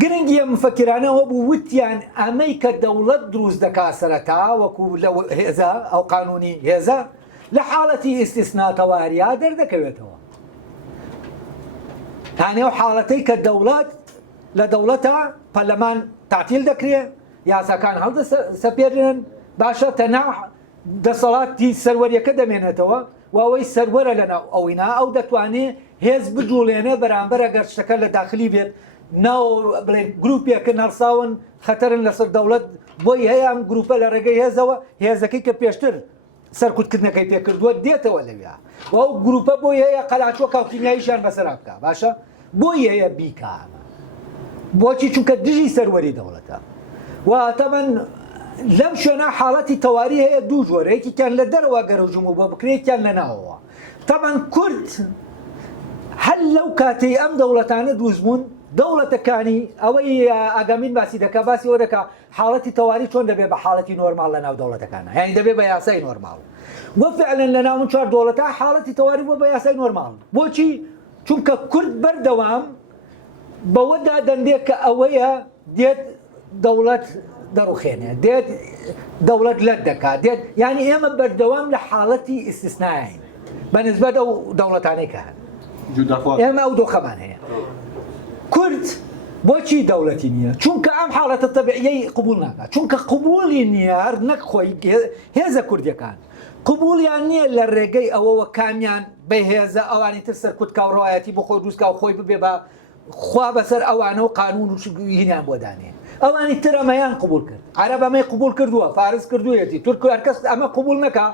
گرنگیە مفەکرانەوە بوو وتیان ئەمەی کە دەوڵەت دروست دەکا سەرەتا وەکو لە هێزە ئەو قانونی هێزە لە حاڵەتی ئیستیسنا تەواریە دەردەکەوێتەوە يعني ئەو حاڵەتەی کە دەوڵەت لە دەوڵەتە پەرلەمان تعتیل دەکرێت یاساکان هەڵدە سەپێرن باشە تەنها دەسەڵاتی سەروەریەکە دەمێنێتەوە و ئەوەی سەروەرە لەناو ئەوینا ئەو دەتوانێت هێز بجوڵێنێ بەرامبەر ئەگەر شتەکە لە داخلی بێت ناو بڵێن گروپێکن هەڵساون خەتەرن لەسەر دەوڵەت بۆی هەیە ئەم گروپە لە ڕێگەی هێزەوە هێزەکەی کە پێشتر سەرکوتکردنەکەی پێکردووە دێتەوە لەوێ و ئەو گروپە بۆی هەیە قەلاچوە کاوکیمیاییشیان بەسەرا بکە باشە بۆی هەیە بیکە بۆچی چونکە دژی سەروەری دەوڵەتە و تەمەن لەم شوێنە حاڵەتی تەواری هەیە دوو جۆرە یەکێکیان لە دەرەوە گەرەوجوم بۆ بکرێتیان لە ناوەوە تەمەن کورد هەل لەو کاتەی ئەم دەوڵەتانە دروستبوون دەوڵەتەکانی ئەوەی ئاگامین باسی دەکا باسی ئەوە دەکا حاڵەتی تەواری چۆن دەبێت بە حاڵەتی نۆرمال لە ناو دەوڵەتەکانە یعنی دەبێت بە یاسای نۆرمال وەفعلەن لە ناو من چوار دەوڵەتە حاڵەتی تەواری بۆ بە یاسای نۆرمال بۆچی چونکە کورد بەردەوام بەوەدا دەندێت کە ئەوەیە دێت دەوڵەت دەڕوخێنێ دێت دەوڵەت لەت دەکات دێت ینی ئێمە بەردەوام لە حاڵەتی ئیسtisناین بەنسبەت ئەو دەوڵەتانەی کە هەن ئێمە ئەو دۆخەمان هەیە کورد بۆچی دەوڵەتی نییە چونکە ئەم حاڵەتە تەبیعیەی قبول ناکات چونکە قبولی نییە هەر نەک خۆی هێزە کوردیەکان قبولیان نییە لە ڕێگەی ئەوەوە کامیان بە هێزە ئەوانی تر سەرکوت کاوڕایەتی بۆ خۆی دروستکە و خۆی ببێ بە خوا بەسەر ئەوانە و قانون و هینیان بۆ دانێ ئەوانی تر ئەمەیان قبول کرد عەرەب ئەمەی قبول کردووە فارس کردوویەتی تورک هەرکەس ئەمە قبول نەکا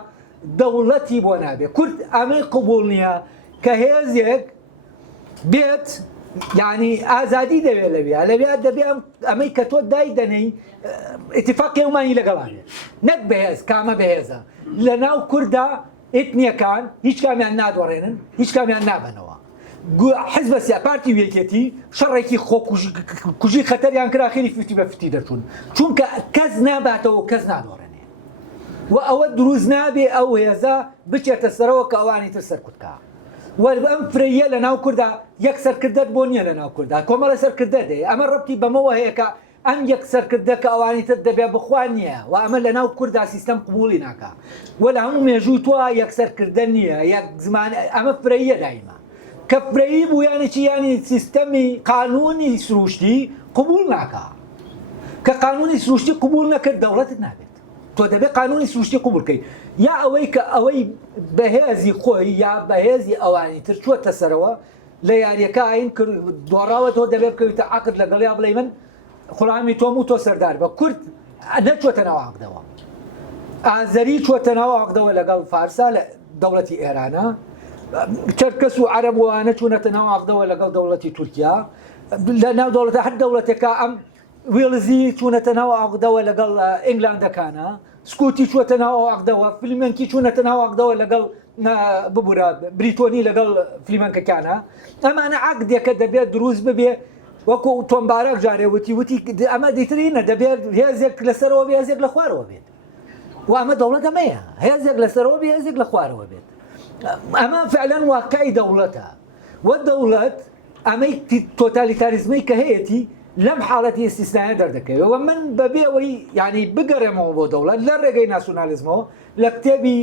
دەوڵەتی بۆ نابێت کورد ئەمەی قبول نییە کە هێزێک بێت یعنی ئازادی دەوێت لەوێ دەبێت ئەمەی کە تۆ دای دەنەی ئیتیفاقی ئەومانی لەگەڵانێت نەک بەهێز کامە بەهێزە لە ناو کووردا ئێتنیەکان هیچ کامیان نادۆڕێنن هیچ کامیان نابنەوە حزب سیاپارتی وێکێتی شەڕێکی خۆکوژی خەتەریان کرا خێری فتی بە فتی دەچوون چونکە کەس ناباتەوە کەس نادۆڕێنێ و ئەوە دروست نابێ ئەو هێزە بچێتە سەرەوە کە ئەوانی تر سەرکوتکە وەربەم فرەیە لە ناو کووردا یەک سەرکردەت بۆ نییە لە ناو کووردا کۆمەڵە سەرکردە دێ ئەمە ڕەبتی بەمەوە هەیە کە ئەم یەک سەرکردە کە ئەوانی تر دەبێ بخوان نییە و ئەمە لە ناو کووردا سیستەم قبولی ناکە وە لە هەموو مێژووی تۆ یەک سەرکردە نییە یەک زمان ئەمە فرەیە دایمە کە فرەیی بوو یانێکی ینی سیستەمی قانونی سروشتی قبول ناکە کە قانونی سروشتی قبول نەکرد دەوڵەتت نابێت تۆ دەبێت قانونی سروشتی قبول بکەیت یا ئەوەی کە ئەوەی بەهێزی خۆی یا بەهێزی ئەوانی تر چووەتە سەرەوە لە یاریەکە ئاین کرد دۆڕاوە تۆ دەبێت بکەویتە عەقد لەگەڵ یا بڵێ من خوڵامی تۆم و تۆ سەردار بە کورد نەچوەتە ناو عەقدەوە ئازەری چووەتە ناو عەقدەوە لەگەڵ فارسا لە دەوڵەتی ئێرانە چەرکەس و عەرەب وانە چوونەتە ناو عەقدەوە لەگەڵ دەوڵەتی تورکیا لە ناو دەوڵەتە هەر دەوڵەتێکە ئەم وێڵزی چوونەتە ناو عەقدەوە لەگەڵ ئینگلاندەکانە سکوتی چووەتە ناو عەقدەوە فلیمەنکی چوونەتە ناو عەقدەوە لەگەڵ ببوورە بریتۆنی لەگەڵ فلیمەنکەکانە ئەمانە عەقدێکە دەبێت دروست ببێ وەکو تۆمبارەک جارێ وتی ئەمە دیترینە دەبێت هێزێک لەسەرەوە بێ هێزێک لە خوارەوە بێت و ئەمە دەوڵەت ئەمەیە هێزێک لەسەرەوە بێ هێزێک لە خوارەوە بێت ئەمە فعلەن واقعی دەوڵەتە و دەوڵەت ئەمەی تۆتالیتاریزمەی کە هەیەی لەم حاڵەتی ئیستیسنایە دەردەکەوێت من بەبێەوەی ینی بگەڕێمەوە بۆ دەوڵەت لە ڕێگەی ناسیۆنالیزمەوە لە کتێبی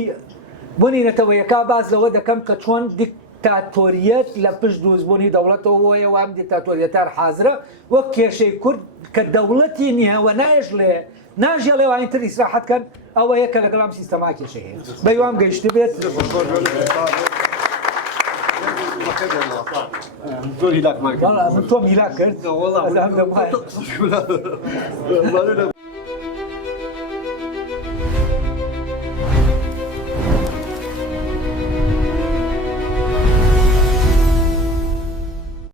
بوونینەتەوەیەکا باز لەوە دەکەم کە چۆن دیکتاتۆریەت لە پشت دروستبوونی دەوڵەتەوەیە وام دیکتاتۆریەتار حازرە وەک کێشەی کورد کە دەوڵەتی نییە و نایژڵێ ناژێڵێ وانی تر ئیسراحەتکەن ئەوە یەکە لەگەڵام سیستەما کێشە هەیە بەیوام گەیشت بێت زۆر هیلاکمان کرد تۆم هیلاک کرد